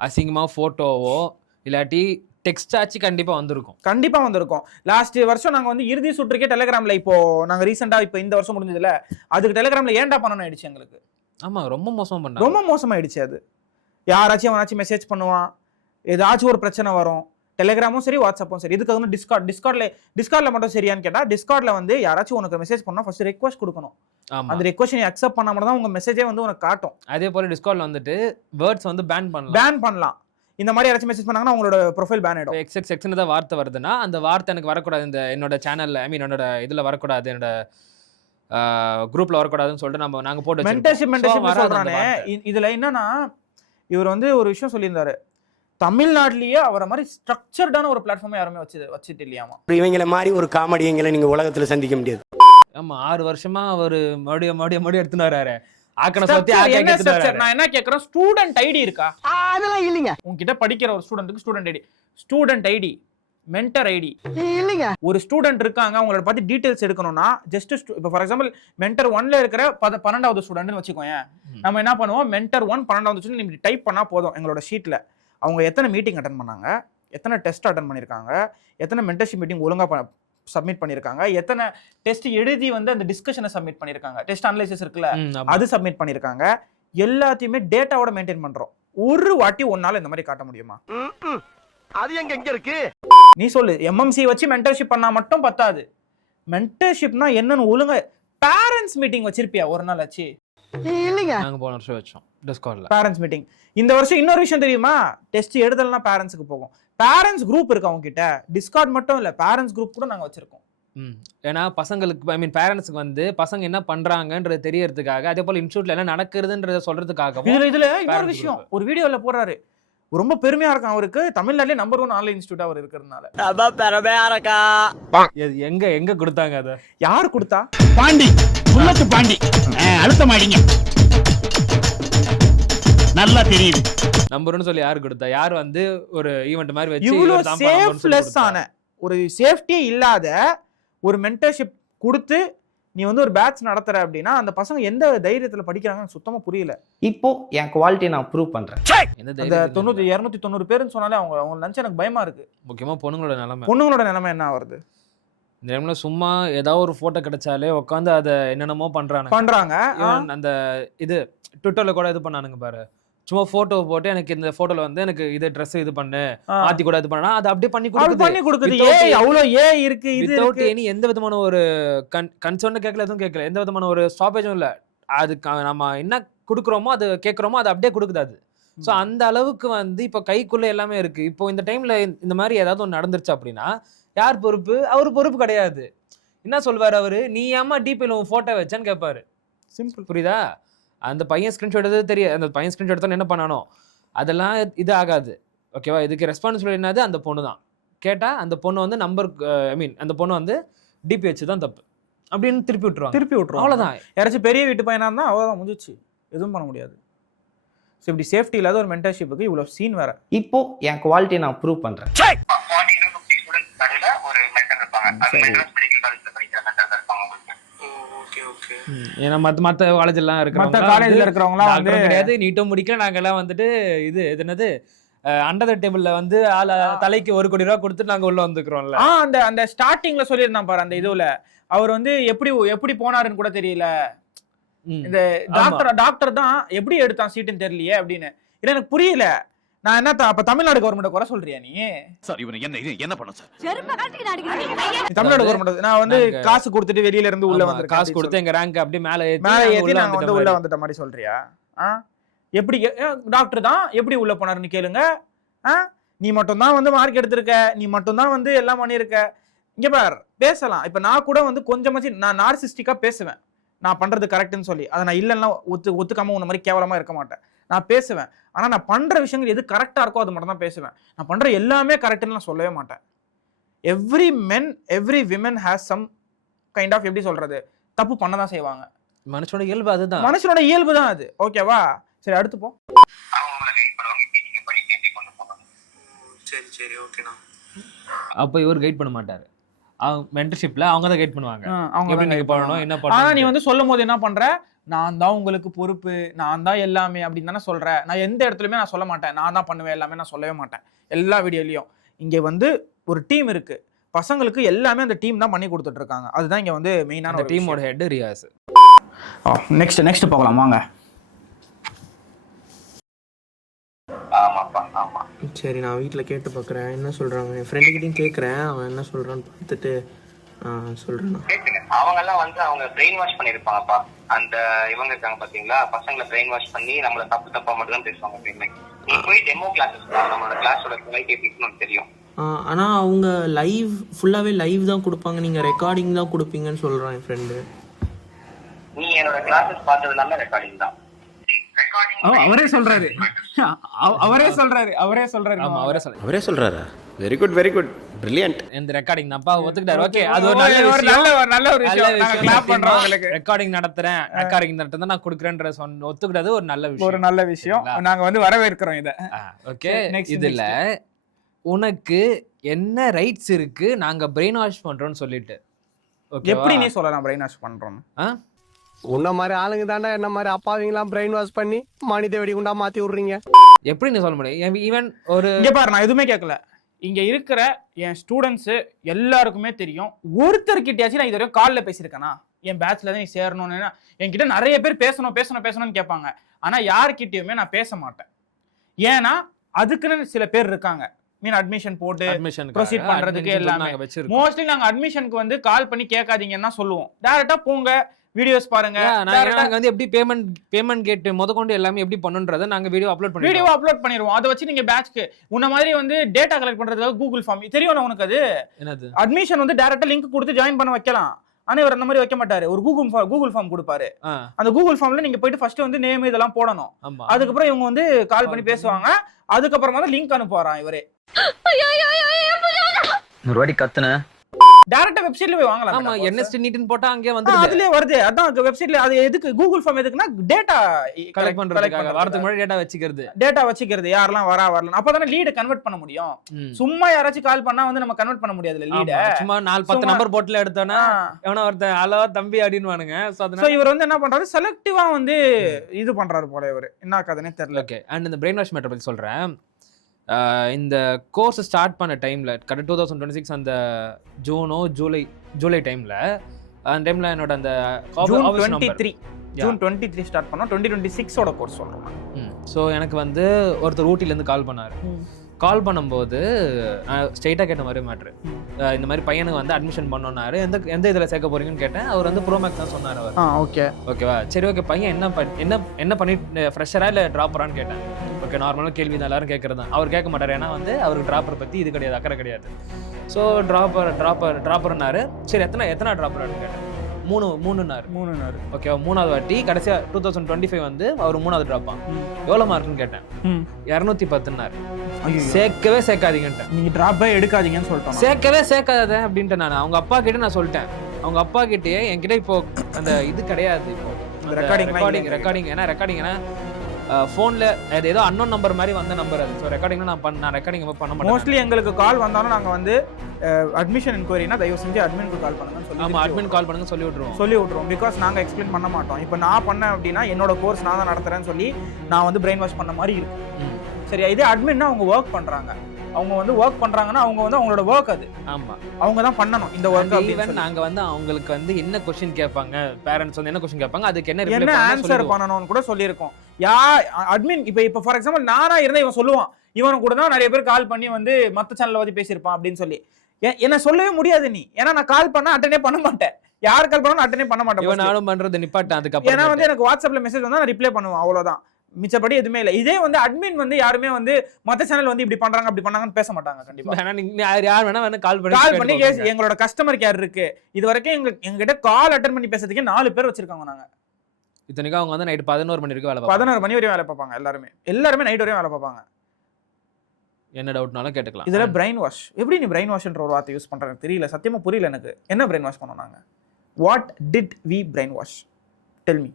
அசிங்கமா போட்டோவோ இல்லாட்டி டெக்ஸ்ட் ஆச்சு கண்டிப்பா வந்திருக்கும். லாஸ்ட் வருஷம் நாங்க வந்து இறுதி சுற்றுக்கே டெலிகிராம்ல இப்போ நாங்க ரீசெண்டா இப்போ இந்த வருஷம் முடிஞ்சதுல அதுக்கு டெலிகிராம்ல ஏன்டா பண்ணணும் ஆயிடுச்சு எங்களுக்கு. ஆமா, ரொம்ப மோசமாயிடுச்சு. அது யாராச்சும் அவனாச்சும் மெசேஜ் பண்ணுவான், ஏதாச்சும் ஒரு பிரச்சனை வரும். டெலிகிராமும் சரி வாட்ஸ்அப்பும் சரி. இதுக்கு வந்து டிஸ்கார்ட்ல மட்டும் சரியான்னு கேட்டா, டிஸ்கார்ட்ல வந்து யாராச்சும் உனக்கு மெசேஜ் பண்ணா ஃபர்ஸ்ட் ரெக்வெஸ்ட் கொடுக்கணும். அந்த ரெக்வெஸ்ட் நீ அக்செப்ட் பண்ணா மட்டும் தான் உங்க மெசேஜே வந்து உனக்கு காட்டும். அதே போல டிஸ்கார்ட்ல வந்துட்டு வேர்ட்ஸ் வந்து பேன் பண்ணலாம். இந்த மாதிரி யாராச்சும் மெசேஜ் பண்ணாங்கன்னா உங்களோட ப்ரொஃபைல் பேன் ஆயிடும். எக்ஸ்னு தான் வார்த்தை வருதுன்னா அந்த வார்த்தை எனக்கு வரக்கூடாது, இந்த என்னோட சேனல்ல, ஐ மீன் என்னோட இதுல வரக்கூடாது, என்னோட குரூப்ல வரக்கூடாதுன்னு சொல்லிட்டு நாங்க போட்டு மென்டர்ஷிப் சொல்றானே. இதுல என்னன்னா இவர் வந்து ஒரு விஷயம் சொல்லியிருந்தாரு, தமிழ்நாட்டிலேயே அவரை மாதிரி ஸ்ட்ரக்சர்டான ஒரு பிளாட்ஃபார்ம் யாருமே வச்சுட்டு இல்லையாமா. இவங்கள மாதிரி ஒரு காமெடியங்களை நீங்க உலகத்துல சந்திக்க முடியாது. ஆமா, 6 வருஷமா அவர் மறுபடியும் எடுத்துன்னு வராரு. நான் என்ன கேக்குறேன், ஸ்டூடெண்ட் ஐடி இருக்கா? அதெல்லாம் இல்லைங்க. உங்ககிட்ட படிக்கிற ஒரு ஸ்டூடெண்ட்டுக்கு ஸ்டூடெண்ட் ஐடி மென்டர் ஐடி இல்லைங்க. ஒரு ஸ்டூடெண்ட் இருக்காங்க, அவங்களோட பத்தி டீடைல்ஸ் எடுக்கணும்னா ஜஸ்ட் இப்போ ஃபார் எக்ஸாம்பிள் மென்டர் 1ல இருக்கிற 12வது ஸ்டூடெண்ட்னு வச்சுக்கோங்க. நம்ம என்ன பண்ணுவோம், மென்டர் 1 12வது ஸ்டூடெண்ட் இப்படி டைப் பண்ணா போதும். எங்களோட ஷீட்ல அவங்க எத்தனை மீட்டிங் அட்டன் பண்ணாங்க, எத்தனை டெஸ்ட் அட்டன் பண்ணியிருக்காங்க, எத்தனை மென்டர்ஷிப் மீட்டிங் ஒழுங்கா சப்மிட் பண்ணியிருக்காங்க, எத்தனை டெஸ்ட் எழுதி வந்து அந்த டிஸ்கஷனை சப்மிட் பண்ணியிருக்காங்க, டெஸ்ட் அனலைசிஸ் இருக்குல்ல அது சப்மிட் பண்ணியிருக்காங்க, எல்லாத்தையுமே டேட்டாவோட மெயின்டைன் பண்றோம். ஒரு வாட்டி ஒன்னால இந்த மாதிரி காட்ட முடியுமா? அது எங்க இருக்கு? நீ சொல்லு. எம்எம்சி வச்சு மென்டர்ஷிப் பண்ணா மட்டும் பத்தாது. மென்டர்ஷிப்னா என்னன்னு ஒழுங்கா பேரண்ட்ஸ் மீட்டிங் வச்சிருப்பியா ஒரு நாள் ஆச்சு? இல்லைங்க. நாங்க போன வருஷம் வச்சோம் டிஸ்கார்ட்ல பேரண்ட்ஸ் மீட்டிங். இந்த வருஷம் இன்னொரு விஷயம் தெரியுமா, டெஸ்ட் எழுதலன்னா பேரண்ட்ஸ்க்கு போகும். பேரண்ட்ஸ் குரூப் இருக்கு அவங்க கிட்ட. டிஸ்கார்ட் மட்டும் இல்ல, பேரண்ட்ஸ் குரூப் கூட நாங்க வச்சிருக்கோம். ஏன்னா பசங்களுக்கு, ஐ மீன் பேரண்ட்ஸ்க்கு வந்து பசங்க என்ன பண்றாங்கன்றது தெரியறதுக்காக, அதே போல இன்ஸ்டியூட்ல என்ன நடக்குதுன்றத சொல்றதுக்காக. இதுல இன்னொரு விஷயம் ஒரு வீடியோல போடுறாரு, ரொம்ப பெருமையா இருக்கும் அவருக்கு. தமிழ்நாட்டிலே நம்பர் 1 ஆன்லைன் இன்ஸ்டியூட் அவர் இருக்கிறதுனால. எங்க கொடுத்தாங்க, அத யார் கொடுத்தா? பாண்டி பாண்டி அழுத்தமாடிங்க, நல்லா தெரியுது. நம்பர்னு சொல்லி யாரு கொடுத்தா? யார் வந்து ஒரு ஈவென்ட் மாதிரி வச்சு இவ்வளவு சேஃப்லெஸ் ஆன ஒரு சேஃப்டியே இல்லாத ஒரு மென்டர்ஷிப் கொடுத்து நீ வந்து ஒரு பேட்ச் நடத்துற அப்படின்னா அந்த பசங்க எந்த தைரியத்துல படிக்கிறாங்கன்னு சுத்தமா புரியல. இப்போ என் குவாலிட்டியை நான் ப்ரூவ் பண்றேன். அந்த 290 பேருன்னு சொன்னாலே அவங்க நினைச்சு எனக்கு பயமா இருக்கு. முக்கியமா பொண்ணுங்களோட நிலைமை என்ன ஆகுது? இந்த டைம்ல சும்மா ஏதாவது ஒரு போட்டோ கிடைச்சாலே உட்காந்து அதை என்னென்னமோ பண்றாங்க. அந்த இது ட்விட்டர்ல கூட இது பண்ணானுங்க பாரு, சும்மா போட்டோ போட்டு எனக்கு இந்த போட்டோல வந்து எனக்கு இது ட்ரெஸ் இது பண்ணு மாத்தி கூட இது பண்ணா அது அப்படியே பண்ணி கொடுக்குது. இருக்கு வித்அவுட் எனி எந்த விதமான ஒரு கன்சர்ன் கேட்கல, எதுவும் கேட்கல, எந்த விதமான ஒரு ஸ்டாப்பேஜும் இல்ல. அதுக்கு நம்ம என்ன கொடுக்குறோமோ அது கேட்குறோமோ அது அப்படியே கொடுக்குது அது. ஸோ அந்த அளவுக்கு வந்து இப்போ கைக்குள்ள எல்லாமே இருக்கு. இப்போ இந்த டைம்ல இந்த மாதிரி ஏதாவது ஒன்று நடந்துருச்சு அப்படின்னா யார் பொறுப்பு? அவர் பொறுப்பு கிடையாது. என்ன சொல்வாரு அவரு, நீ ஏமா டிபியில் உன் போட்டோ வச்சேன்னு கேட்பாரு. சிம்பிள், புரியுதா? அந்த பையன் ஸ்கிரீன்ஷாட் எடுத்தது தெரியும், அந்த பையன் ஸ்கிரீன்ஷாட் எடுத்தோன்னு என்ன பண்ணானோ அதெல்லாம் இது ஆகாது. ஓகேவா? இதுக்கு ரெஸ்பான்சிபிலிட்டி என்னது? அந்த பொண்ணு தான் கேட்டா அந்த பொண்ணு வந்து நம்பர், ஐ மீன் அந்த பொண்ணு வந்து டிபி வச்சு தான் தப்பு அப்படின்னு திருப்பி விட்டுருவோம். அவ்வளோதான். யாராச்சும் பெரிய வீட்டு பையனா இருந்தால் அவ்வளோதான் முடிஞ்சிச்சு, எதுவும் பண்ண முடியாது. ஸோ இப்படி சேஃப்டி இல்லாத ஒரு மென்டர்ஷிப்புக்கு இவ்வளோ சீன் வேற. இப்போ என் குவாலிட்டியை நான் ப்ரூவ் பண்றேன். மெட்ராஸ் மெடிக்கல் காலேஜ்ல படிக்கிறாங்க சார் இருப்பாங்க உங்களுக்கு. Okay okay. ஏன்னா மத்த காலேஜ் எல்லாம் மத்த காலேஜ்ல இருக்கிறவங்கலாம் வந்து கிடையாது, நீட்டும் முடிக்கல, நாங்க எல்லாம் வந்துட்டு இது என்னது அண்டர் த டேபிள்ல வந்து தலைக்கு 1 கோடி ரூபாய் கொடுத்து நாங்க உள்ள வந்துக்கிறோம்ல. அந்த ஸ்டார்டிங்ல சொல்லியிருந்தான் பாரு, அந்த இதுல அவர் வந்து எப்படி போனாருன்னு கூட தெரியல. இந்த டாக்டர் தான் எப்படி எடுத்தான் சீட்டுன்னு தெரியலையே அப்படின்னு. இல்ல எனக்கு புரியல. நான் என்ன அப்ப தமிழ்நாடு கவர்மெண்ட் குறை சொல்றியா நீ? சார் இவனை என்ன பண்ண சார்? தமிழ்நாடு கவர்மெண்ட் நான் வந்து காசு கொடுத்துட்டு வெளியில இருந்து உள்ள வந்து காசு கொடுத்து எங்க ரேங்க் அப்படியே மேல ஏத்தி நாங்க வந்து உள்ள வந்துட்ட மாதிரி சொல்றியா? எப்படி டாக்டர் தான் எப்படி உள்ள போனாருன்னு கேளுங்க. நீ மட்டும் தான் வந்து மார்க் எடுத்திருக்க, நீ மட்டும் தான் வந்து எல்லாம் பண்ணிருக்க. இங்க பார் பேசலாம். இப்ப நான் கூட வந்து கொஞ்சமாச்சு நான் நார்சிஸ்டிக்கா பேசுவேன், நான் பண்றது கரெக்ட்னு சொல்லி. அதை நான் இல்லைன்னா ஒத்துக்காம உன்ன மாதிரி கேவலமா இருக்க மாட்டேன். நான் பேசுவேன். ஆனா நான் பண்ற விஷயங்கள் எது கரெக்டா இருக்கோ அது மட்டும் தான் பேசுவேன். நான் பண்ற எல்லாமே கரெக்ட்னு நான் சொல்லவே மாட்டேன். Every women has some kind of எப்படி சொல்றது, தப்பு பண்ணதான் செய்வாங்க. மனுஷனோட இயல்பு அதுதான். மனுஷனோட இயல்பு தான் அது. ஓகேவா? சரி அடுத்து போ. சரி சரி ஓகேண்ணா. அப்ப இவர் கைட் பண்ண மாட்டாரு. அவங்க மென்டர்ஷிப்ல அவங்க தான் கைட் பண்ணுவாங்க. எப்படி நீங்க பண்ணணும் என்ன பண்ணணும். ஆனா நீ வந்து சொல்லும் போது என்ன பண்ற, நான் தான் உங்களுக்கு பொறுப்பு, நான் தான் எல்லாமே அப்படின்னு தானே சொல்றேன். நான் எந்த இடத்துலயுமே நான் சொல்ல மாட்டேன் நான் தான் பண்ணுவேன் எல்லாமே, நான் சொல்லவே மாட்டேன் எல்லா வீடியோலயும். இங்க வந்து ஒரு டீம் இருக்கு, பசங்களுக்கு எல்லாமே அந்த டீம் தான் பண்ணி கொடுத்துட்டு இருக்காங்க. அதுதான் இங்க வந்து மெயினான டீமோட ஹெட் ரியாஸ். நெக்ஸ்ட் போகலாம் வாங்க. ஆமாப்பா ஆமா. சரி நான் வீட்டில் கேட்டு பார்க்குறேன் என்ன சொல்கிறாங்க. என் ஃப்ரெண்டுக்கிட்டையும் கேட்குறேன், அவன் என்ன சொல்கிறான்னு பார்த்துட்டு சொல்கிறேன். கேட்டுங்க. அவங்க எல்லாம் வந்து அவங்க பிரெயின் வாஷ் பண்ணிருப்பாங்கப்பா. அந்த இவங்க இருக்காங்க பாத்தீங்களா, பசங்களை பிரெயின் வாஷ் பண்ணி நம்மள தப்பா மட்டும் தான் பேசுவாங்க. நீங்க போய் டெமோ கிளாஸஸ் நம்மளோட கிளாஸோட குவாலிட்டி எப்படின்னு தெரியும். ஆனால் அவங்க ஃபுல்லாகவே லைவ் தான் கொடுப்பாங்க, நீங்கள் ரெக்கார்டிங் தான் கொடுப்பீங்கன்னு சொல்கிறான் என் ஃப்ரெண்டு. நீ என்னோட கிளாஸஸ் பார்த்ததுனால ரெக்கார்டிங் தான். அவரே சொல்றாரு. Very good brilliant. இந்த ரெக்கார்டிங் தான்ப்பா ஒத்துக்கிட்டாரு. ஓகே அது ஒரு நல்ல ஒரு விஷயம். நாங்க கிளாப் பண்றோம் உங்களுக்கு. ரெக்கார்டிங் நடத்துறேன் நான் கொடுக்கறேன்ற ஒத்துக்கிட்டது ஒரு நல்ல விஷயம். நாங்க வந்து வரவேற்கிறோம் இத. ஓகே இதுல உனக்கு என்ன ரைட்ஸ் இருக்கு நாங்க பிரெயின் வாஷ் பண்றோம்னு சொல்லிட்டு எப்படி நீ சொல்லலாம் பிரெயின் வாஷ் பண்றோம்? உன்ன மாதிரி ஆளுங்க தாண்டா என்ன மாதிரி அப்பாவிங்களாம் பிரெயின் வாஷ் பண்ணி மனித வெடிகுண்டா மாத்தி விடுறீங்க. எப்படி நீ சொல்ல முடியும்? ஈவன் ஒரு இங்க பாரு, நான் எதுவுமே கேட்கல. இங்க இருக்கிற என் ஸ்டூடெண்ட்ஸ் எல்லாருக்குமே தெரியும். ஒருத்தர்கிட்டயாச்சும் நான் இது வரைக்கும் கால்ல பேசியிருக்கேனா? என் பேட்ச்ல தான் நீ சேரணும்னு என்கிட்ட நிறைய பேர் பேசணும்னு கேட்பாங்க. ஆனா யாருக்கிட்டயுமே நான் பேச மாட்டேன். ஏன்னா அதுக்குன்னு சில பேர் இருக்காங்க. அட்மிஷன் போட்டு ப்ரொசீட் பண்றதுக்கு எல்லாமே. மோஸ்ட்லி நாங்க அட்மிஷனுக்கு வந்து கால் பண்ணி கேட்காதீங்கன்னா சொல்லுவோம். டைரக்டா போங்க வீடியோஸ் பாருங்க. நாங்க வந்து எப்படி பேமெண்ட் கேட் முதற்கொண்டு எல்லாமே எப்படி பண்ணுன்றதை நாங்க வீடியோ அப்லோட் பண்ணிடுவோம். அதை வச்சு நீங்க பேட்ச்க்கு உன்ன மாதிரி வந்து டேட்டா கலெக்ட் பண்றதுக்கு கூகுள் ஃபார்ம் தெரியும் உனக்கு. அது என்னது அட்மிஷன் வந்து டைரக்டா லிங்க் கொடுத்து ஜாயின் பண்ண வைக்கலாம். ஆனா இவர் அந்த மாதிரி வைக்க மாட்டாரு. ஒரு கூகுள் ஃபார்ம் கொடுப்பாரு. அந்த கூகுள் ஃபார்ம்ல நீங்க போயிட்டு ஃபர்ஸ்ட் வந்து நேம் இதெல்லாம் போடணும். அதுக்கப்புறம் இவங்க வந்து கால் பண்ணி பேசுவாங்க. அதுக்கப்புறமா தான் லிங்க் அனுப்புவாராம் இவரே. ஒரு வாட்டி கத்துன டைரக்டா வெப்சைட்ல போய் வாங்கலாம். ஆமா என்எஸ்டி நீட்னு போட்டா அங்கே வந்துருது. அதுலயே வருது. அதான் வெப்சைட்ல. அது எதுக்கு கூகுள் ஃபார்ம் எதுக்குன்னா டேட்டா கலெக்ட் பண்றதுக்காக வாரத்துக்கு முன்னாடி டேட்டா வச்சுக்கிறது யாரெல்லாம் வரலாம். அப்பதானே லீட் கன்வெர்ட் பண்ண முடியும். சும்மா யாராச்சும் கால் பண்ணா வந்து நம்ம கன்வெர்ட் பண்ண முடியாதுல லீட். சும்மா 4-10 நம்பர் போட்ல எடுத்தோம்னா எவனோ ஒருத்தன் ஹலோ தம்பி அப்படின்னுவானுங்க. சோ இவர் வந்து என்ன பண்றாரு, செலக்டிவா வந்து இது பண்றாரு போல. இவர் என்ன கதைனே தெரியல. ஓகே அண்ட் இந்த பிரெயின் வாஷ் மேட்டர் பத்தி சொல்றேன். இந்த கோர்ஸ் ஸ்டார்ட் பண்ண டைமில் கரெக்ட் 2026 அந்த ஜூலை டைமில் அந்த டைமில் என்னோட அந்த ஜூன் 23 ஸ்டார்ட் பண்ணோம். 2026 கோர்ஸ் சொல்கிறோம். ஸோ எனக்கு வந்து ஒருத்தர் ஊட்டிலேருந்து கால் பண்ணார். கால் பண்ணும்போது ஸ்ட்ரெயிட்டாக கேட்ட மாதிரி மேட்ரு, இந்த மாதிரி பையனுக்கு வந்து அட்மிஷன் பண்ணோன்னாரு. எந்த இதில் சேர்க்க போறீங்கன்னு கேட்டேன். அவர் வந்து ப்ரோமேக்ஸ் தான் சொன்னார். அவர் ஓகேவா சரி ஓகே பையன் என்ன பண்ணிட்டு ஃப்ரெஷரா இல்லை ட்ராப்பரான்னு கேட்டேன். ஓகே நார்மலாக கேள்வி தான் எல்லாரும் கேட்குறது தான். அவர் கேட்க மாட்டார். ஏன்னா வந்து அவருக்கு ட்ராப்பர் பற்றி இது கிடையாது, அக்கறை கிடையாது. ஸோ ட்ராப்பர்னாரு. சரி எத்தனை ட்ராப்பர்னு கேட்டேன். மூணுனாரு. ஓகே 3வது வாட்டி கடைசியாக 2025 வந்து அவர் 3வது ட்ராப்பான். எவ்வளோ மார்க்குன்னு கேட்டேன். 210னாரு. சேர்க்கவே சேர்க்காதீங்கன்ட்டேன். நீங்க ட்ராப்பே எடுக்காதீங்கன்னு சொல்லிட்டேன். சேர்க்கவே சேர்க்காத அப்படின்ட்டு நான் அவங்க அப்பா கிட்ட நான் சொல்லிட்டேன். அவங்க அப்பா கிட்டே என்கிட்ட இப்போ அந்த இது கிடையாது. இப்போ ரெக்கார்டிங் ஏன்னா ரெக்கார்டிங் ஃபோனில் அது ஏதோ அன்னோன் நம்பர் மாதிரி வந்த நம்பர் அது. ஸோ ரெக்கார்டிங்லாம் நான் ரெக்கார்டிங் பண்ண மாட்டேன். மோஸ்ட்லி எங்களுக்கு கால் வந்தாலும் நாங்கள் வந்து அட்மிஷன் என்கொயரினா தயவு செஞ்சு அட்மினுக்கு கால் பண்ணுங்கன்னு சொல்லி ஆமாம், அட்மின் கால் பண்ணுங்க சொல்லி விட்ருவோம். பிகாஸ் நாங்கள் எக்ஸ்பிளைன் பண்ண மாட்டோம். இப்போ நான் பண்ணேன் அப்படின்னா என்னோட கோர்ஸ் நான் தான் நடத்துறேன்னு சொல்லி நான் வந்து பிரெயின் வாஷ் பண்ண மாதிரி இருக்கும். சரியா? இதே அட்மின்னா அவங்க ஒர்க் பண்ணுறாங்க, அவங்க வந்து ஒர்க் பண்றாங்கன்னா அவங்க வந்து அவங்களோட ஒர்க் அது. ஆமா, அவங்க தான் பண்ணணும் இந்த ஒர்க். ஈவன் நாங்க வந்து அவங்களுக்கு வந்து என்ன क्वेश्चन கேட்பாங்க, பேரண்ட்ஸ் வந்து என்ன क्वेश्चन கேட்பாங்க, அதுக்கு என்ன ஆன்சர் பண்ணணும்னு கூட சொல்லியிருக்கோம். அட்மின் இப்போ ஃபார் எக்ஸாம்பிள் நானா இருந்தா இவன் சொல்லுவான், இவனுக்கு கூட தான் நிறைய பேர் கால் பண்ணி வந்து மத்த சேனல்ல பத்தி பேசியிருப்பான் அப்படின்னு சொல்லி. என்ன சொல்லவே முடியாது நீ, ஏன்னா நான் கால் பண்ணா அட்டெண்டே பண்ண மாட்டேன். யார் கால் பண்ணாலும் அட்டெண்டே பண்ண மாட்டேன். இவன் நானும் பண்றது நிப்பாட்டேன். அதுக்கப்புறம் ஏன்னா வந்து எனக்கு வாட்ஸ்அப்ல மெசேஜ் வந்தா நான் ரிப்ளை பண்ணுவேன், அவ்வளவுதான். மிச்சப்படி எதுவுமே இல்லை. இதே வந்து அட்மின் வந்து யாருமே வந்து மத்த சேனல் வந்து இப்படி பண்றாங்க அப்படி பண்ணாங்கன்னு பேச மாட்டாங்க. கண்டிப்பா யார் வேணா கால் பண்ணி எங்களோட கஸ்டமர் கேர் இருக்கு, இது வரைக்கும் எங்ககிட்ட கால் அட்டெண்ட் பண்ணி பேசுறதுக்கே 4 பேர் வச்சிருக்காங்க. நாங்க இத்தனைக்கும் அவங்க வந்து நைட் 11 மணி வரைக்கும் வேலை பார்ப்பாங்க. 11 மணி வரையும் வேலை பார்ப்பாங்க. எல்லாருமே நைட் வரையும் வேலை பார்ப்பாங்க. என்ன டவுட்னாலும் கேட்டுக்கலாம். இதுல பிரெயின் வாஷ் எப்படி நீ பிரெயின் வாஷ்ன்ற ஒரு வார்த்தை யூஸ் பண்றாங்க தெரியல, சத்தியமா புரியல எனக்கு. என்ன பிரெயின் வாஷ் பண்ணோம் நாங்க? What did we brain wash? Tell me.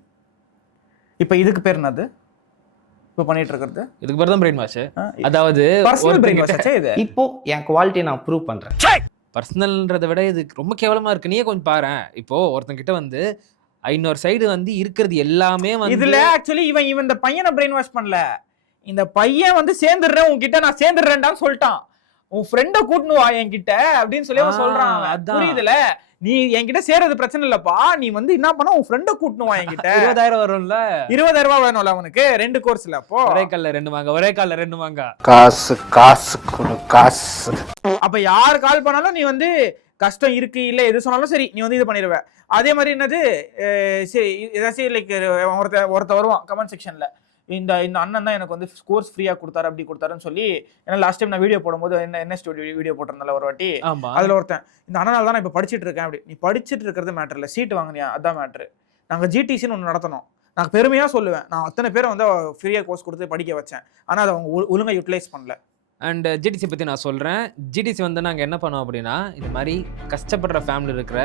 இப்போ இதுக்கு பேர் என்னது? இப்போ பண்ணிட்டு இருக்கிறது இதுக்கு பேர் தான் பிரெயின் வாஷ். அதாவது பர்சனல் பிரெயின் வாஷ் ஆச்சே இது. இப்போ என் குவாலிட்டியை நான் ப்ரூவ் பண்றேன். பர்சனல்ன்றதை விட இது ரொம்ப கேவலமா இருக்கு. நீயே கொஞ்சம் பாரு. இப்போ ஒருத்தங்கிட்ட வந்து 500 சைடு வந்து இருக்கிறது எல்லாமே வந்து இதுல ஆக்சுவலி இவன் இந்த பையனை பிரெயின் வாஷ் பண்ணல. இந்த பையன் வந்து சேர்ந்துடுறேன் உன்கிட்ட, நான் சேர்ந்துடுறேன்டான்னு சொல்லிட்டான். உன் ஃப்ரெண்டை கூட்டணும் வா என்கிட்ட அப்படின்னு சொல்லி அவன் சொல்றான். புரியுதுல? நீ என்கிட்ட சேர்றது பிரச்சனை இல்லப்பா, நீ வந்து என்ன பண்ண உன் ஃப்ரெண்டை கூட்டணும் வா என்கிட்ட. 20,000 வரும்ல, 20,000 ரூபாய் வேணும்ல அவனுக்கு 2 கோர்ஸ்ல. அப்போ ஒரே கால்ல 2 வாங்க, ஒரே கால்ல 2 வாங்க. காசு கொடு காசு. அப்ப யார் கால் பண்ணாலும் நீ வந்து கஷ்டம் இருக்கு இல்ல எது சொன்னாலும் சரி நீ வந்து இது பண்ணிடுவ. அதே மாதிரி என்னது சரி ஏதாச்சும் லைக் ஒருத்த வருவான் கமெண்ட் செக்ஷன்ல, இந்த அண்ணன் தான் எனக்கு வந்து கோர்ஸ் ஃப்ரீயா கொடுத்தாரு அப்படி கொடுத்தாருன்னு சொல்லி. ஏன்னா லாஸ்ட் டைம் நான் வீடியோ போடும்போது என்ன ஸ்டூடியோ வீடியோ போட்டிருந்தால ஒரு வாட்டி, அதுல ஒருத்தன் இந்த அண்ணனால தான் நான் இப்போ படிச்சுட்டு இருக்கேன் அப்படி. நீ படிச்சுட்டு இருக்கிறது மேட்டர் இல்லை, சீட்டு வாங்கினியா அதான் மேட்ரு. நாங்கள் ஜிடிசின்னு ஒன்று நடத்தணும். நான் பெருமையா சொல்லுவேன், நான் அத்தனை பேரை வந்து ஃப்ரீயா கோர்ஸ் கொடுத்து படிக்க வச்சேன். ஆனால் அதை அவங்க ஒழுங்கா யூட்டிலைஸ் பண்ணல. அண்ட் ஜிடிசி பற்றி நான் சொல்கிறேன். ஜிடிசி வந்து நாங்கள் என்ன பண்ணோம் அப்படின்னா, இந்த மாதிரி கஷ்டப்படுற ஃபேமிலி இருக்கிற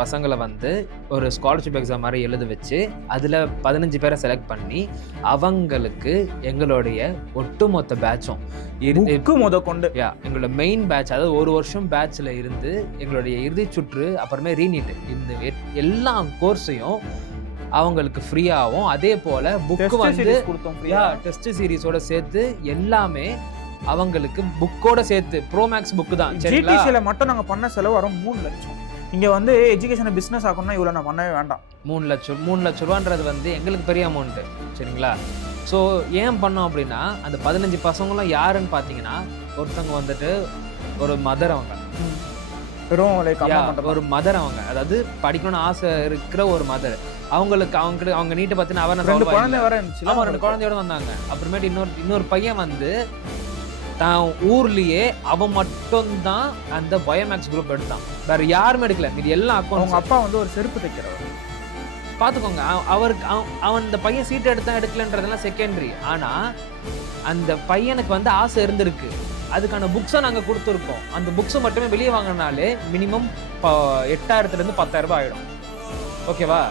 பசங்களை வந்து ஒரு ஸ்காலர்ஷிப் எக்ஸாம் மாதிரி எழுத வச்சு அதில் 15 பேரை செலக்ட் பண்ணி அவங்களுக்கு எங்களுடைய ஒட்டுமொத்த பேட்சும் கொண்டு எங்களோட மெயின் பேட்ச், அதாவது 1 வருஷம் பேட்சில் இருந்து எங்களுடைய இறுதி சுற்று அப்புறமே ரீநீட் இந்த எல்லா கோர்ஸையும் அவங்களுக்கு ஃப்ரீயாகவும், அதே போல புக்கு வந்து டெஸ்ட் சீரிஸோட சேர்த்து எல்லாமே அவங்களுக்கு புக்கோட சேர்த்து ப்ரோமேக்ஸ் புக்கு தான். ஜிடிசில மட்டும் நாங்க பண்ண செலவு வரும் 3 லட்சம். இங்க வந்து எஜுகேஷனை பிசினஸ் ஆகணும்னா இவ்வளவு நான் பண்ணவே வேண்டாம். 3 லட்ச ரூபான்றது வந்து எங்களுக்கு பெரிய அமௌண்ட். சரிங்களா? ஸோ ஏன் பண்ணோம் அப்படின்னா, அந்த 15 பசங்களும் யாருன்னு பார்த்தீங்கன்னா, ஒருத்தவங்க வந்துட்டு ஒரு மதர், அவங்க ஒரு மதர், அவங்க அதாவது படிக்கணும்னு ஆசை இருக்கிற ஒரு மதர். அவங்க நீட்டை பார்த்தீங்கன்னா அவன் 2 குழந்தையோட வந்தாங்க. அப்புறமேட்டு இன்னொரு பையன் வந்து தான் ஊர்லயே அவன் மட்டும்தான் அந்த பயோமேக்ஸ் குரூப் எடுத்தான், வேற யாருமே எடுக்கல. இது எல்லாம் அவங்க அப்பா வந்து ஒரு செருப்பு தைக்கிறவர். பார்த்துக்கோங்க, அவன் இந்த பையன் சீட்டு எடுக்கலன்றதெல்லாம் செகண்டரி. ஆனா அந்த பையனுக்கு வந்து ஆசை இருந்திருக்கு, அதுக்கான புக்ஸை நாங்கள் கொடுத்துருக்கோம். அந்த புக்ஸை மட்டுமே வெளியே வாங்கினாலே மினிமம் 8,000 to 10,000 ரூபாய் ஆகிடும். ஓகேவா?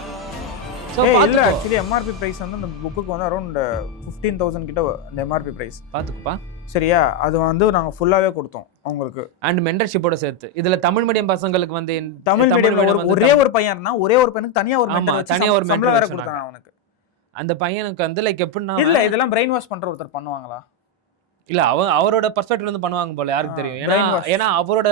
இல்ல ஆக்சுவலி எம்ஆர்பி பிரைஸ் வந்து அந்த புக்குக்கு வந்து அரௌண்ட் 15,000 கிட்ட அந்த எம்ஆர்பி பிரைஸ். பாத்துக்குப்பா. சரியா? அது வந்து நாங்க ஃபுல்லாவே கொடுத்தோம் அவங்களுக்கு. அண்ட் மென்டர்ஷிப்போட சேர்த்து. இதுல தமிழ் மீடியம் பசங்களுக்கு வந்து தமிழ் மீடியம் ஒரே ஒரு பையன் இருந்தா, ஒரே ஒரு பையனுக்கு தனியா ஒரு சம்பளம் வேற கொடுத்தாங்க அவனுக்கு. அந்த பையனுக்கு வந்து லைக் எப்படின்னா, இல்ல இதெல்லாம் பிரெயின் வாஷ் பண்ற ஒருத்தர் பண்ணுவாங்களா? இல்ல அவரோட பெர்ஸ்பெக்டிவ்ல இருந்து பண்ணுவாங்க போல, யாருக்கு தெரியும். ஏன்னா அவரோட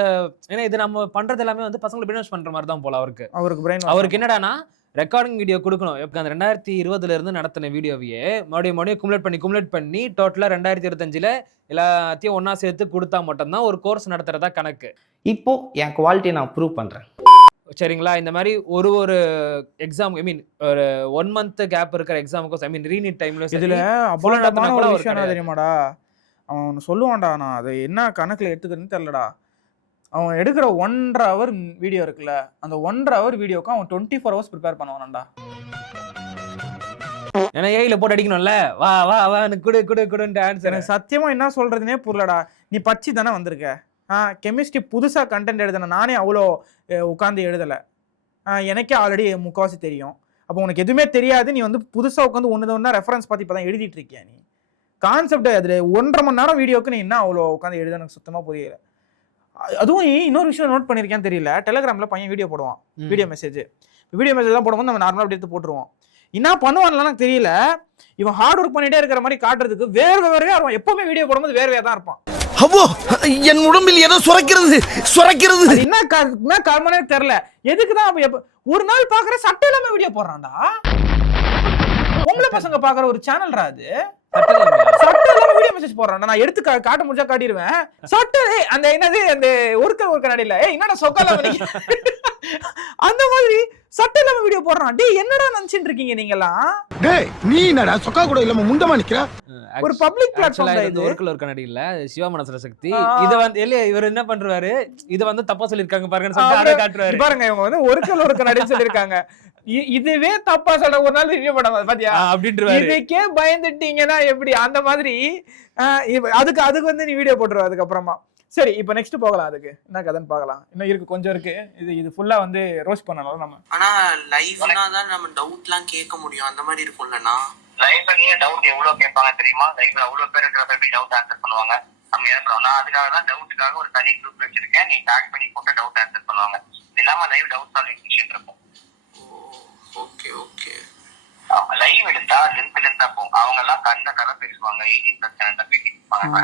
இது நம்ம பண்றது எல்லாமே வந்து பசங்களை பிரெயின் வாஷ் பண்ற மாதிரி தான் போல அவருக்கு என்னடானா ரெக்கார்டிங் வீடியோ கொடுக்கணும். அந்த 2020 இருந்து நடத்தின வீடியோவையே மறுபடியும் குமுலேட் பண்ணி டோட்டலா 2025 எல்லாத்தையும் ஒன்னா சேர்த்து கொடுத்தா மட்டும்தான் ஒரு கோர்ஸ் நடத்துறதா கணக்கு. இப்போ என் குவாலிட்டியை நான் ப்ரூவ் பண்றேன். சரிங்களா? இந்த மாதிரி ஒரு எக்ஸாம், ஐ மீன் ஒரு 1 month கேப் இருக்கிற எக்ஸாமுக்கு, ஐ மீன் ரீநீட் டைம்ல இதுல அபலமான ஒரு விஷயம் தெரியுமாடா, அவன் சொல்லுவான்டா, நான் அதை என்ன கணக்குல எடுத்துக்கிறேன்னு தெரியலடா. அவன் எடுக்கிற 1.5 hour வீடியோ இருக்குல்ல, அந்த 1.5 hour வீடியோக்கு அவன் 24 hours ப்ரிப்பேர் பண்ணுவான்டா. ஏன்னா ஏயில போட்டு அடிக்கணும்ல, வா வா வா குடுன்னு ஆன்சர். எனக்கு சத்தியமா என்ன சொல்றதுனே புரியலடா. நீ பச்சி தானே வந்திருக்க. கெமிஸ்ட்ரி புதுசா கண்டென்ட் எழுதுன நானே அவ்வளோ உட்காந்து எழுதலை. எனக்கே ஆல்ரெடி முக்கால்வாசி தெரியும். அப்போ உனக்கு எதுவுமே தெரியாது, நீ வந்து புதுசாக உட்காந்து ஒன்று ரெஃபரன்ஸ் பார்த்து இப்போ தான் எழுதிட்டு இருக்கியா நீ? கான்செப்ட் அதில் 1.5 மணி நேரம் வீடியோக்கு நீ என்ன அவ்வளோ உட்காந்து எழுத எனக்கு சுத்தமாக புரியல. அதுவும் இன்னொரு விஷயம் நோட் பண்ணியிருக்கேன்னு தெரியல, டெலிகிராமில் பையன் வீடியோ போடுவான், வீடியோ மெசேஜ் தான் போடும்போது நம்ம நார்மலாக அப்படி எடுத்து போட்டுருவோம். என்ன பண்ணுவான்லாம் எனக்கு தெரியல, இவன் ஹார்ட் ஒர்க் பண்ணிட்டே இருக்கிற மாதிரி காட்டுறதுக்கு வேர்வையா இருக்கும். எப்பவுமே வீடியோ போடும்போது வேர்வையா தான் இருப்பான். என் உடம்பில் ஏதோ சுரக்கிறது. என்ன காரணமே தெரியல. எதுக்குதான் ஒரு நாள் பாக்குற சட்டை இல்லாம வீடியோ போடுறான்டா. பொம்பளை பசங்க பாக்குற ஒரு சேனல்ரா அது. சட்டை இல்லாம வீடியோ மெசேஜ் போடுறான்டா. நான் எடுத்து காட்ட முடிஞ்சா காட்டிடுவேன். சட்டை அந்த என்னது அந்த ஒருக்க நடையில என்னடா சொக்கல அந்த மாதிரி சட்டை இல்லாம வீடியோ போடுறான். டேய் என்னடா நினைச்சிட்டு இருக்கீங்க நீங்கலாம்? டேய் நீ என்னடா சொக்கா கூட இல்லாம முண்டமா நிக்கிற? ஒரு பப்ளிக் பிளாட்ஃபார்ம்ல இது ஒரு நடி இல்ல, சிவா மனசுல சக்தி. இத வந்து இவர் என்ன பண்றாரு, இத வந்து தப்பா சொல்லிருக்காங்க பாருங்கன்னு சொல்லிட்டு அதை காட்டுறாரு. பாருங்க இவங்க வந்து ஒரு நடி சொல்லிருக்காங்க. இதுவே தப்பா சொல்ற ஒரு நாள் ரிவ்யூ பண்ண பாத்தியா அப்படின்றாரு. இதுக்கே பயந்துட்டீங்கன்னா எப்படி? அந்த மாதிரி அதுக்கு வந்து நீ வீடியோ போட்டுருவ அதுக்கப்புறமா. சரி இப்போ நெக்ஸ்ட் போகலாம். அதுக்கு என்ன கதைன்னு பார்க்கலாம். இன்னும் இருக்கு, கொஞ்சம் இருக்கு. இது ஃபுல்லா வந்து ரோஸ்ட் பண்ணலாம் நம்ம. ஆனா லைவ்னா தான் நம்ம டவுட்லாம் கேட்க முடியும், அந்த மாதிரி இருக்கும்லண்ணா. லைவ்ல நீங்க டவுட் எவ்வளவு கேட்பாங்க தெரியுமா? லைவ்ல அவ்வளவு பேர் இருக்கிற எப்படி டவுட் ஆன்சர் பண்ணுவாங்க. நம்ம ஏற்படும். நான் அதுக்காக தான் டவுட்டுக்காக ஒரு தனி குரூப் வச்சிருக்கேன். நீ டாக் பண்ணி போட்டு டவுட் ஆன்சர் பண்ணுவாங்க. இது இல்லாம லைவ் டவுட் சால்விங் செஷன் இருக்கும். ஓகே லைவ் எடுத்தா லென்த்தா போகும். அவங்க எல்லாம் கதை பேசுவாங்க. 18+ பேசிப்பாங்க.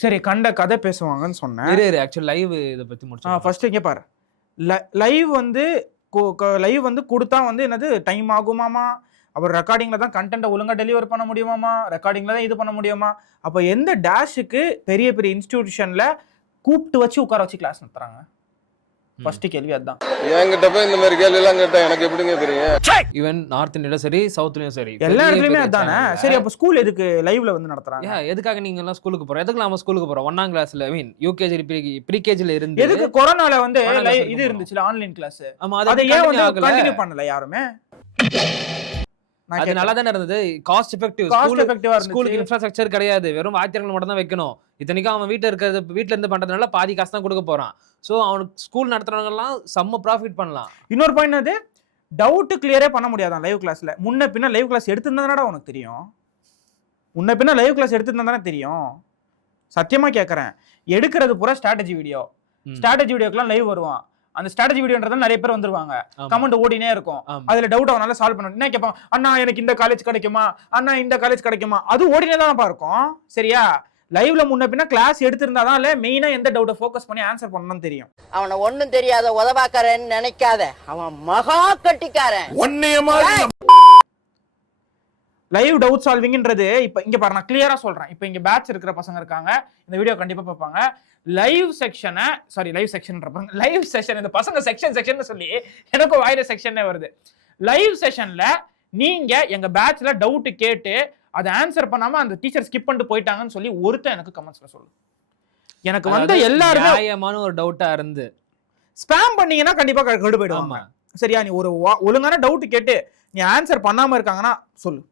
சரி கண்ட கதை பேசுவாங்கன்னு சொன்னேன். ஆக்சுவலி லைவ் இத பத்தி முடிச்சோம். ஃபர்ஸ்ட் இங்க பாரு, லைவ் வந்து கொடுத்தா வந்து என்னது டைம் ஆகுமாமா. அப்புறம் ரெக்கார்டிங்ல தான் கண்டென்ட்டை ஒழுங்கா டெலிவர் பண்ண முடியுமாமா, ரெக்கார்டிங்ல தான் இது பண்ண முடியுமா. அப்போ எந்த டேஷுக்கு பெரிய பெரிய இன்ஸ்டிடியூஷன்ல கூப்பிட்டு வச்சு உட்கார வச்சு கிளாஸ் நடத்துறாங்க? ஃபர்ஸ்ட் கேள்வி அதான். என்கிட்ட போய் இந்த மாதிரி கேள்வி எல்லாம் கேட்டா எனக்கு எப்படிங்க தெரியும்? ஈவன் நார்த் இந்தியால சரி, சவுத்லயும் சரி, எல்லா இடத்துலயுமே அதானே. சரி அப்ப ஸ்கூல் எதுக்கு லைவ்ல வந்து நடத்துறாங்க? எதுக்காக நீங்க எல்லாம் ஸ்கூலுக்கு போறோம்? எதுக்கு நாம ஸ்கூலுக்கு போறோம்? 1ஆம் கிளாஸ்ல ஐ மீன் யூகேஜி ப்ரீகேஜில இருந்து எதுக்கு கொரோனால வந்து இது இருந்துச்சுல ஆன்லைன் கிளாஸ். அதை ஏன் வந்து கண்டினியூ பண்ணல யாருமே? அது நல்லா தானே இருந்தது. காஸ்ட் எஃபெக்டிவா இருந்துச்சு. ஸ்கூலுக்கு இன்ஃப்ராஸ்ட்ரக்சர் கிடையாது, வெறும் வாத்தியார்கள் மட்டும் தான் வைக்கணும். இத்தனைக்கும் அவன் வீட்டுல இருந்து பண்றதுனால பாதி காசு தான் கொடுக்க போறான். சோ அவனுக்கு ஸ்கூல் நடத்துறவங்க எல்லாம் செம்ம ப்ராஃபிட் பண்ணலாம். இன்னொரு பாயிண்ட் அது டவுட் கிளியரே பண்ண முடியாதான் லைவ் கிளாஸ்ல. முன்ன பின்ன லைவ் கிளாஸ் எடுத்துருந்தா உனக்கு தெரியும். முன்ன பின்ன லைவ் கிளாஸ் எடுத்துருந்தா தானே தெரியும். சத்தியமா கேட்கறேன். எடுக்கிறது பூரா ஸ்ட்ராட்டஜி வீடியோ. ஸ்ட்ராட்டஜி வீடியோக்கெல்லாம் லைவ் வருவான். அந்த ஸ்ட்ராட்டஜி வீடியோன்றதால நிறைய பேர் வந்துருவாங்க. கமெண்ட் ஓடினே இருக்கும். அதுல டவுட் அவனால சால்வ் பண்ணணும். என்ன கேட்பான், அண்ணா எனக்கு இந்த காலேஜ் கிடைக்குமா, அண்ணா இந்த காலேஜ் கிடைக்குமா. அது ஓடினே தான் இருக்கும். சரியா? லைவ்ல முன்ன பின்ன கிளாஸ் எடுத்திருந்தாதான் மெயினா எந்த டவுட்டை ஃபோக்கஸ் பண்ணி ஆன்சர் பண்ணணும்னு தெரியும். அவனை ஒண்ணும் தெரியாத உதவாக்காரன்னு நினைக்காத, அவன் மகா கட்டிக்காரன். லைவ் டவுட் சால்விங்ன்றது இப்ப இங்க பாரு, நான் கிளியரா சொல்றேன். இப்ப இங்க பேட்ச் இருக்கிற பசங்க இருக்காங்க, இந்த வீடியோ கண்டிப்பா பார்ப்பாங்க. லைவ் செக்ஷன் இந்த பசங்க செக்ஷன் சொல்லி எனக்கு வாயில செக்ஷனே வருது. லைவ் செஷன்ல நீங்க எங்க பேட்ச்ல டவுட் கேட்டு அதை ஆன்சர் பண்ணாம அந்த டீச்சர் ஸ்கிப் பண்ணிட்டு போயிட்டாங்கன்னு சொல்லி ஒருத்தன் எனக்கு கமெண்ட்ஸ்ல சொல்லு. எனக்கு வந்து எல்லாருமே நியாயமான ஒரு டவுட்டா இருந்து ஸ்பாம் பண்ணீங்கன்னா கண்டிப்பா கெடு போயிடுவாங்க. சரியா? நீ ஒரு ஒழுங்கான டவுட் கேட்டு நீ ஆன்சர் பண்ணாம இருக்காங்கன்னா சொல்லு.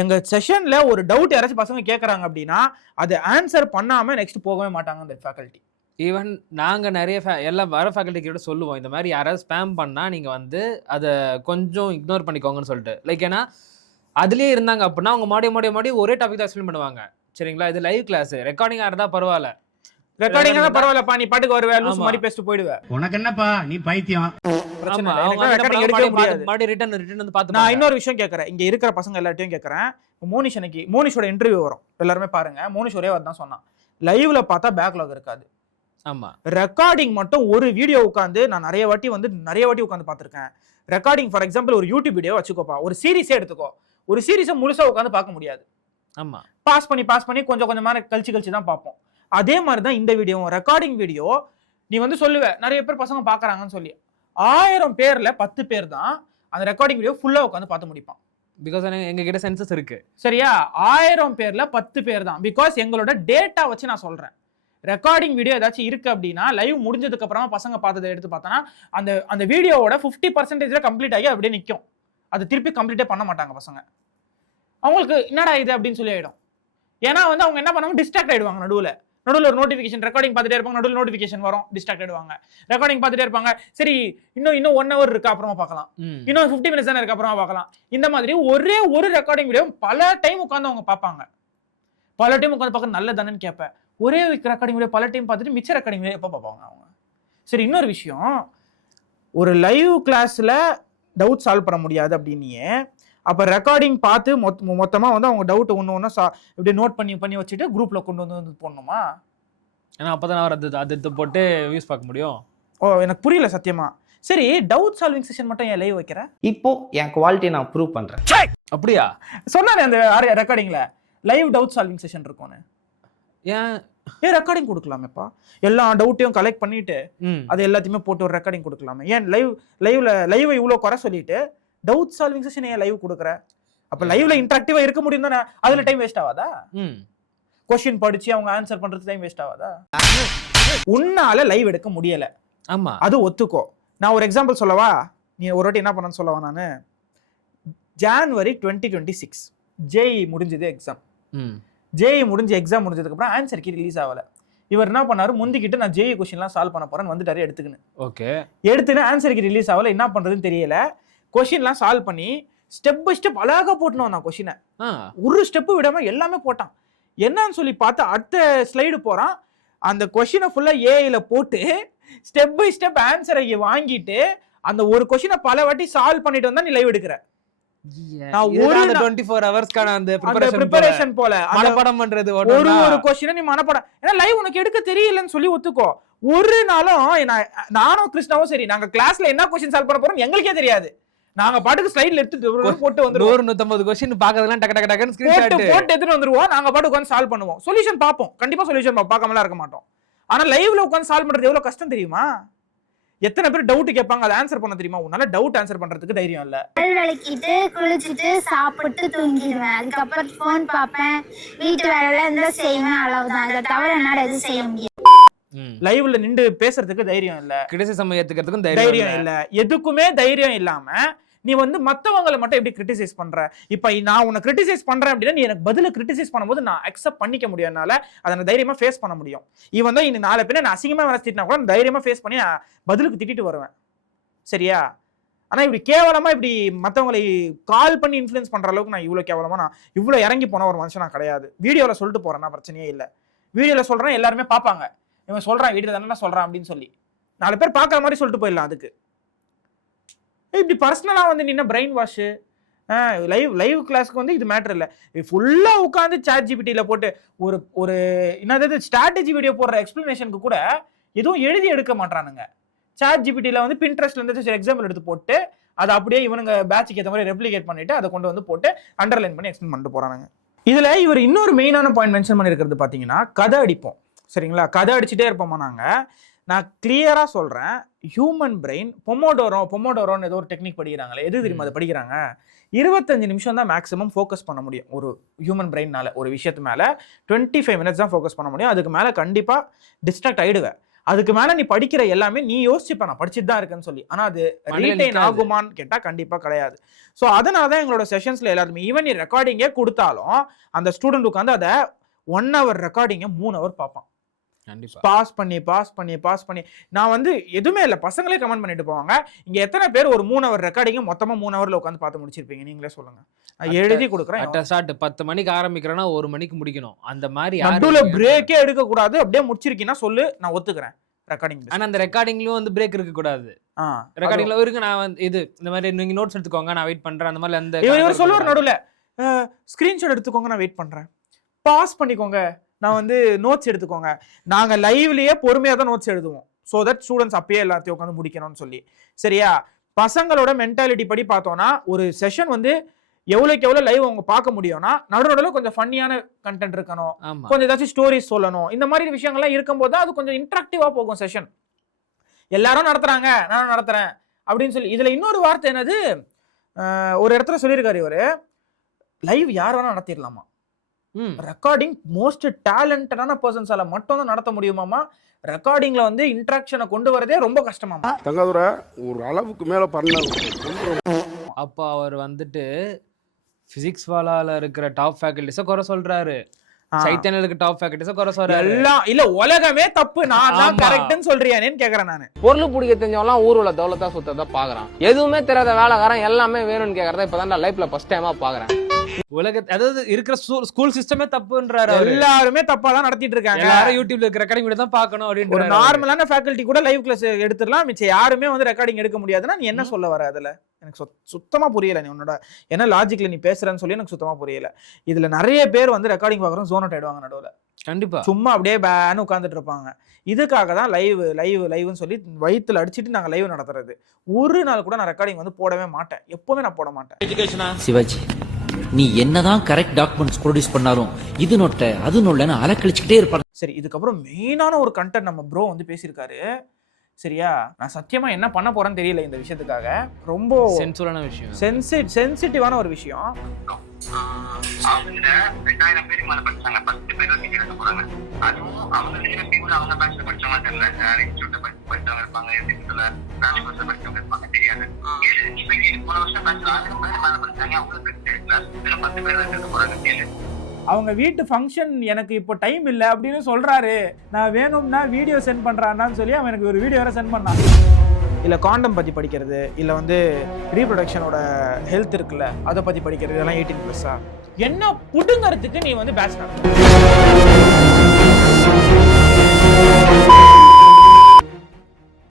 எங்க செஷன்ல ஒரு டவுட் யாராச்சும் பசங்க கேட்கறாங்க அப்படின்னா அதை ஆன்சர் பண்ணாம நெக்ஸ்ட் போகவே மாட்டாங்க அந்த ஃபேக்கல்ட்டி. ஈவன் நாங்க நிறைய எல்லாம் வர ஃபேக்கல்ட்டி கிட்ட சொல்லுவோம், இந்த மாதிரி யாராவது ஸ்பாம் பண்ணா நீங்க வந்து அதை கொஞ்சம் இக்னோர் பண்ணிக்கோங்கன்னு சொல்லிட்டு. லைக் ஏன்னா அதுலயே இருந்தாங்க அப்படின்னா அவங்க மாடி ஒரே டாபிக் தான் எக்ஸ்பிளைன் பண்ணுவாங்க. சரிங்களா? இது லைவ் கிளாஸ், ரெக்கார்டிங்கா இருந்தா பரவாயில்ல. ரெக்கார்டிங்கா தான் பரவாயில்லப்பா, நீ பாட்டுக்கு வருவே, லூஸ் மாதிரி பேசிட்டு போயிடுவே. உனக்கு என்னப்பா நீ பைத்தியம். பிரச்சனை இல்ல. நான் இன்னொரு விஷயம் கேட்கறேன், இங்க இருக்கிற பசங்க எல்லாத்தையும் கேட்கறேன். மோனிஷோட இன்டர்வியூ வரும், எல்லாருமே பாருங்க. மோனிஷ் ஒரே வார்த்தை தான் சொன்னான், லைவ்ல பார்த்தா பேக்லாக் இருக்காது. ஆமா, ரெக்கார்டிங் மட்டும் ஒரு வீடியோ உட்காந்து நான் நிறைய வாட்டி உட்காந்து பார்த்திருக்கேன். ரெக்கார்டிங் ஃபார் எக்ஸாம்பிள் ஒரு யூடியூப் வீடியோ வச்சுக்கோப்பா, ஒரு சீரிஸே எடுத்துக்கோ. ஒரு சீரிஸை முழுசா உட்காந்து பார்க்க முடியாது. ஆமா, பாஸ் பண்ணி கொஞ்சம் கொஞ்சமா கழிச்சு தான் பார்ப்போம். அதே மாதிரி தான் இந்த வீடியோவும். ரெக்கார்டிங் வீடியோ நீ வந்து சொல்லுவ நிறைய பேர் பசங்க பாக்குறாங்கன்னு சொல்லி, 1000 பேர்ல 10 பேர் தான் அந்த ரெக்கார்டிங் வீடியோ ஃபுல்லா உட்காந்து பார்த்து முடிப்பான். பிகாஸ் எங்க கிட்ட சென்சஸ் இருக்கு. சரியா? 1000 பேர்ல 10 பேர் தான். பிகாஸ் எங்களோட டேட்டா வச்சு நான் சொல்றேன். ரெக்கார்டிங் வீடியோ ஏதாச்சும் இருக்கு அப்படின்னா லைவ் முடிஞ்சதுக்கு அப்புறமா பசங்க பார்த்ததை எடுத்து பார்த்தோன்னா அந்த வீடியோவோட 50% கம்ப்ளீட் ஆகி அப்படியே நிற்கும். அது திருப்பி கம்ப்ளீட்டே பண்ண மாட்டாங்க பசங்க. அவங்களுக்கு என்னடா இது அப்படின்னு சொல்லி ஆயிடும். ஏன்னா வந்து அவங்க என்ன பண்ணுவாங்க, டிஸ்ட்ராக்ட் ஆயிடுவாங்க நடுவில். நடுவில் ஒரு நோட்டிஃபிகேஷன், ரெக்கார்டிங் பார்த்துட்டே இருப்பாங்க, நடுவில் நோட்டிஃபிகேஷன் வரும், டிஸ்ட்ராக்ட் ஆயிடுவாங்க. ரெக்கார்டிங் பார்த்துட்டே இருப்பாங்க, சரி இன்னும் 1 hour இருக்கு அப்புறமா பார்க்கலாம், இன்னும் 50 minutes தானே இருக்கு அப்புறமா பார்க்கலாம். இந்த மாதிரி ஒரே ஒரு ரெக்கார்டிங் வீடியோ பல டைம் உட்காந்து அவங்க பார்ப்பாங்க. பல டைம் உட்காந்து பார்க்க நல்லதானு கேட்பேன். ஒரே ரெக்கார்டிங் வீடியோ பல டைம் பார்த்துட்டு மிச்ச ரெக்கார்டிங் வீடியோ எப்போ பார்ப்பாங்க அவங்க? சரி, இன்னொரு விஷயம், ஒரு லைவ் கிளாஸ்ல டவுட் சால்வ் பண்ண முடியாது அப்படின்னியே, அப்போ ரெக்கார்டிங் பார்த்து மொத்தமாக வந்து அவங்க டவுட் ஒன்று இப்படி நோட் பண்ணி வச்சுட்டு குரூப்ல கொண்டு வந்து போடணுமா? ஏன்னா அப்பதான் அவர் அது போட்டு வியூஸ் பார்க்க முடியும். ஓ, எனக்கு புரியல சத்தியமா. சரி, டவுட் சால்விங் செஷன் மட்டும் ஏன் லைவ் வைக்கிறேன்? இப்போ என் குவாலிட்டியை நான் ப்ரூவ் பண்றேன். அப்படியா? சொன்னானே அந்த ரெக்கார்டிங்ல லைவ் டவுட் சால்விங் செஷன் இருக்கும்னு. ஏன் ரெக்கார்டிங் கொடுக்கலாமேப்பா? எல்லா டவுட்டையும் கலெக்ட் பண்ணிட்டு அது எல்லாத்தையுமே போட்டு ஒரு ரெக்கார்டிங் கொடுக்கலாமே? ஏன் லைவ் இவ்வளோ குறை சொல்லிட்டு டவுட் சால்விங் செஷன் ஏன் லைவ் கொடுக்குற? அப்ப லைவ்ல இன்டராக்டிவா இருக்க முடியும் தானே? அதுல டைம் வேஸ்ட் ஆகாதா? கொஸ்டின் படிச்சு அவங்க ஆன்சர் பண்றது டைம் வேஸ்ட் ஆகாதா? உன்னால லைவ் எடுக்க முடியல, ஆமா, அது ஒத்துக்கோ. நான் ஒரு எக்ஸாம்பிள் சொல்லவா? நீ ஒரு வாட்டி என்ன பண்ணன்னு சொல்லவா? நான் January 2026 ஜேஇ முடிஞ்சது எக்ஸாம். ஜேஇ முடிஞ்ச எக்ஸாம் முடிஞ்சதுக்கு அப்புறம் ஆன்சர் கீ ரிலீஸ் ஆகல. இவர் என்ன பண்ணாரு, முந்திக்கிட்டு நான் ஜேஇ கொஸ்டின்லாம் சால்வ் பண்ண போறேன்னு வந்துட்டாரு எடுத்துக்கின்னு. ஓகே, எடுத்துன்னு ஆன்சர் கீ ரிலீஸ் ஆகல, என்ன பண்றதுன்னு தெரியல. கொஸ்டின்லாம் சால்வ் பண்ணி ஸ்டெப் பை ஸ்டெப் அழகா போட்டணும். நான் கொஸ்டினை ஒரு ஸ்டெப்பு விடாம எல்லாமே போட்டான். என்னன்னு சொல்லி பார்த்தா அடுத்த ஸ்லைடு போறான், அந்த கொஸ்டினை ஃபுல்லா ஏஐல போட்டு ஸ்டெப் பை ஸ்டெப் ஆன்சரை வாங்கிட்டு அந்த ஒரு கொஸ்டினை பல வாட்டி சால்வ் பண்ணிட்டு வந்தா நீ லைவ் எடுக்கிற. நான் ஒரு 24 ஹவர்ஸ்க்கான அந்த ப்ரிப்பரேஷன் போல மனப்பாடம் பண்றது ஒரு கொஸ்டினை நீ மனப்பாடம். ஏன்னா லைவ் உனக்கு எடுக்க தெரியலன்னு சொல்லி ஒத்துக்கோ. ஒரு நாளும் நானும் கிருஷ்ணாவும் சரி, நாங்க கிளாஸ்ல என்ன கொஸ்டின் சால்வ் பண்ண போறோம் எங்களுக்கே தெரியாது. நாங்க பாட்டுக்கு ஸ்லைட்ல எடுத்து போட்டு வந்துருவோம். 150 கொஸ்டின் பாக்கிறதெல்லாம் டக்கு டக்குன்னு ஸ்கிரீன்ஷாட் போட்டு எடுத்துட்டு வந்துருவோம். நாங்க பாட்டு உட்கார்ந்து சால்வ் பண்ணுவோம். சொல்யூஷன் பாப்போம், கண்டிப்பா சொல்யூஷன் பார்க்காமலாம் இருக்க மாட்டோம். ஆனா லைவ்ல உட்கார்ந்து சால்வ் பண்றது எவ்வளவு கஷ்டம் தெரியுமா? எத்தனை பேர் டவுட் கேட்பாங்க, அதை ஆன்சர் பண்ண தெரியுமா? உன்னால டவுட் ஆன்சர் பண்றதுக்கு தைரியம் இல்ல. விளக்கிட்டு குளிச்சிட்டு சாப்பிட்டு தூங்கிடுவேன். அதுக்கப்புறம் போன் பார்ப்பேன், வீட்டு வேலை இருந்தா செய்வேன், அவ்வளவுதான். அதை தவிர என்னால எதுவும் செய்ய முடியாது. லைவ்ல நின்று பேசுறதுக்கு தைரியம் இல்ல, கிரிட்டிசிசம் ஏத்துக்கிறதுக்கும் தைரியம் இல்ல, எதுக்குமே தைரியம் இல்லாம நீ வந்து மத்தவங்களை மட்டும் எப்படி கிரிட்டிசைஸ் பண்ற? இப்ப நான் உன்னை கிரிட்டிசைஸ் பண்றேன் அப்படின்னா நீ எனக்கு பதில கிரிட்டிசைஸ் பண்ணும்போது நான் அக்செப்ட் பண்ணிக்க முடியாதனால அதை நான் தைரியமா ஃபேஸ் பண்ண முடியும். இவன் தான் இன்னும் 4 பேர் நான் அசிங்கமா வேலை திட்டினா கூட நான் தைரியமா ஃபேஸ் பண்ணி பதிலுக்கு திட்டிட்டு வருவேன். சரியா? ஆனா இப்படி கேவலமா இப்படி மத்தவங்களை கால் பண்ணி இன்ஃப்ளூயன்ஸ் பண்ற அளவுக்கு நான் இவ்வளவு கேவலமா நான் இவ்வளவு இறங்கி போன ஒரு மனுஷன் நான் கிடையாது. வீடியோல சொல்லிட்டு போறேன், பிரச்சனையே இல்லை. வீடியோல சொல்றேன், எல்லாருமே பார்ப்பாங்க, இவன் சொல்றான் வீடியோ தானே சொல்றான் அப்படின்னு சொல்லி 4 பேர் பார்க்குற மாதிரி சொல்லிட்டு போயிடலாம். அதுக்கு இப்படி பர்சனலாக வந்து நின்ன பிரெயின் வாஷு லைவ் கிளாஸ்க்கு வந்து இது மேட்டர் இல்லை. ஃபுல்லாக உட்காந்து சாட் ஜிபிடியில் போட்டு ஒரு என்னது ஸ்ட்ராட்டஜி வீடியோ போடுற எக்ஸ்பிளனேஷனுக்கு கூட எதுவும் எழுதி எடுக்க மாட்டானுங்க. சாட் ஜிபிடியில் வந்து பின்ட்ரெஸ்ட்லேருந்து சில எக்ஸாம்பிள் எடுத்து போட்டு அதை அப்படியே இவனுங்க பேட்சுக்கு ஏற்ற மாதிரி ரெப்ளிகேட் பண்ணிட்டு அதை கொண்டு வந்து போட்டு அண்டர்லைன் பண்ணி எக்ஸ்பிளைன் பண்ணிட்டு போகிறானுங்க. இதில் இவர் இன்னொரு மெயினான பாயிண்ட் மென்ஷன் பண்ணியிருக்கிறது பார்த்தீங்கன்னா, கதை அடிப்போம். சரிங்களா? கதை அடிச்சுட்டே இருப்போமா நாங்கள். நான் கிளியராக சொல்கிறேன், ஹியூமன் பிரெயின் பொமோடோரோன்னு ஏதோ ஒரு டெக்னிக் படிக்கிறாங்களே, எது தெரியுமா அதை படிக்கிறாங்க? 25 நிமிஷம் தான் மேக்ஸிமம் ஃபோக்கஸ் பண்ண முடியும் ஒரு ஹியூமன் பிரெயின்னால. ஒரு விஷயத்து மேலே 25 minutes தான் ஃபோக்கஸ் பண்ண முடியும். அதுக்கு மேலே கண்டிப்பாக டிஸ்ட்ராக்ட் ஆகிடுவேன். அதுக்கு மேலே நீ படிக்கிற எல்லாமே நீ யோசிச்சுப்ப நான் படிச்சுட்டு தான் இருக்குன்னு சொல்லி, ஆனால் அது ரீடைன் ஆகுமான்னு கேட்டால் கண்டிப்பாக கிடையாது. ஸோ அதனால தான் எங்களோட செஷன்ஸில் எல்லாருமே ஈவன் நீ ரெக்கார்டிங்கே கொடுத்தாலும் அந்த ஸ்டூடெண்ட் உட்காந்து அதை 1 hour ரெக்கார்டிங்கை 3 hour பார்ப்பான். பாஸ் பண்ணி நான் வந்து எதுவுமே இல்லை, பசங்களே கமெண்ட் பண்ணிட்டு போவாங்க. இங்க எத்தனை பேர் ஒரு 3 hour ரெக்கார்டிங்க மொத்தமா 3 hourல உட்காந்து பார்த்து முடிச்சிருப்பீங்க? நீங்களே சொல்லுங்க. நான் எழுதி கொடுக்குறேன். 10 மணிக்கு ஆரம்பிக்கிறேன்னா 1 மணிக்கு முடிக்கணும். அந்த மாதிரி நடுவுல பிரேக்கே எடுக்க கூடாது. அப்படியே முடிச்சிருக்கீங்கன்னா சொல்லு, நான் ஒத்துக்கிறேன் ரெக்கார்டிங். ஆனா அந்த ரெக்கார்டிங்லயும் வந்து பிரேக் இருக்க கூடாது. ரெக்கார்டிங்ல இருக்கு நான் வந்து இது இந்த மாதிரி நீங்க நோட்ஸ் எடுத்துக்கோங்க நான் வெயிட் பண்றேன் அந்த மாதிரி அந்த இவர் சொல்லுவார் நடுவுல ஸ்கிரீன்ஷாட் எடுத்துக்கோங்க நான் வெயிட் பண்றேன், பாஸ் பண்ணிக்கோங்க நான் வந்து நோட்ஸ் எடுத்துக்கோங்க. நாங்க லைவ்லயே பொறுமையா தான் நோட்ஸ் எழுதுவோம். ஸோ தட் ஸ்டூடெண்ட்ஸ் அப்பயே எல்லாத்தையும் உட்காந்து முடிக்கணும்னு சொல்லி. சரியா? பசங்களோட மென்டாலிட்டி படி பார்த்தோம்னா ஒரு செஷன் வந்து எவ்வளோக்கு எவ்வளோ லைவ் அவங்க பார்க்க முடியும்னா நடுவில் கொஞ்சம் ஃபன்னியான கண்டென்ட் இருக்கணும், கொஞ்சம் ஏதாச்சும் ஸ்டோரிஸ் சொல்லணும், இந்த மாதிரி விஷயங்கள்லாம் இருக்கும்போது தான் அது கொஞ்சம் இன்ட்ராக்டிவா போகும் செஷன். எல்லாரும் நடத்துறாங்க நானும் நடத்துறேன் அப்படின்னு சொல்லி. இதுல இன்னொரு வார்த்தை என்னது, ஒரு இடத்துல சொல்லியிருக்காரு இவரு, லைவ் யார் வேணா நடத்திடலாமா, ரெக்கார்டிங் மோஸ்ட் டேலண்டடான பர்சன்ஸால மட்டும் தான் நடத்த முடியுமாமா, ரெக்கார்டிங்ல வந்து இன்டராக்ஷனை கொண்டு வரதே ரொம்ப கஷ்டமாமா. தங்காதுரை ஒரு அளவுக்கு மேல பண்ண. அப்ப அவர் வந்துட்டு பிசிக்ஸ் வாலால இருக்கிற டாப் ஃபேக்கல்டிஸை குறை சொல்றாரு. சைத்தன்யலுக்கு டாப் ஃபேக்கல்டிஸ் குறை சொல்றாரு. எல்லாம் இல்ல உலகமே தப்பு, நான் தான் கரெக்ட்னு சொல்றியானேன்னு கேக்குறேன் நானு. பொருள் பிடிக்க தெரிஞ்சவங்களாம் ஊருல தௌலத்தா சுத்ததான் பாக்குறான். எதுவுமே தெரியாத வேலைக்காரன் எல்லாமே வேணும்னு கேக்குறத இப்பதான் லைஃப்ல ஃபர்ஸ்ட் டைமா பாக்குறேன். அதாவது இருக்கிற ஸ்கூல் சிஸ்டமே தப்புன்றாரு. எல்லாருமே தப்பா தான் நடத்திட்டு இருக்காங்க. எல்லாரும் யூடியூப்ல இருக்கிற ரெக்கார்டிங் வீடியோ தான் பார்க்கணும் அப்படின்னு. ஒரு நார்மலான ஃபேக்கல்டி கூட லைவ் கிளாஸ் எடுத்துடலாம், மிச்சம் யாருமே வந்து ரெக்கார்டிங் எடுக்க முடியாதுன்னா நீ என்ன சொல்ல வர? அதுல எனக்கு சுத்தமா புரியல. நீ உன்னோட என்ன லாஜிக்ல நீ பேசுறன்னு சொல்லி எனக்கு சுத்தமா புரியல. இதுல நிறைய பேர் வந்து ரெக்கார்டிங் பாக்குறோம் ஜோன் அவுட் ஆயிடுவாங்க நடுவுல. கண்டிப்பா சும்மா அப்படியே பேன்னு உட்காந்துட்டு இருப்பாங்க. இதுக்காக தான் லைவ்னு சொல்லி வயித்துல அடிச்சுட்டு நாங்க லைவ் நடத்துறது. ஒரு நாள் கூட நான் ரெக்கார்டிங் வந்து போடவே மாட்டேன், எப்பவுமே நான் போட மாட்டேன். சிவாஜி, நீ என்னதான் கரெக்ட் டாக்குமெண்ட்ஸ் ப்ரொடியூஸ் பண்ணாலும் இது நோட்ட அது நோட்டன்னு அலக்கழிச்சுக்கிட்டே இருப்பாங்க. சரி, இதுக்கப்புறம் மெயினான ஒரு கண்டென்ட் நம்ம ப்ரோ வந்து பேசியிருக்காரு. சரியா, நான் சத்தியமா என்ன பண்ண போறேன்னு தெரியல இந்த விஷயத்துக்காக. ரொம்ப சென்சிட்டிவான விஷயம், சென்சிட்டிவான ஒரு விஷயம். அவங்க 2000 பேருக்கு மேல படிச்சாங்க, 10 பேர் தான் போறாங்க. அதுவும் அவங்க அவங்க பேட்ச்ல படிச்சவங்க தெரியல, இன்ஸ்டியூட்ல படிச்சவங்க இருப்பாங்க, படிச்சவங்க இருப்பாங்க, தெரியாது. போன வருஷம் பேட்ச்ல 1000 பேர் மேல படிச்சாங்க, அவங்களுக்கு 10 பேர் தான் இருக்க போறாங்க. கேளு, அவங்க வீட்டு ஃபங்க்ஷன் எனக்கு இப்போ டைம் இல்லை அப்படின்னு சொல்றாரு. நான் வேணும்னா வீடியோ சென்ட் பண்றான்னு சொல்லி அவன் எனக்கு ஒரு வீடியோ வேற சென்ட் பண்ணான். இல்லை காண்டம் பற்றி படிக்கிறது, இல்லை வந்து ரீப்ரொடக்ஷனோட ஹெல்த் இருக்குல்ல அதை பற்றி படிக்கிறது, இதெல்லாம் 18+. என்ன புடுங்கிறதுக்கு நீ வந்து பேட்ச் நடத்த